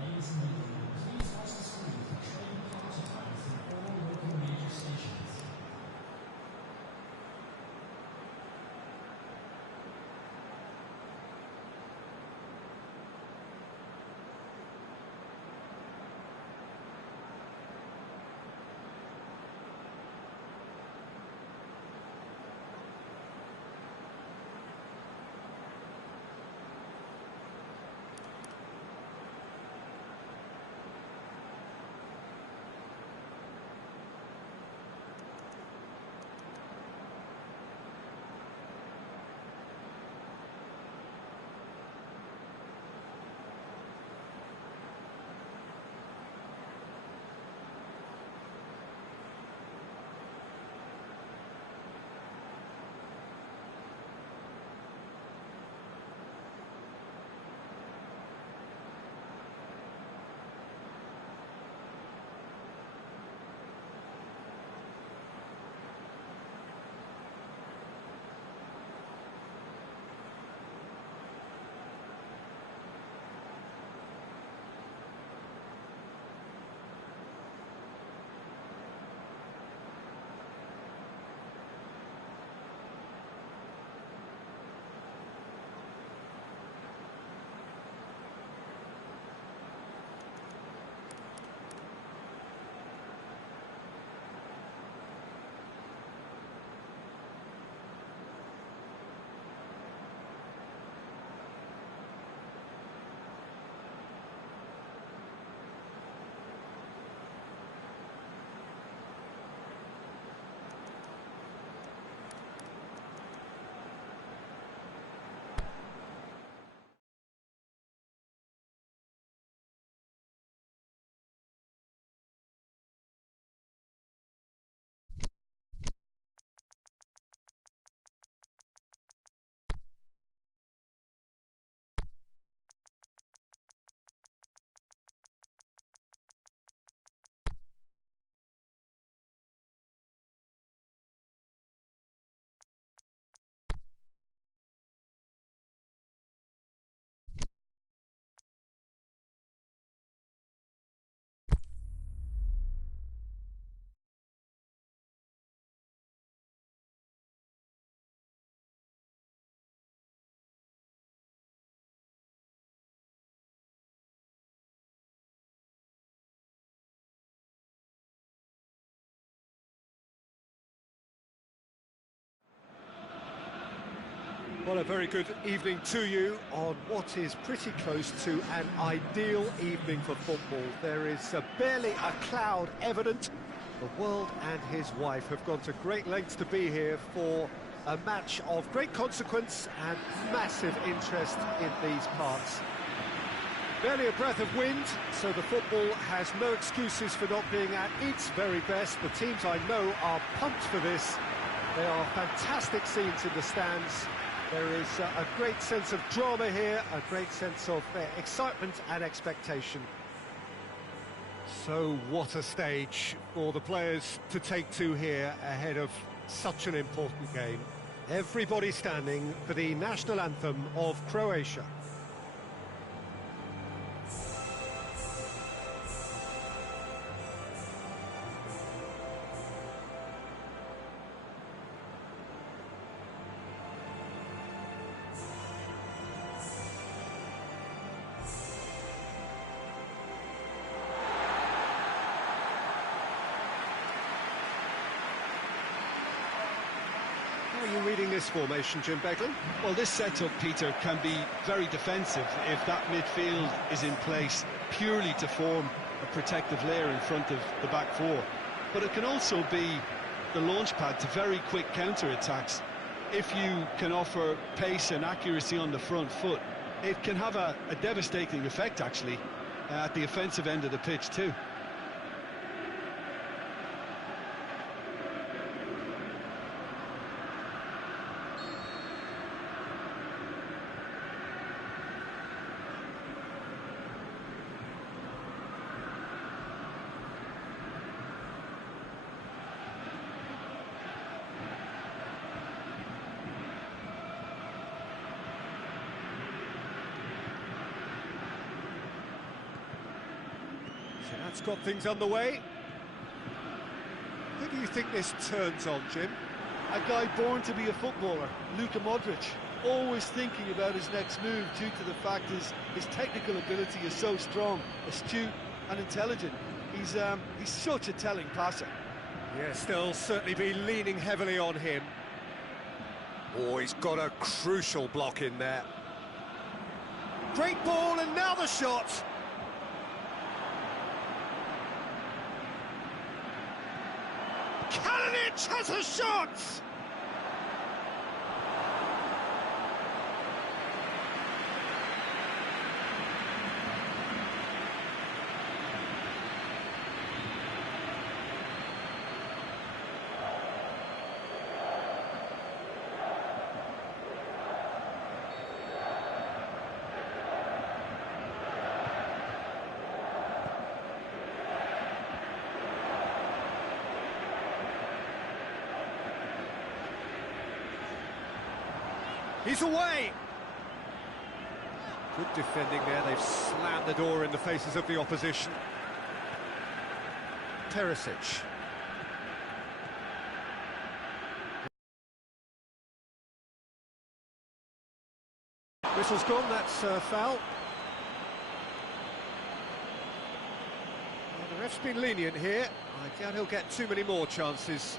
Ladies and gentlemen, please watch the screen for training counterparts. Well, a very good evening to you on what is pretty close to an ideal evening for football. There is barely a cloud evident. The world and his wife have gone to great lengths to be here for a match of great consequence and massive interest in these parts. Barely a breath of wind, so the football has no excuses for not being at its very best. The teams I know are pumped for this. There are fantastic scenes in the stands. There is a great sense of drama here, a great sense of excitement and expectation. So what a stage for the players to take to here ahead of such an important game. Everybody standing for the national anthem of Croatia. How are you reading this formation, Jim Beglin? Well, this setup, Peter, can be very defensive if that midfield is in place purely to form a protective layer in front of the back four. But it can also be the launch pad to very quick counter-attacks. If you can offer pace and accuracy on the front foot, it can have a devastating effect, actually, at the offensive end of the pitch, too. So that's got things underway. Who do you think this turns on, Jim? A guy born to be a footballer, Luka Modric, always thinking about his next move due to the fact his technical ability is so strong, astute and intelligent. He's such a telling passer. Yes, they'll certainly be leaning heavily on him. Oh, he's got a crucial block in there. Great ball, and now the shot. Kalinic has a shot! He's away! Good defending there, they've slammed the door in the faces of the opposition. Perisic. Whistle's gone, that's foul. Well, the ref's been lenient here. I doubt he'll get too many more chances.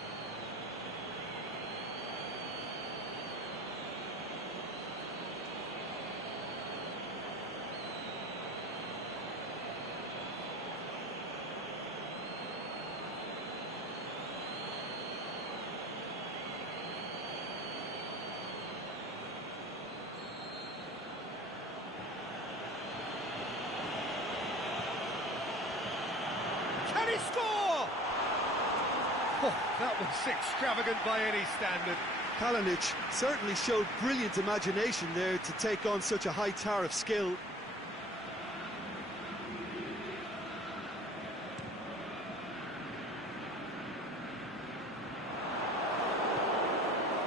Can he score? Oh, that was extravagant by any standard. Kalinic certainly showed brilliant imagination there to take on such a high tower of skill.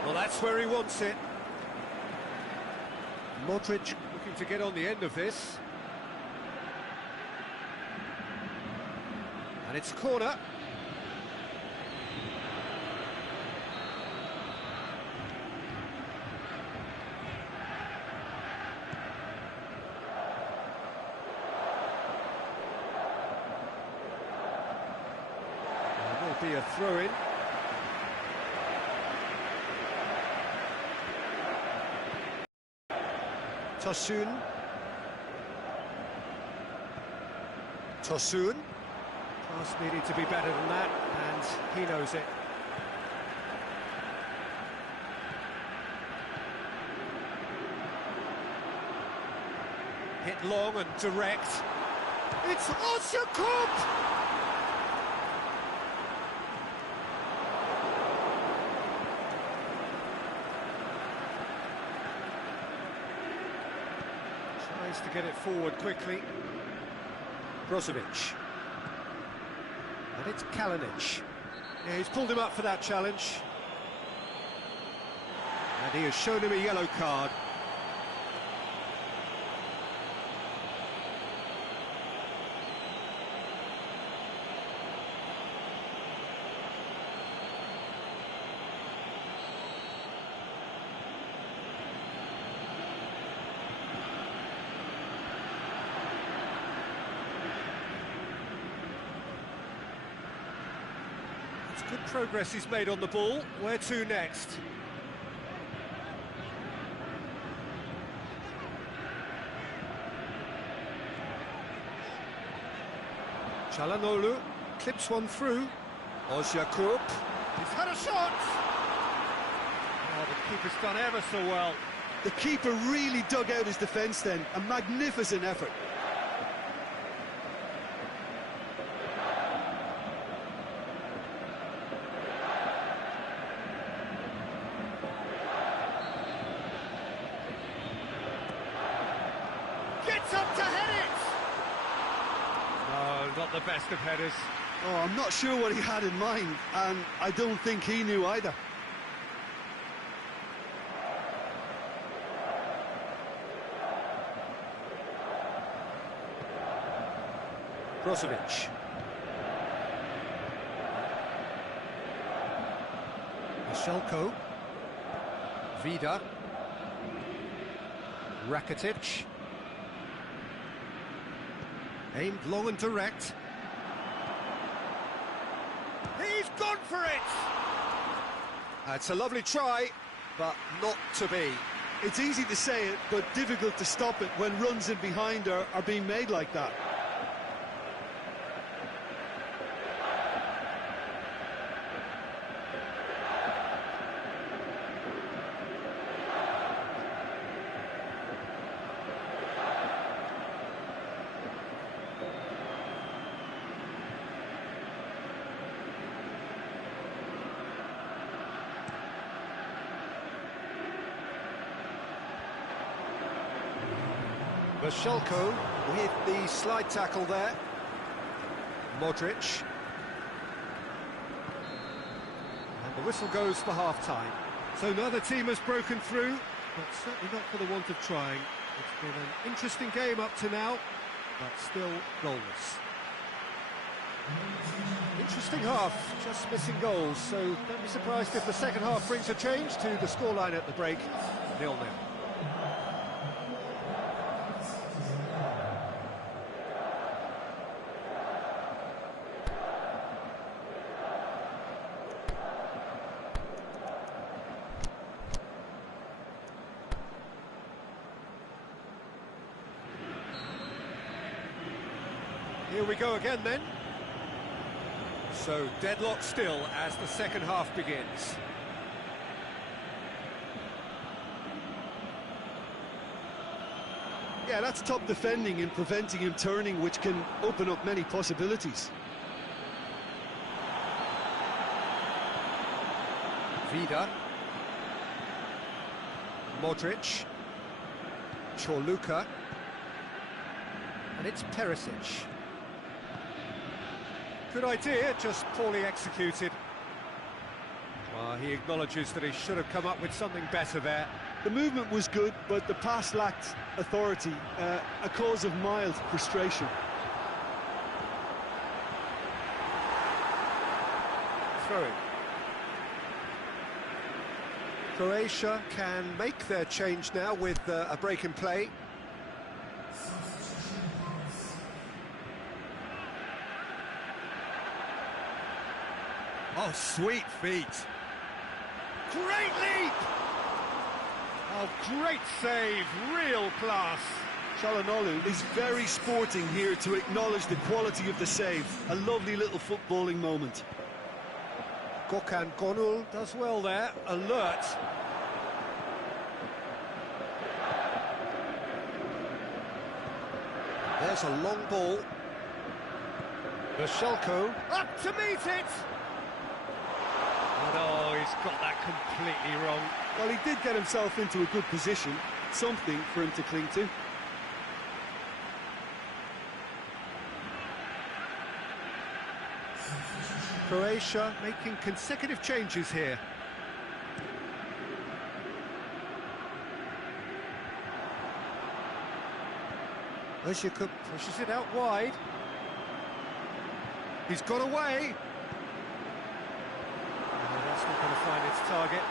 Well, that's where he wants it. Modric looking to get on the end of this. And it's a corner. There will be a throw-in. Tosun. Tosun. Pass needed to be better than that, and he knows it. Hit long and direct. It's Osyakup! Tries to get it forward quickly. Brozovic. And it's Kalinic. Yeah, he's pulled him up for that challenge. And he has shown him a yellow card. Good progress he's made on the ball. Where to next? Çalhanoğlu clips one through. Osyakup. He's had a shot! Oh, the keeper's done ever so well. The keeper really dug out his defence then. A magnificent effort. Up to head it! No, not the best of headers. Oh, I'm not sure what he had in mind, and I don't think he knew either. Brozovic. Michelko. Vida. Rakitic. Aimed long and direct. He's gone for it! That's a lovely try, but not to be. It's easy to say it, but difficult to stop it when runs in behind are being made like that. Michelko with the slide tackle there. Modric. And the whistle goes for half-time. So neither team has broken through, but certainly not for the want of trying. It's been an interesting game up to now, but still goalless. Interesting half, just missing goals, so don't be surprised if the second half brings a change to the scoreline at the break, 0-0. Here we go again then. So deadlock still as the second half begins. Yeah, that's top defending and preventing him turning, which can open up many possibilities. Vida. Modric. Čorluka. And it's Perisic. Good idea, just poorly executed. Well, he acknowledges that he should have come up with something better there. The movement was good, but the pass lacked authority, a cause of mild frustration. Throw-in. Croatia can make their change now with a break in play. Oh, sweet feet. Great leap! Oh, great save, real class. Çalhanoğlu is very sporting here to acknowledge the quality of the save. A lovely little footballing moment. Gökhan Gönül does well there, alert. There's a long ball. Verselko. Up to meet it. Oh, he's got that completely wrong. Well, he did get himself into a good position, something for him to cling to. Croatia making consecutive changes here. Özyakup pushes it out wide. He's got away. Oh, that's not going to find its target.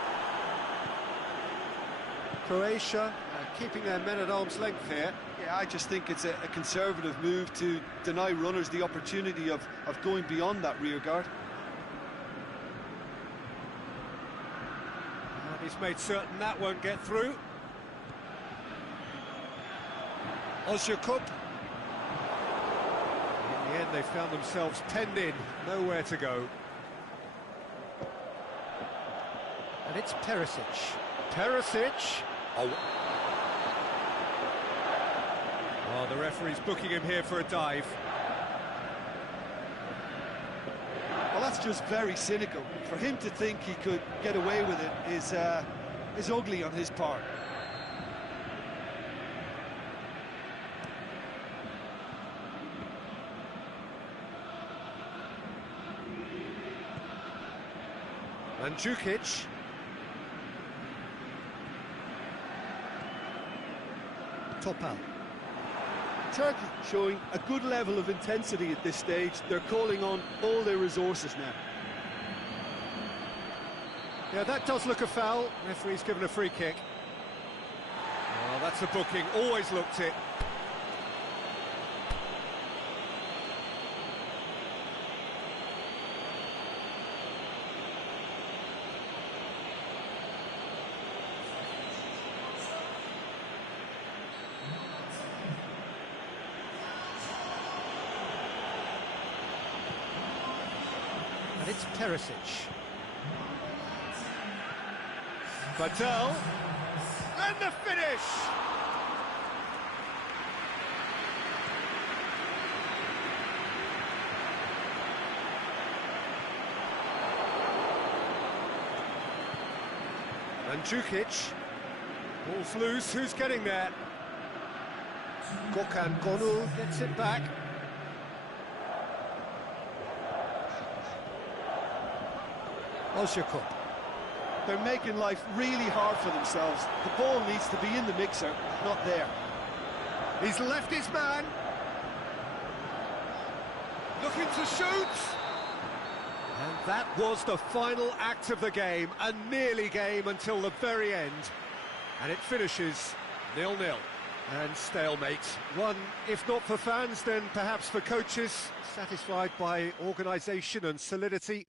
Croatia keeping their men at arm's length here. Yeah, I just think it's a conservative move to deny runners the opportunity of going beyond that rear guard. And he's made certain that won't get through. Özyakup. In the end, they found themselves penned in, nowhere to go. And it's Perisic. Perisic. Oh, the referee's booking him here for a dive. Well, that's just very cynical. For him to think he could get away with it is ugly on his part. Mandzukic. Topal. Turkey showing a good level of intensity at this stage. They're calling on all their resources now. Yeah, that does look a foul. Referee's given a free kick. Oh, that's a booking. Always looked it. And it's Perisic. Patel. And the finish! Mandzukic. Ball's loose. Who's getting there? Gökhan Gönül gets it back. Özyakup. They're making life really hard for themselves. The ball needs to be in the mixer, not there. He's left his man. Looking to shoot. And that was the final act of the game, a nearly game until the very end. And it finishes 0-0. And stalemate. One, if not for fans, then perhaps for coaches, satisfied by organisation and solidity.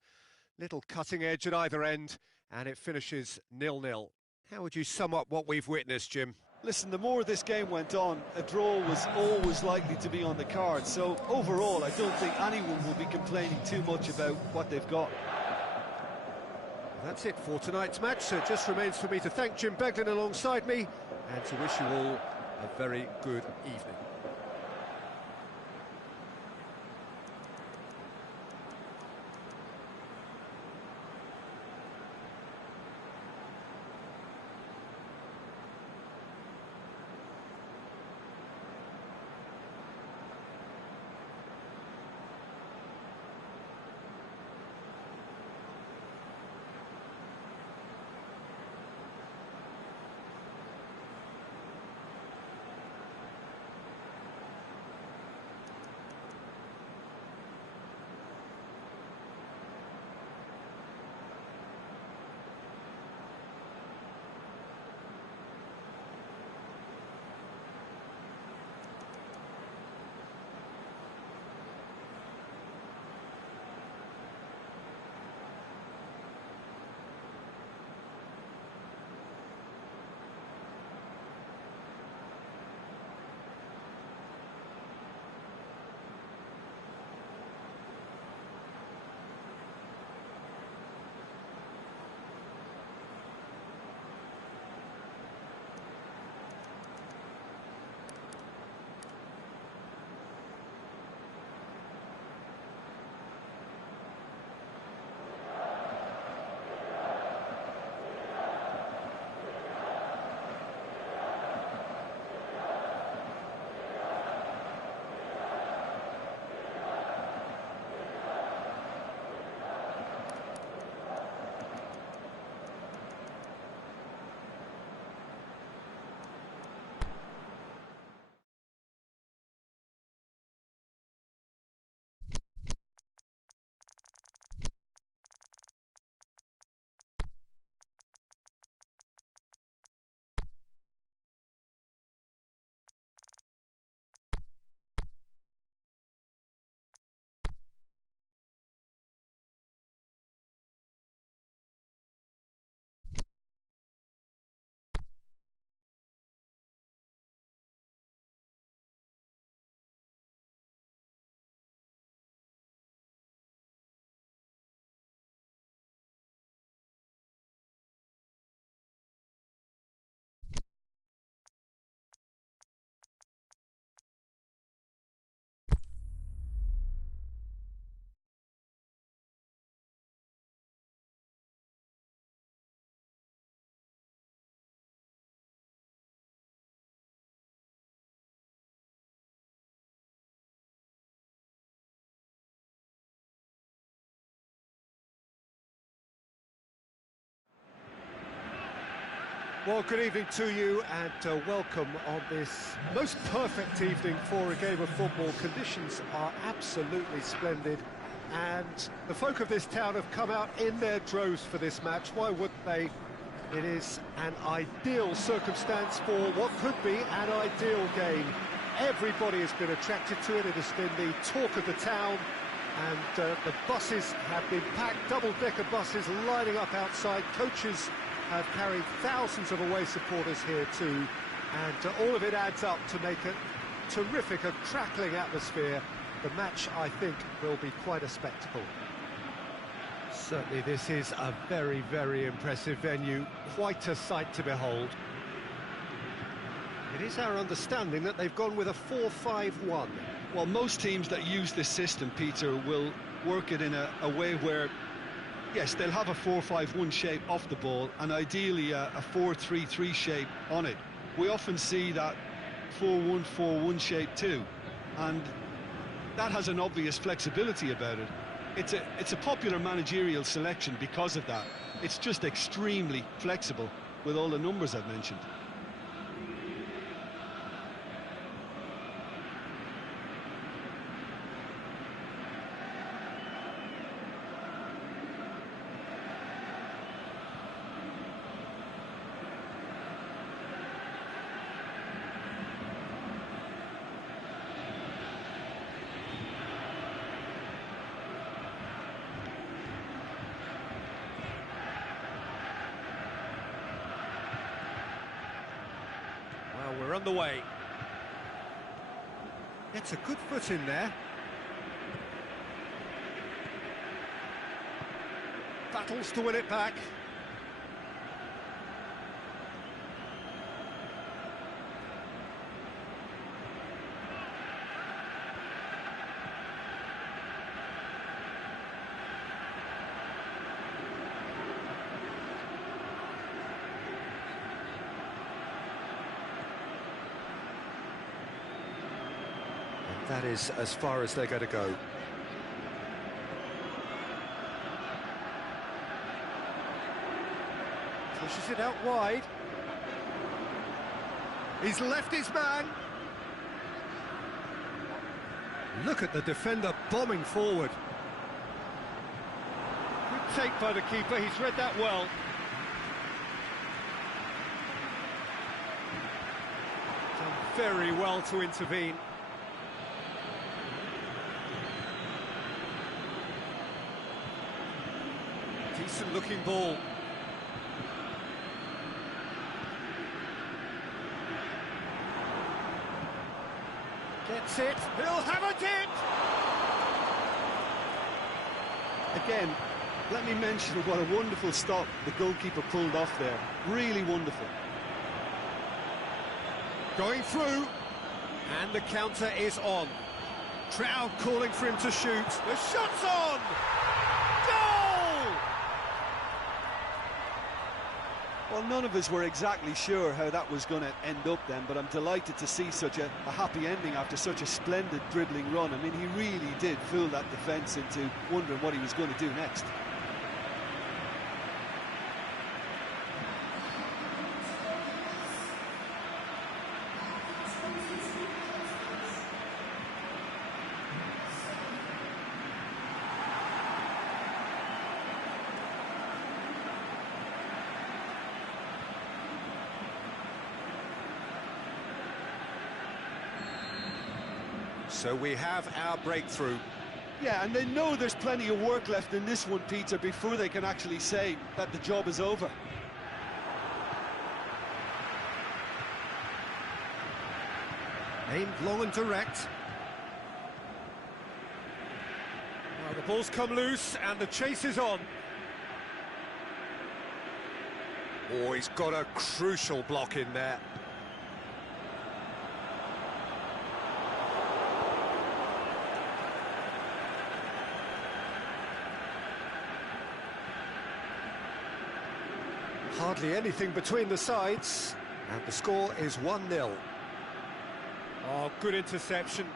Little cutting edge at either end, and it finishes 0-0. How would you sum up what we've witnessed, Jim? Listen, the more this game went on, a draw was always likely to be on the card. So overall, I don't think anyone will be complaining too much about what they've got. That's it for tonight's match, so it just remains for me to thank Jim Beglin alongside me, and to wish you all a very good evening. Well, good evening to you and welcome on this most perfect evening for a game of football. Conditions are absolutely splendid and the folk of this town have come out in their droves for this match. Why wouldn't they? It is an ideal circumstance for what could be an ideal game. Everybody has been attracted to it. It has been the talk of the town and the buses have been packed, double-decker buses lining up outside. Coaches have carried thousands of away supporters here too, and all of it adds up to make a terrific, a crackling atmosphere. The match, I think, will be quite a spectacle. Certainly this is a very, very impressive venue, quite a sight to behold. It is our understanding that they've gone with a 4-5-1. Well, most teams that use this system, Peter, will work it in a way where, yes, they'll have a 4-5-1 shape off the ball and ideally a 4-3-3 shape on it. We often see that 4-1-4-1 shape too, and that has an obvious flexibility about it. It's a popular managerial selection because of that. It's just extremely flexible with all the numbers I've mentioned. We're on the way. It's a good foot in there. Battles to win it back. That is as far as they're going to go. Pushes it out wide. He's left his man. Look at the defender bombing forward. Good take by the keeper, he's read that well. Done very well to intervene. Decent looking ball. Gets it, he'll have it! Again, let me mention what a wonderful stop the goalkeeper pulled off there. Really wonderful. Going through, and the counter is on. Crowd calling for him to shoot. The shot's on! Well, none of us were exactly sure how that was going to end up then, but I'm delighted to see such a happy ending after such a splendid dribbling run. I mean, he really did fool that defence into wondering what he was going to do next. So we have our breakthrough. Yeah, and they know there's plenty of work left in this one, Peter, before they can actually say that the job is over. Aimed long and direct. Well, the ball's come loose and the chase is on. Oh, he's got a crucial block in there. Hardly anything between the sides, and the score is 1-0. Oh, good interception.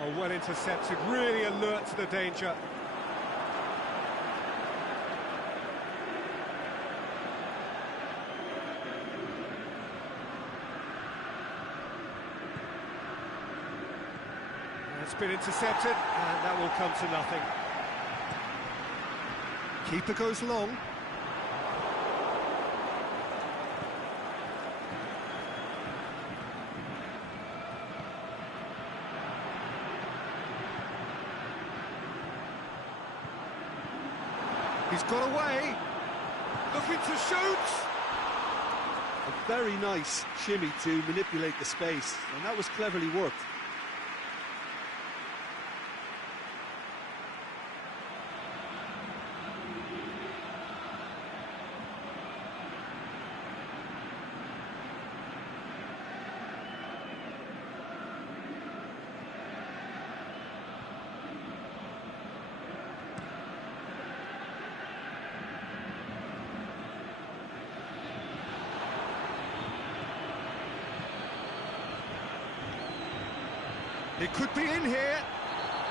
Oh, well intercepted, really alert to the danger. been intercepted, and that will come to nothing. Keeper goes long. He's got away. Looking to shoot. A very nice shimmy to manipulate the space, and that was cleverly worked. It could be in here.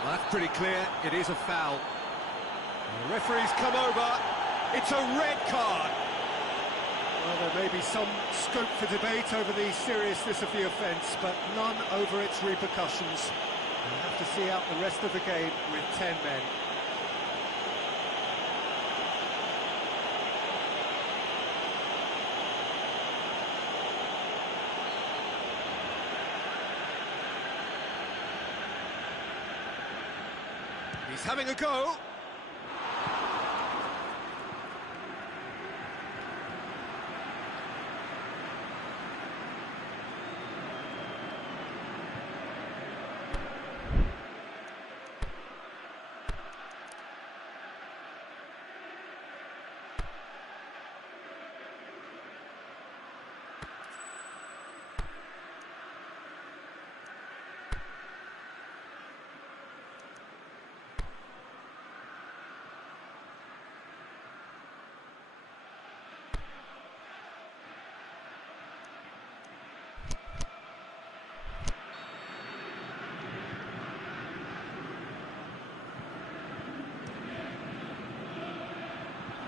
Well, that's pretty clear. It is a foul. The referee's come over. It's a red card. Well, there may be some scope for debate over the seriousness of the offence, but none over its repercussions. We'll have to see out the rest of the game with 10 men. He's having a go.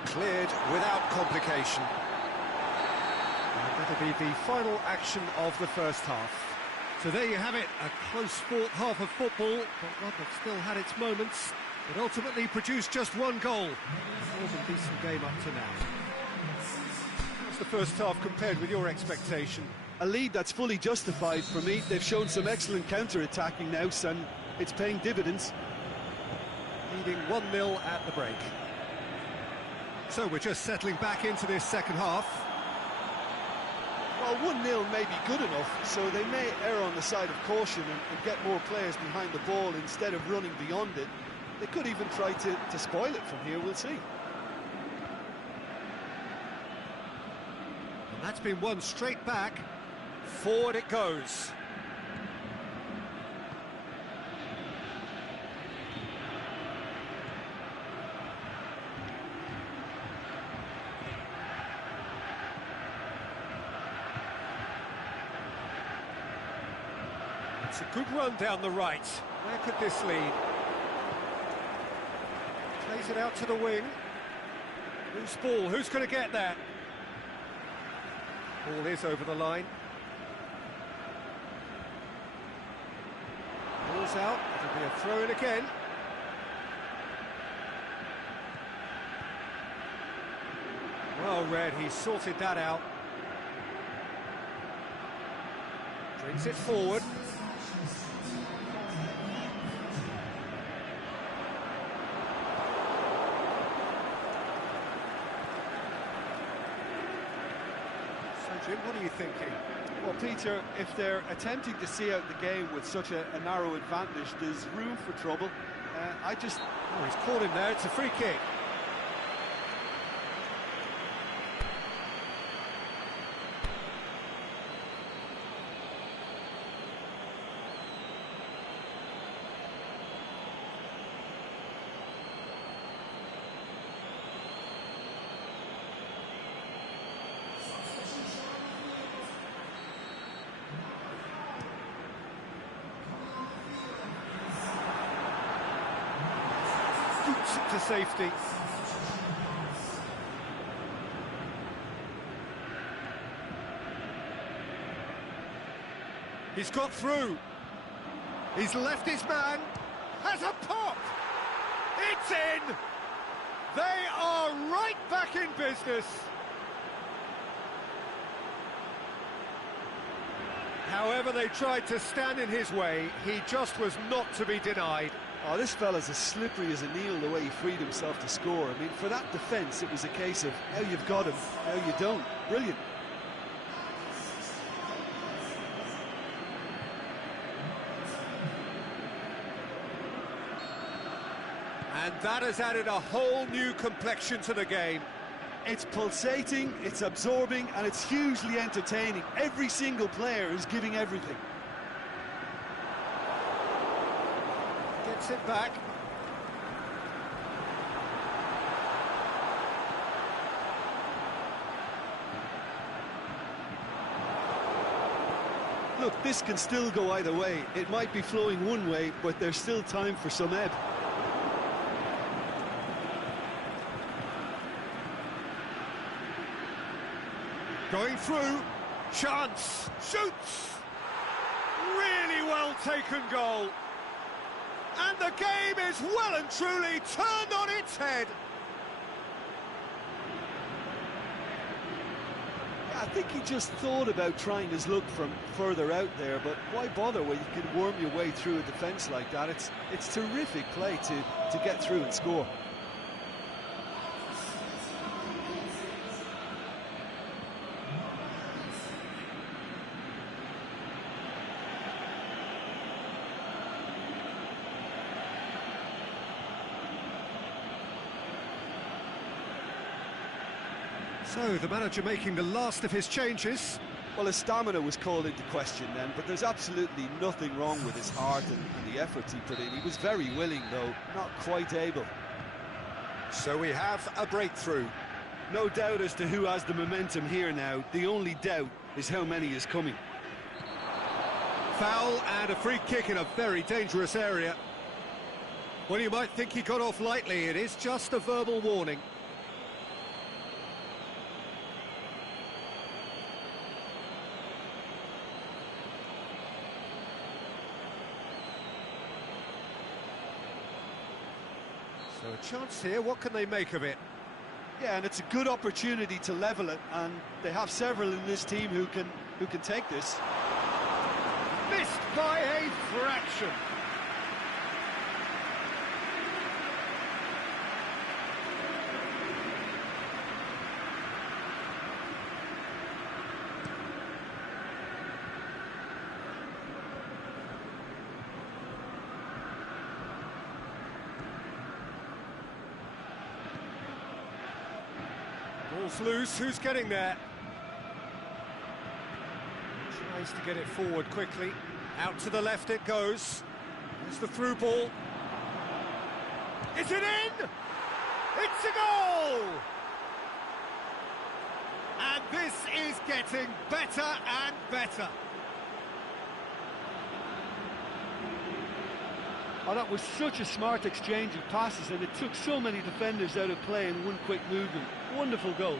Cleared without complication. And that'll be the final action of the first half. So there you have it, a close-fought half of football, but one that still had its moments, but ultimately produced just one goal. More than decent game up to now. What's the first half compared with your expectation? A lead that's fully justified for me. They've shown some excellent counter-attacking now, and it's paying dividends. Leading 1-0 at the break. So we're just settling back into this second half. Well, 1-0 may be good enough, so they may err on the side of caution and get more players behind the ball instead of running beyond it. They could even try to spoil it from here, we'll see. And that's been won straight back. Forward it goes. It's a good run down the right. Where could this lead? Plays it out to the wing. Loose ball, who's going to get that? Ball is over the line. Ball's out, it'll be a throw-in again. Well read, he sorted that out. Brings it forward. Jim, what are you thinking? Well, Peter, if they're attempting to see out the game with such a narrow advantage, there's room for trouble. Oh, he's caught him there, it's a free kick. To safety. He's got through. He's left his man. Has a pop. It's in. They are right back in business. However they tried to stand in his way, he just was not to be denied. Oh, this fella's as slippery as an eel the way he freed himself to score. I mean, for that defence, it was a case of how you've got him, how you don't. Brilliant. And that has added a whole new complexion to the game. It's pulsating, it's absorbing, and it's hugely entertaining. Every single player is giving everything. Gets it back. Look, this can still go either way. It might be flowing one way, but there's still time for some ebb. Going through, chance, shoots! Really well taken goal. And the game is well and truly turned on its head. I think he just thought about trying his luck from further out there, but why bother when you can worm your way through a defence like that? It's terrific play to get through and score. So, the manager making the last of his changes. Well, his stamina was called into question then, but there's absolutely nothing wrong with his heart and the efforts he put in. He was very willing, though, not quite able. So we have a breakthrough. No doubt as to who has the momentum here now. The only doubt is how many is coming. Foul and a free kick in a very dangerous area. Well, you might think he got off lightly. It is just a verbal warning. So a chance here, what can they make of it? Yeah, and it's a good opportunity to level it, and they have several in this team who can take this. Missed by a fraction. Ball's loose, who's getting there? Tries to get it forward quickly. Out to the left it goes. There's the through ball. Is it in? It's a goal! And this is getting better and better. Oh, that was such a smart exchange of passes, and it took so many defenders out of play in one quick movement. Wonderful goal.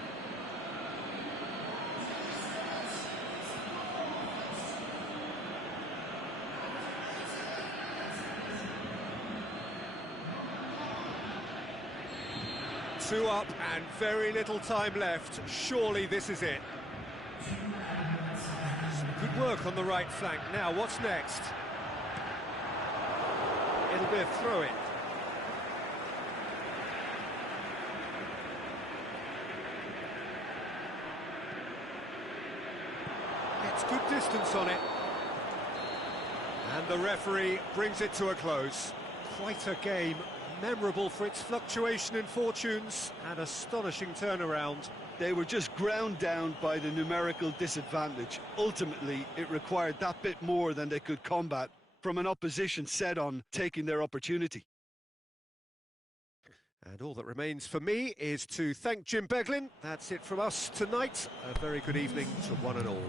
Two up and very little time left. Surely this is it. Some good work on the right flank. Now, what's next? It'll be a throw-in. Gets good distance on it. And the referee brings it to a close. Quite a game. Memorable for its fluctuation in fortunes and astonishing turnaround. They were just ground down by the numerical disadvantage. Ultimately, it required that bit more than they could combat from an opposition set on taking their opportunity. And all that remains for me is to thank Jim Beglin. That's it from us tonight. A very good evening to one and all.